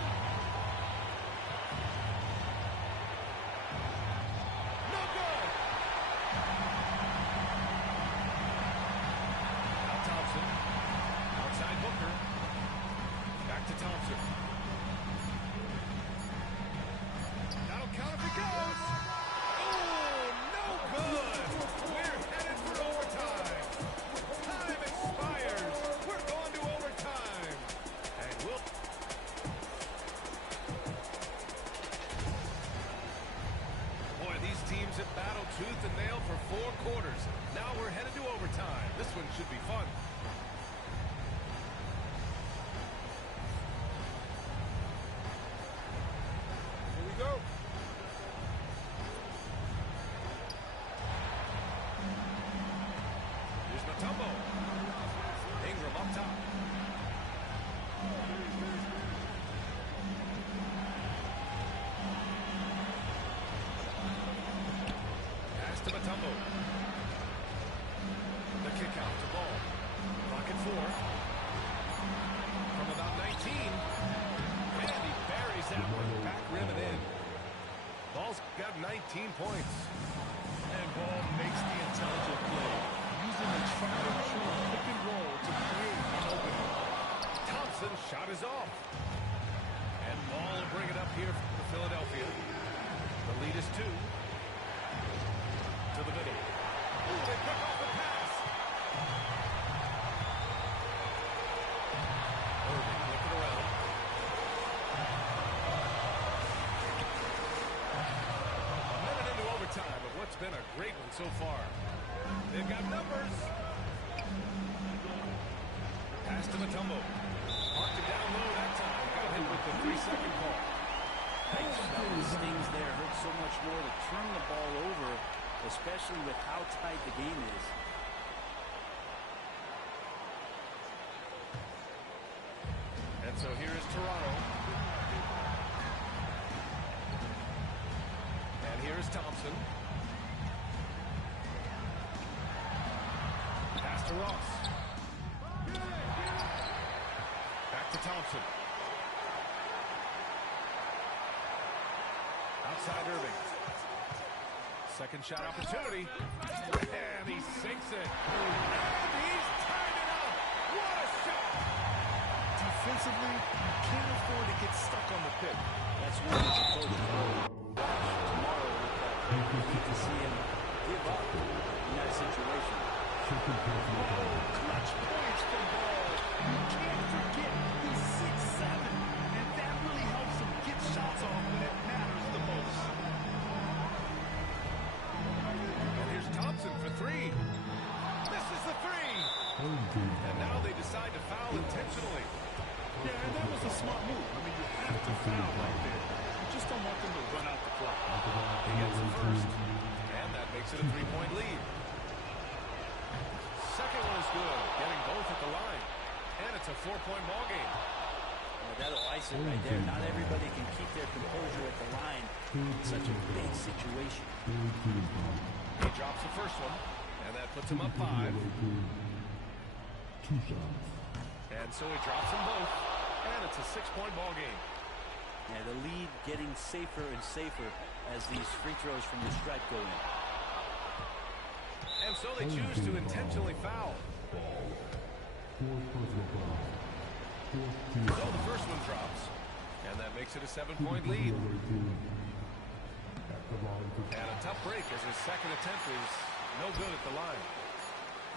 No good. Now Thompson. Outside Booker. Back to Thompson. That'll count if it goes. Oh, no good. We're headed for overtime. Time expires. We're going to overtime. And we'll... Boy, these teams have battled tooth and nail for 4 quarters. Now we're headed to overtime. This one should be fun. Here we go. Here's Mutombo. Ingram up top. Pass to Mutombo. The kick out to Ball. Clock at 4. From about 19. And he buries that one back rim and in. Ball's got 19 points. And Ball makes the intelligent play, using the tried and true pick and roll to create an opening. Thompson's shot is off. And Ball will bring it up here for Philadelphia. The lead is 2. To the middle. Ooh, they pick off the pass. Irving looking around. A minute into overtime of what's been a great one so far. They've got numbers. Pass to Mutombo. Marked it down low that time. Got hit with the 3-second call. The stings there hurt so much more to turn the ball over, especially with how tight the game is. And so here is Toronto. And here is Thompson. Pass to Ross. Back to Thompson. Outside Irving. Second shot opportunity. And he sinks it. And he's tied it up. What a shot. Defensively, you can't afford to get stuck on the pick. That's one of the coaches tomorrow we need to see him give up in that situation. Clutch points from Ball. You can't forget he's 6'7", and that really helps him get shots off when it matters the most. And here's Thompson for 3. Misses the 3. And now they decide to foul intentionally. Yeah, and that was a smart move. I mean, you have to foul right there. You just don't want them to run out the clock. He gets the first. And that makes it a 3-point lead. Second one is good. Getting both at the line. And it's a 4-point ball game. That'll ice it right there. Not everybody can keep their composure at the line in such a big situation. He drops the first one. And that puts him up 5. 2 shots. And so he drops them both. And it's a 6-point ball game. Yeah, the lead getting safer and safer as these free throws from the stripe go in. And so they choose to intentionally foul. So the first one drops. And that makes it a 7-point lead. And a tough break as his second attempt is no good at the line.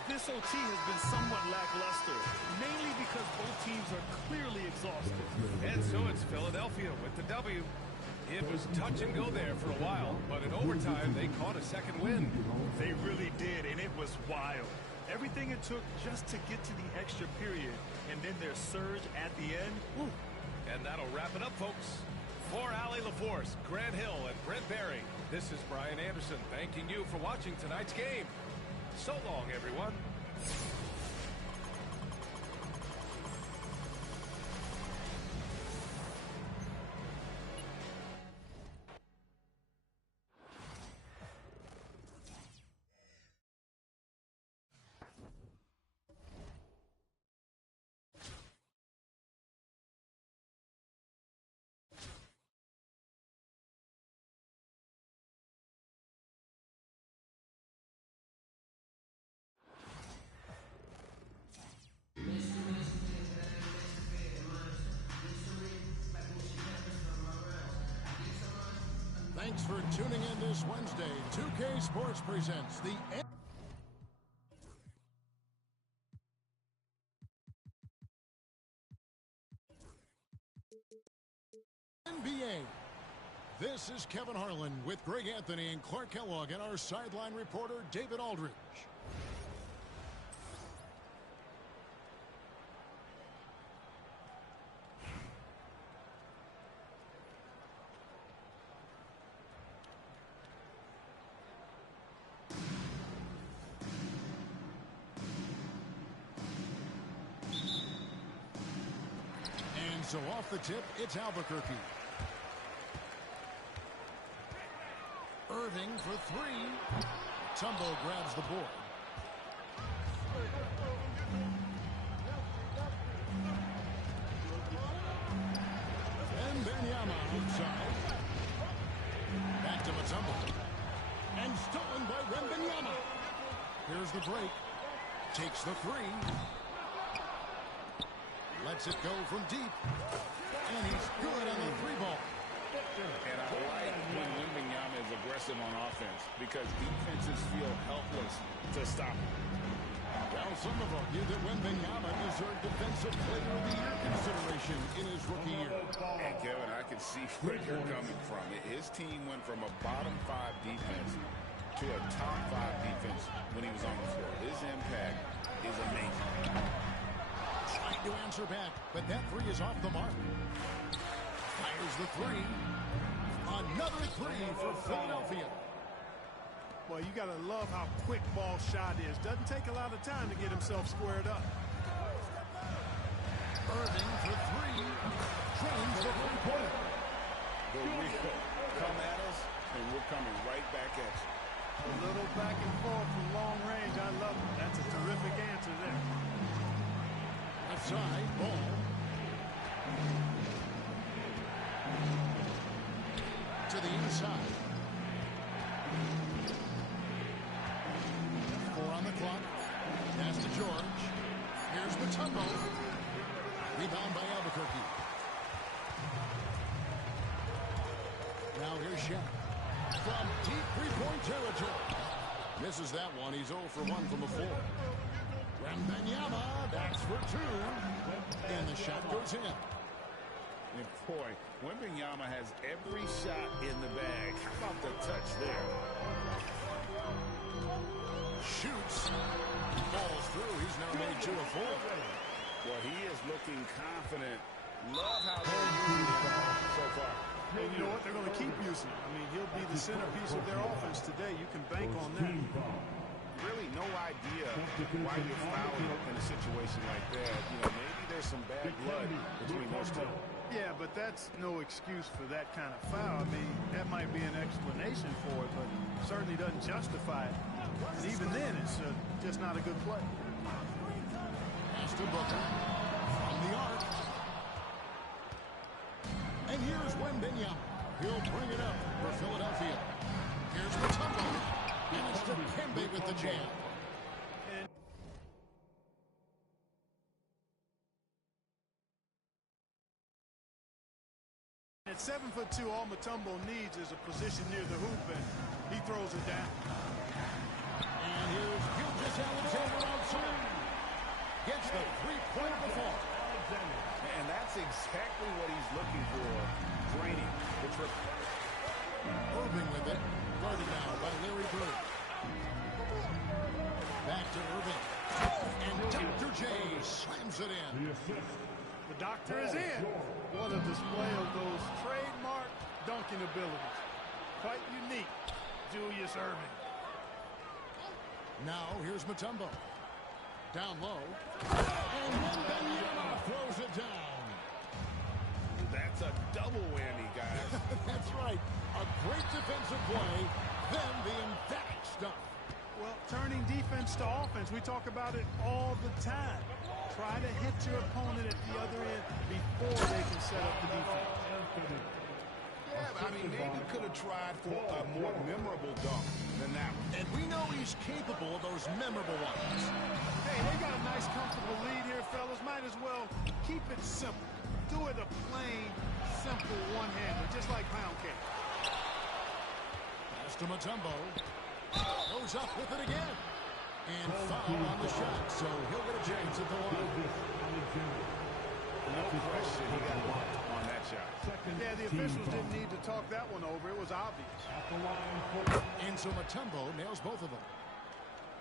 This OT has been somewhat lackluster, mainly because both teams are clearly exhausted. And so it's Philadelphia with the W. It was touch and go there for a while, but in overtime, they caught a second win. They really did, and it was wild. Everything it took just to get to the extra period, and then their surge at the end. Whew. And that'll wrap it up, folks. For Allie LaFleur. Force, Grant Hill, and Brent Barry. This is Brian Anderson thanking you for watching tonight's game. So long, everyone. Thanks for tuning in this Wednesday. 2K Sports presents the NBA. This is Kevin Harlan with Greg Anthony and Clark Kellogg and our sideline reporter, David Aldridge. So off the tip, it's Albuquerque. Irving for three. Tumbo grabs the board. And Benyama outside. Back to Mutombo. And stolen by Wembanyama. Here's the break. Takes the three. Lets it go from deep. And he's good on the three ball. And I like when Wembanyama is aggressive on offense because defenses feel helpless to stop him. Well, some have argued that Wembanyama deserved Defensive Player of the Year consideration in his rookie year. And Kevin, I can see where you're coming from. His team went from a bottom five defense to a top five defense when he was on the floor. His impact is amazing. Trying to answer back, but that three is off the mark. Fires the three. Another three for Philadelphia. Boy, you got to love how quick ball shot is. Doesn't take a lot of time to get himself squared up. Irving for three. Drains the three-pointer. The real come at us, and we're coming right back at you. A little back and forth from long range. I love it. That's a terrific answer there. Left side, ball. To the inside. 4 on the clock. Pass to George. Here's Mutombo. Rebound by Albuquerque. Now here's Shaq. From deep three-point territory. Misses that one. He's 0 for 1 from the floor. Wembanyama, that's for 2. And the shot goes in. And boy, Wembanyama has every shot in the bag. How about the touch there? Shoots. Falls through. He's now made 2 of 4. Well, he is looking confident. Love how they're using him so far. And you know what? They're going to keep using him. I mean, he'll be the centerpiece of their offense today. You can bank on that. Really no idea why you're fouling in a situation like that. You know, maybe there's some bad blood between those two. Yeah, but that's no excuse for that kind of foul. I mean, that might be an explanation for it, but certainly doesn't justify it. And even then, it's just not a good play. Pass to Booker from the arc. And here's Wembanyama. He'll bring it up for Philadelphia. Here's Mutombo. And it's Dikembe with the jam. At 7'2", all Mutombo needs is a position near the hoop, and he throws it down. And here's Gilgeous-Alexander outside. Gets the three-point before. And that's exactly what he's looking for, draining the triple. Irving with it. Guarded now by Larry Bird. Back to Irving. And Dr. J slams it in. The doctor is in. What a display of those trademark dunk playmaking abilities. Quite unique, Julius Erving. Now here's Mutombo. Down low. And Wembanyama throws it down. That's a double whammy, guys. That's right. A great defensive play, then the emphatic stuff. Well, turning defense to offense, we talk about it all the time. Try to hit your opponent at the other end before they can set up the defense. Yeah, but I mean, maybe could have tried for a more memorable dunk than that one. And we know he's capable of those memorable ones. Hey, they got a nice, comfortable lead here, fellas. Might as well keep it simple. Do it a plain, simple one-hander, just like pound cake. Pass to Mutombo. Goes up with it again. And foul on the shot, so he'll get a chance at the line. No question, he got blocked on that shot. Yeah, the officials didn't need to talk that one over. It was obvious. And so Mutombo nails both of them.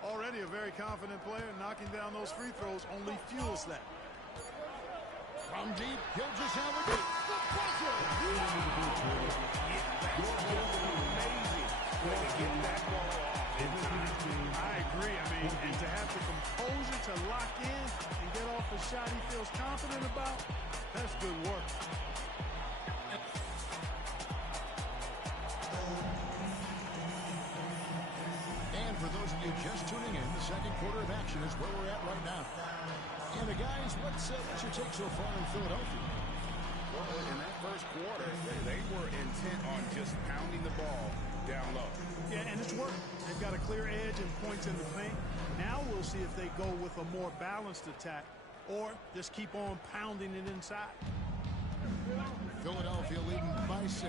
Already a very confident player. Knocking down those free throws only fuels that. From deep, Gilgeous-Alexander. The buzzer! Amazing way to get that ball off in time. I agree. I mean, and to have the composure to lock in and get off a shot he feels confident about, that's good work. And for those of you just tuning in, the second quarter of action is where we're at right now. And the guys, what's your take so far in Philadelphia? Well, in that first quarter, they were intent on just pounding the ball down low. Yeah, and it's worked. They've got a clear edge and points in the paint. Now we'll see if they go with a more balanced attack or just keep on pounding it inside. Philadelphia leading by 6.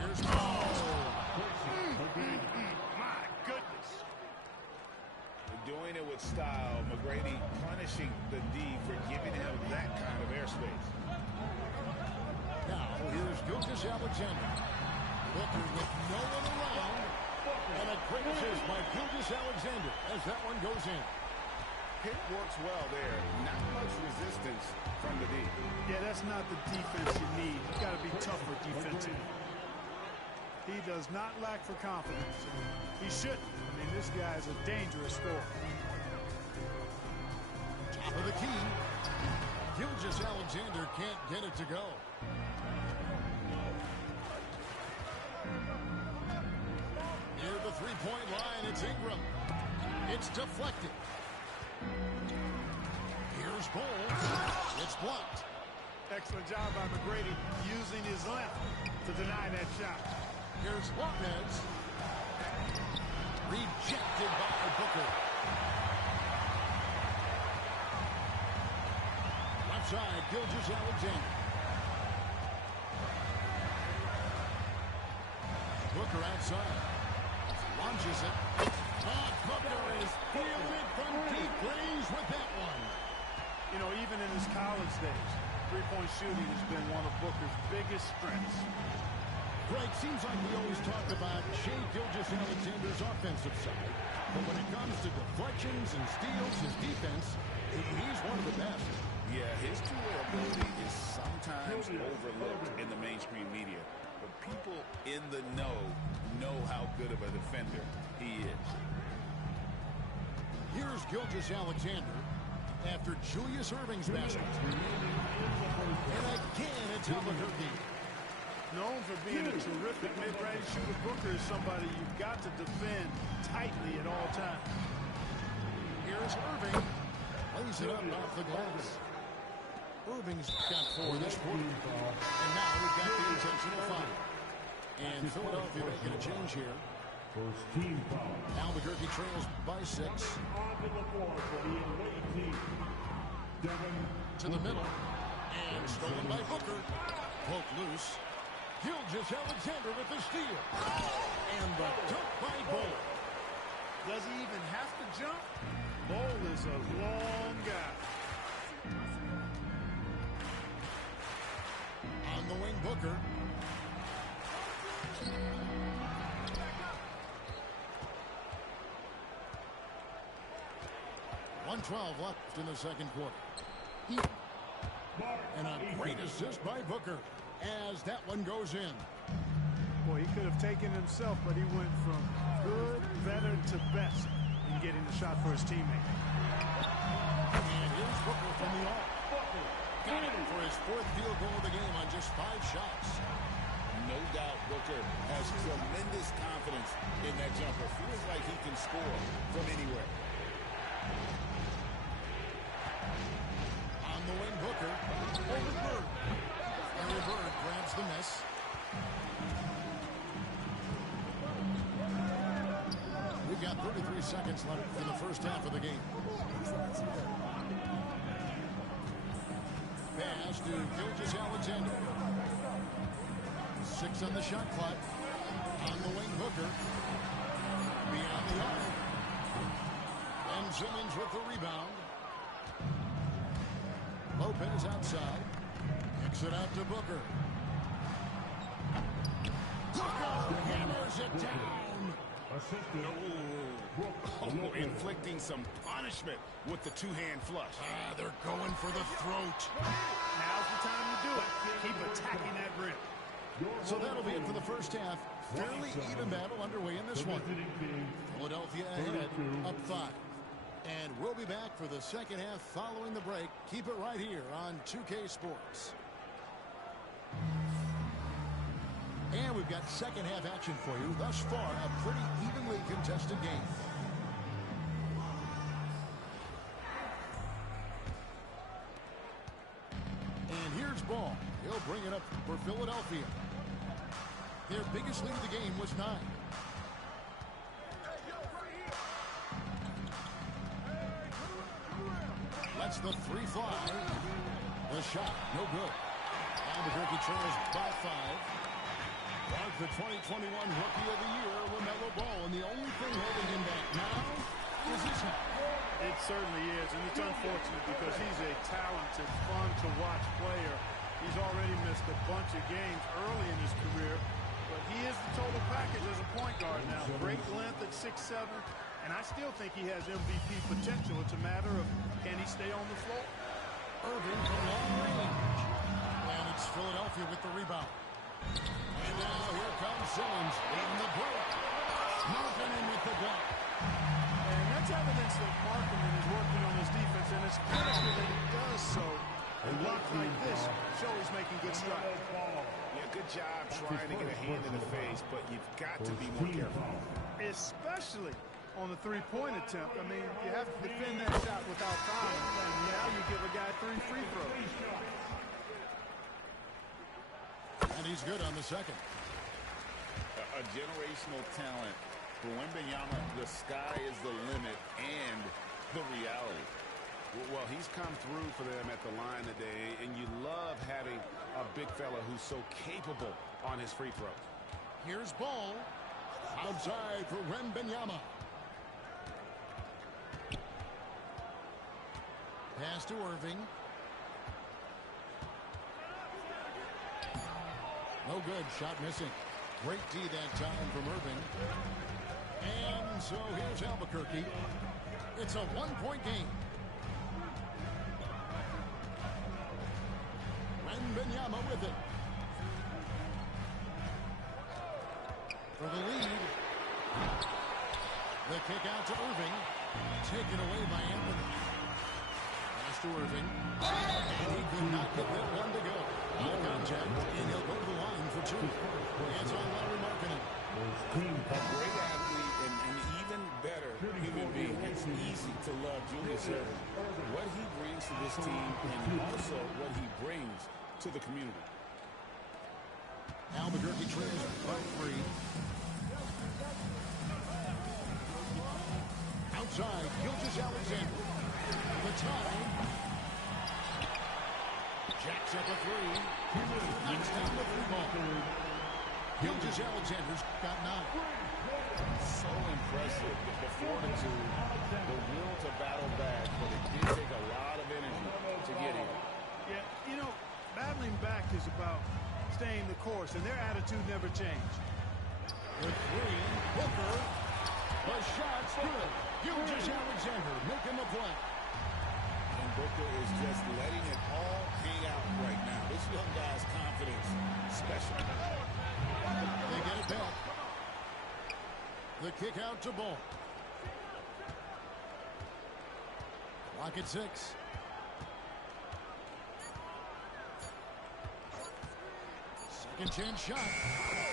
Here's My goodness. Doing it with style. McGrady punishing the D for giving him that kind of airspace. Now, here's Gilgeous-Alexander. Booker with no one around. And a great assist by Gilgeous-Alexander as that one goes in. Pick works well there. Not much resistance from the D. Yeah, that's not the defense you need. You got to be tougher defensively. He does not lack for confidence. He shouldn't. I mean, this guy's a dangerous scorer. Top of the key. Gilgeous-Alexander can't get it to go. Near the three-point line, it's Ingram. It's deflected. Here's Bowles. It's blocked. Excellent job by McGrady using his length to deny that shot. Here's Lopez. Rejected by Booker. Left side, Gilgeous-Alexander. Booker outside. Launches it. Booker is fielded from deep range with that one. You know, even in his college days, three-point shooting has been one of Booker's biggest strengths. Greg, seems like we always talk about Shai Gilgeous-Alexander's offensive side, but when it comes to deflections and steals, his defense, he's one of the best. Yeah, his two-way ability is sometimes overlooked in the mainstream media, but people in the know how good of a defender he is. Here's Gilgeous-Alexander after Julius Erving's basket. And again, it's Albuquerque. Known for being a terrific mid-range shooter, Booker is somebody you've got to defend tightly at all times. Here's Erving. Lays it up off the glass. Erving's got 4 this quarter. And now we've got the intentional foul. And Philadelphia making a change here. First team foul. Albuquerque trails by 6. Onto the floor for the away team. Devin To the middle. And stolen by Booker. Poke loose. Gilgeous-Alexander with the steal. And the dunk by Bowles. Does he even have to jump? Bowles is a long guy. On the wing, Booker. .112 left in the second quarter. And a great assist by Booker as that one goes in. Boy, he could have taken himself, but he went from good, better to best in getting the shot for his teammate. And here's Booker from the arc. Got it for his 4th field goal of the game on just 5 shots. No doubt Booker has tremendous confidence in that jumper. Feels like he can score from anywhere. On the wing, Booker. Over Bird. Larry Bird grabs the miss. We've got 33 seconds left in the first half of the game. Pass to Gilgeous-Alexander. 6 on the shot clock. On the wing, Booker. Beyond the arc. And Simmons with the rebound. Lopez outside. Kicks it out to Booker. Booker hammers it down. Inflicting some punishment with the two-hand flush. They're going for the throat. Now's the time to do it. Keep attacking that rim. So that'll be it for the first half. Fairly even battle underway in this one. Philadelphia ahead, up 5. And we'll be back for the second half following the break. Keep it right here on 2K Sports. And we've got second half action for you. Thus far, a pretty evenly contested game. And here's Ball. He'll bring it up for Philadelphia. Their biggest lead of the game was 9. Lets the 3 fly. The shot, no good. Albuquerque trails by 5. Mark the 2021 Rookie of the Year, LaMelo Ball, and the only thing holding him back now is his health. It certainly is, and it's unfortunate because he's a talented, fun-to-watch player. He's already missed a bunch of games early in his career, but he is the total package as a point guard now. Great length at 6'7", and I still think he has MVP potential. It's a matter of, can he stay on the floor? Irving from long range. And it's Philadelphia with the rebound. And now here comes Simmons leading the break. Markkanen with the block. And that's evidence that Markkanen is working on his defense, and it's critical that he does so. A block like this show he's making good strides. Yeah, good job trying to get a hand in the face, but you've got to be more careful. Especially on the three-point attempt. I mean, you have to defend that shot without fouling, and now you give a guy 3 free throws. And he's good on the second. A generational talent. For Wembanyama, the sky is the limit and the reality. Well, he's come through for them at the line today, and you love having a big fella who's so capable on his free throws. Here's Ball. Outside for Wembanyama. Pass to Irving. No good. Shot missing. Great D that time from Irving. And so here's Albuquerque. It's a 1-point game. Wembanyama with it. For the lead. The kick out to Irving. Taken away by Anthony. Pass to Irving. And he could not get that one to go. No contact, and he'll go to the line for 2. Hands on Larry Markkanen. A great athlete and an even better human being. It's easy to love Julius Irving. What he brings to this team and also what he brings to the community. Albuquerque trails by 3. Outside, Gilgeous-Alexander. The time. Jacks up a 3. Knocks down the 3-ball. Gilgeous-Alexander's got 9. So impressive. The fortitude, the will to battle back, but it did take a lot of energy to get here. Yeah, you know, battling back is about staying the course, and their attitude never changed. The 3, Booker. The shot's good. Gilgeous-Alexander making the play. And Booker is just letting it all hang out right now. This young guy's confidence, special. They get it kick out to Ball. Clock at 6. Second chance shot.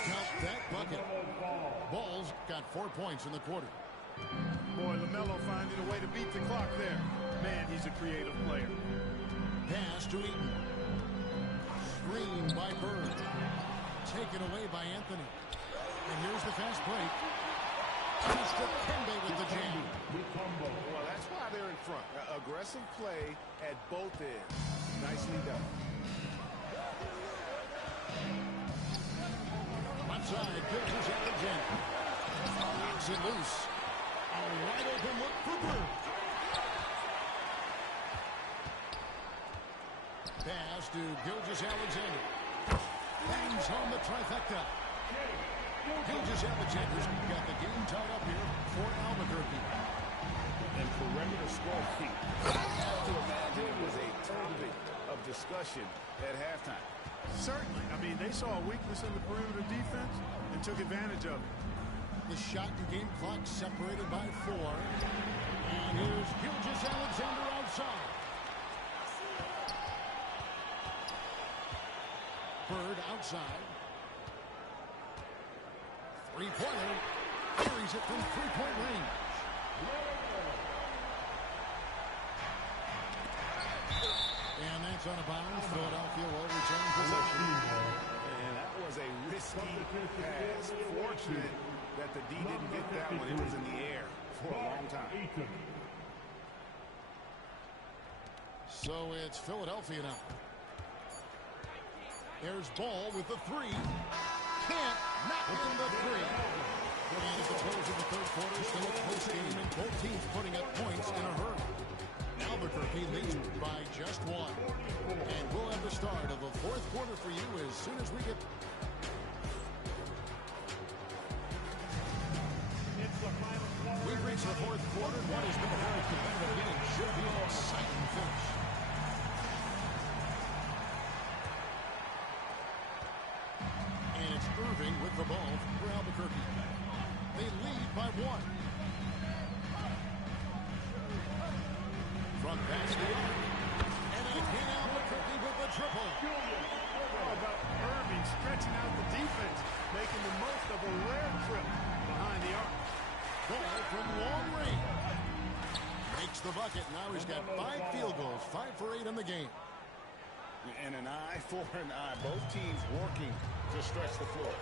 Count that bucket. Ball's got 4 points in the quarter. Boy, LaMelo finding a way to beat the clock there. Man, he's a creative player. Pass to Eaton. Screen by Bird. Taken away by Anthony. And here's the fast break. Mr. Kembe with the jam. Well, that's why they're in front. Aggressive play at both ends. Nicely done. Left side, Gilchrist Alexander. Knocks it loose. A wide open look for Bird. Pass to Gilchrist Alexander. Bangs home the trifecta. Gilchrist Alexander's got the game tied up here for Albuquerque. And perimeter scoring, I have to imagine it was a topic of discussion at halftime. Certainly. I mean, they saw a weakness in the perimeter defense and took advantage of it. The shot and game clock separated by 4. And here's Gilchrist Alexander outside. Bird outside. Three-pointer. Carries it from three-point range. And that's on a bounce. Philadelphia will return possession. And that was a risky pass. Fortunate that the D didn't get that when it was in the air for a long time. So it's Philadelphia now. There's Ball with the 3. Can't knock in the 3. And at the close of the third quarter, still a close game, and both teams putting up points in a hurry. Albuquerque leads by just 1. And we'll have the start of the fourth quarter for you as soon as we get... We've reached the fourth quarter. What has been a very competitive game should be an exciting finish. And it's Irving with the ball for Albuquerque. They lead by 1. Front pass to the arc. And again Albuquerque with the triple. How about Irving stretching out the defense, making the most of a rare trip behind the arc. Ball from long range. Makes the bucket. Now he's got 5 field goals. 5 for 8 in the game. And an eye for an eye. Both teams working to stretch the floor.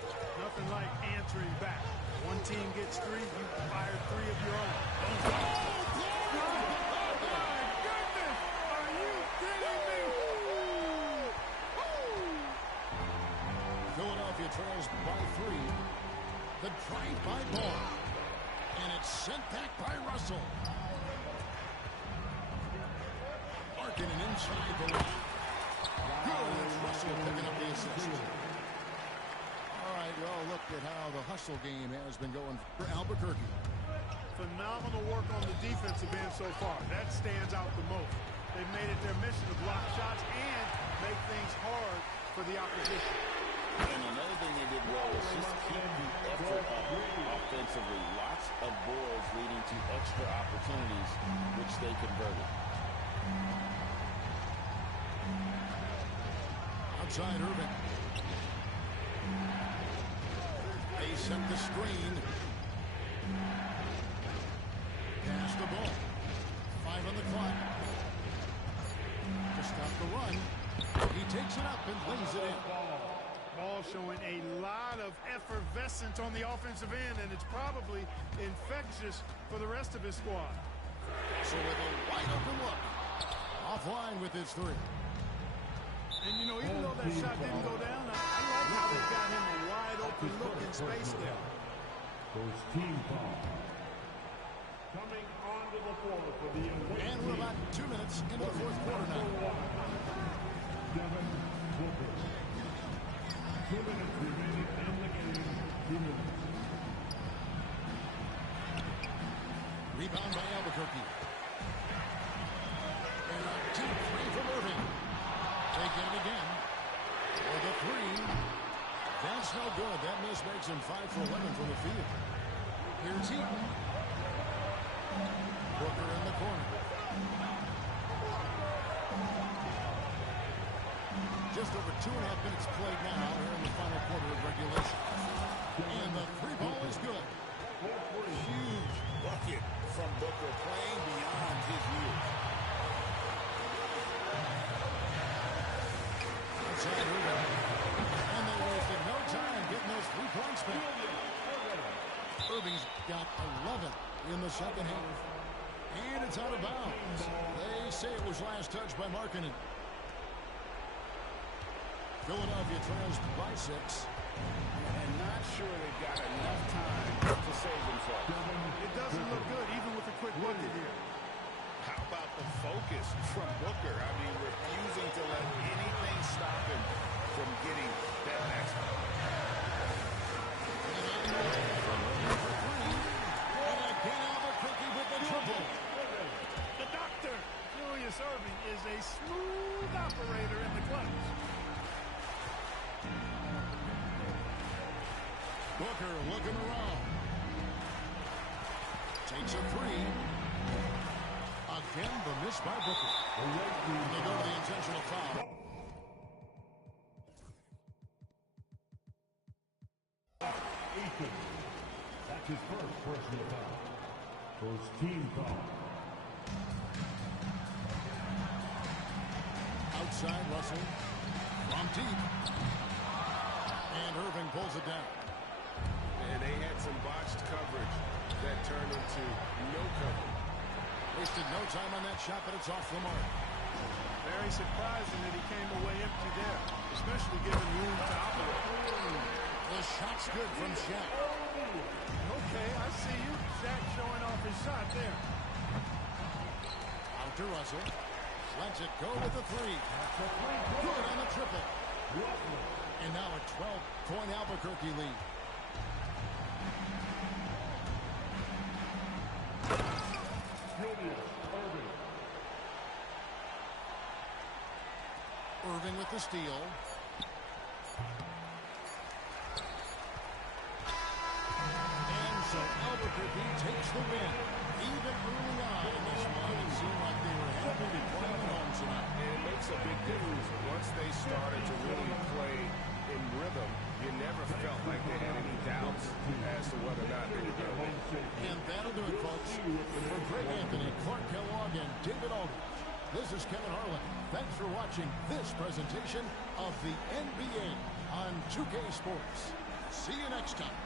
Nothing like answering back. One team gets 3, you fire 3 of your own. Oh, my goodness! Are you kidding me? Philadelphia trails by 3. The drive by Ball. And it's sent back by Russell. Markkanen inside the line. Good. It's Russell picking up the assist. All right, well, look at how the hustle game has been going for Albuquerque. Phenomenal work on the defensive end so far. That stands out the most. They've made it their mission to block shots and make things hard for the opposition. And another thing they did well was just keep the effort up offensively. Lots of boards leading to extra opportunities, which they converted. Outside Irving. They set the screen. Pass the ball. 5 on the clock. To stop the run. He takes it up and lays it in. Ball showing a lot of effervescence on the offensive end, and it's probably infectious for the rest of his squad. So with a wide open look. Offline with his 3. And, you know, even though that shot didn't go down, I like how they got him a wide open look in space there. First team foul. Coming onto the floor for the And we're about 2 minutes into the fourth quarter now. Devin Booker. 2 minutes remaining in the game. 2 minutes. Rebound by Albuquerque. And a deep 3 from Irving. They get it again. For the 3. That's no good. That miss makes him 5 for 11 from the field. Here's Heaton. Booker in the corner. Just over 2.5 minutes played now here in the final quarter of regulation. And the three ball is good. Huge bucket from Booker, playing beyond his years. Outside Irving. And they wasted no time getting those 3 points back. Irving's got 11 in the second half. And it's out of bounds. They say it was last touched by Markkanen. Philadelphia trails by 6. And not sure they've got enough time to save themselves. It doesn't look good, even with a quick bucket here. How about the focus from Booker? I mean, refusing to let anything stop him from getting that next one. And again, Albuquerque with the triple. The doctor, Julius Irving, is a smooth operator in the clutch. Booker looking around. Takes a 3. Again, the miss by Booker. And they go to the intentional foul. Ethan. That's his first personal foul. First team foul. Outside Russell. From deep. And Irving pulls it down. And they had some botched coverage that turned into no coverage. Wasted no time on that shot, but it's off the mark. Very surprising that he came away empty there, especially given room to operate. The shot's good from Shaq. Okay, I see you. Shaq showing off his shot there. Out to Russell. Lets it go with the 3. Good on the triple. And now a 12-point Albuquerque lead. Irving with the steal. And so Albuquerque takes the win. Even early on in this one, it seemed like they were happy to be playing at home tonight. And it makes a big difference. Once they started to really play in rhythm, you never felt like they had any doubts as to whether or not they were going to win. And that'll do it, folks. For Greg Anthony, Clark Kellogg, and David Aldridge, this is Kevin Harlan. Thanks for watching this presentation of the NBA on 2K Sports. See you next time.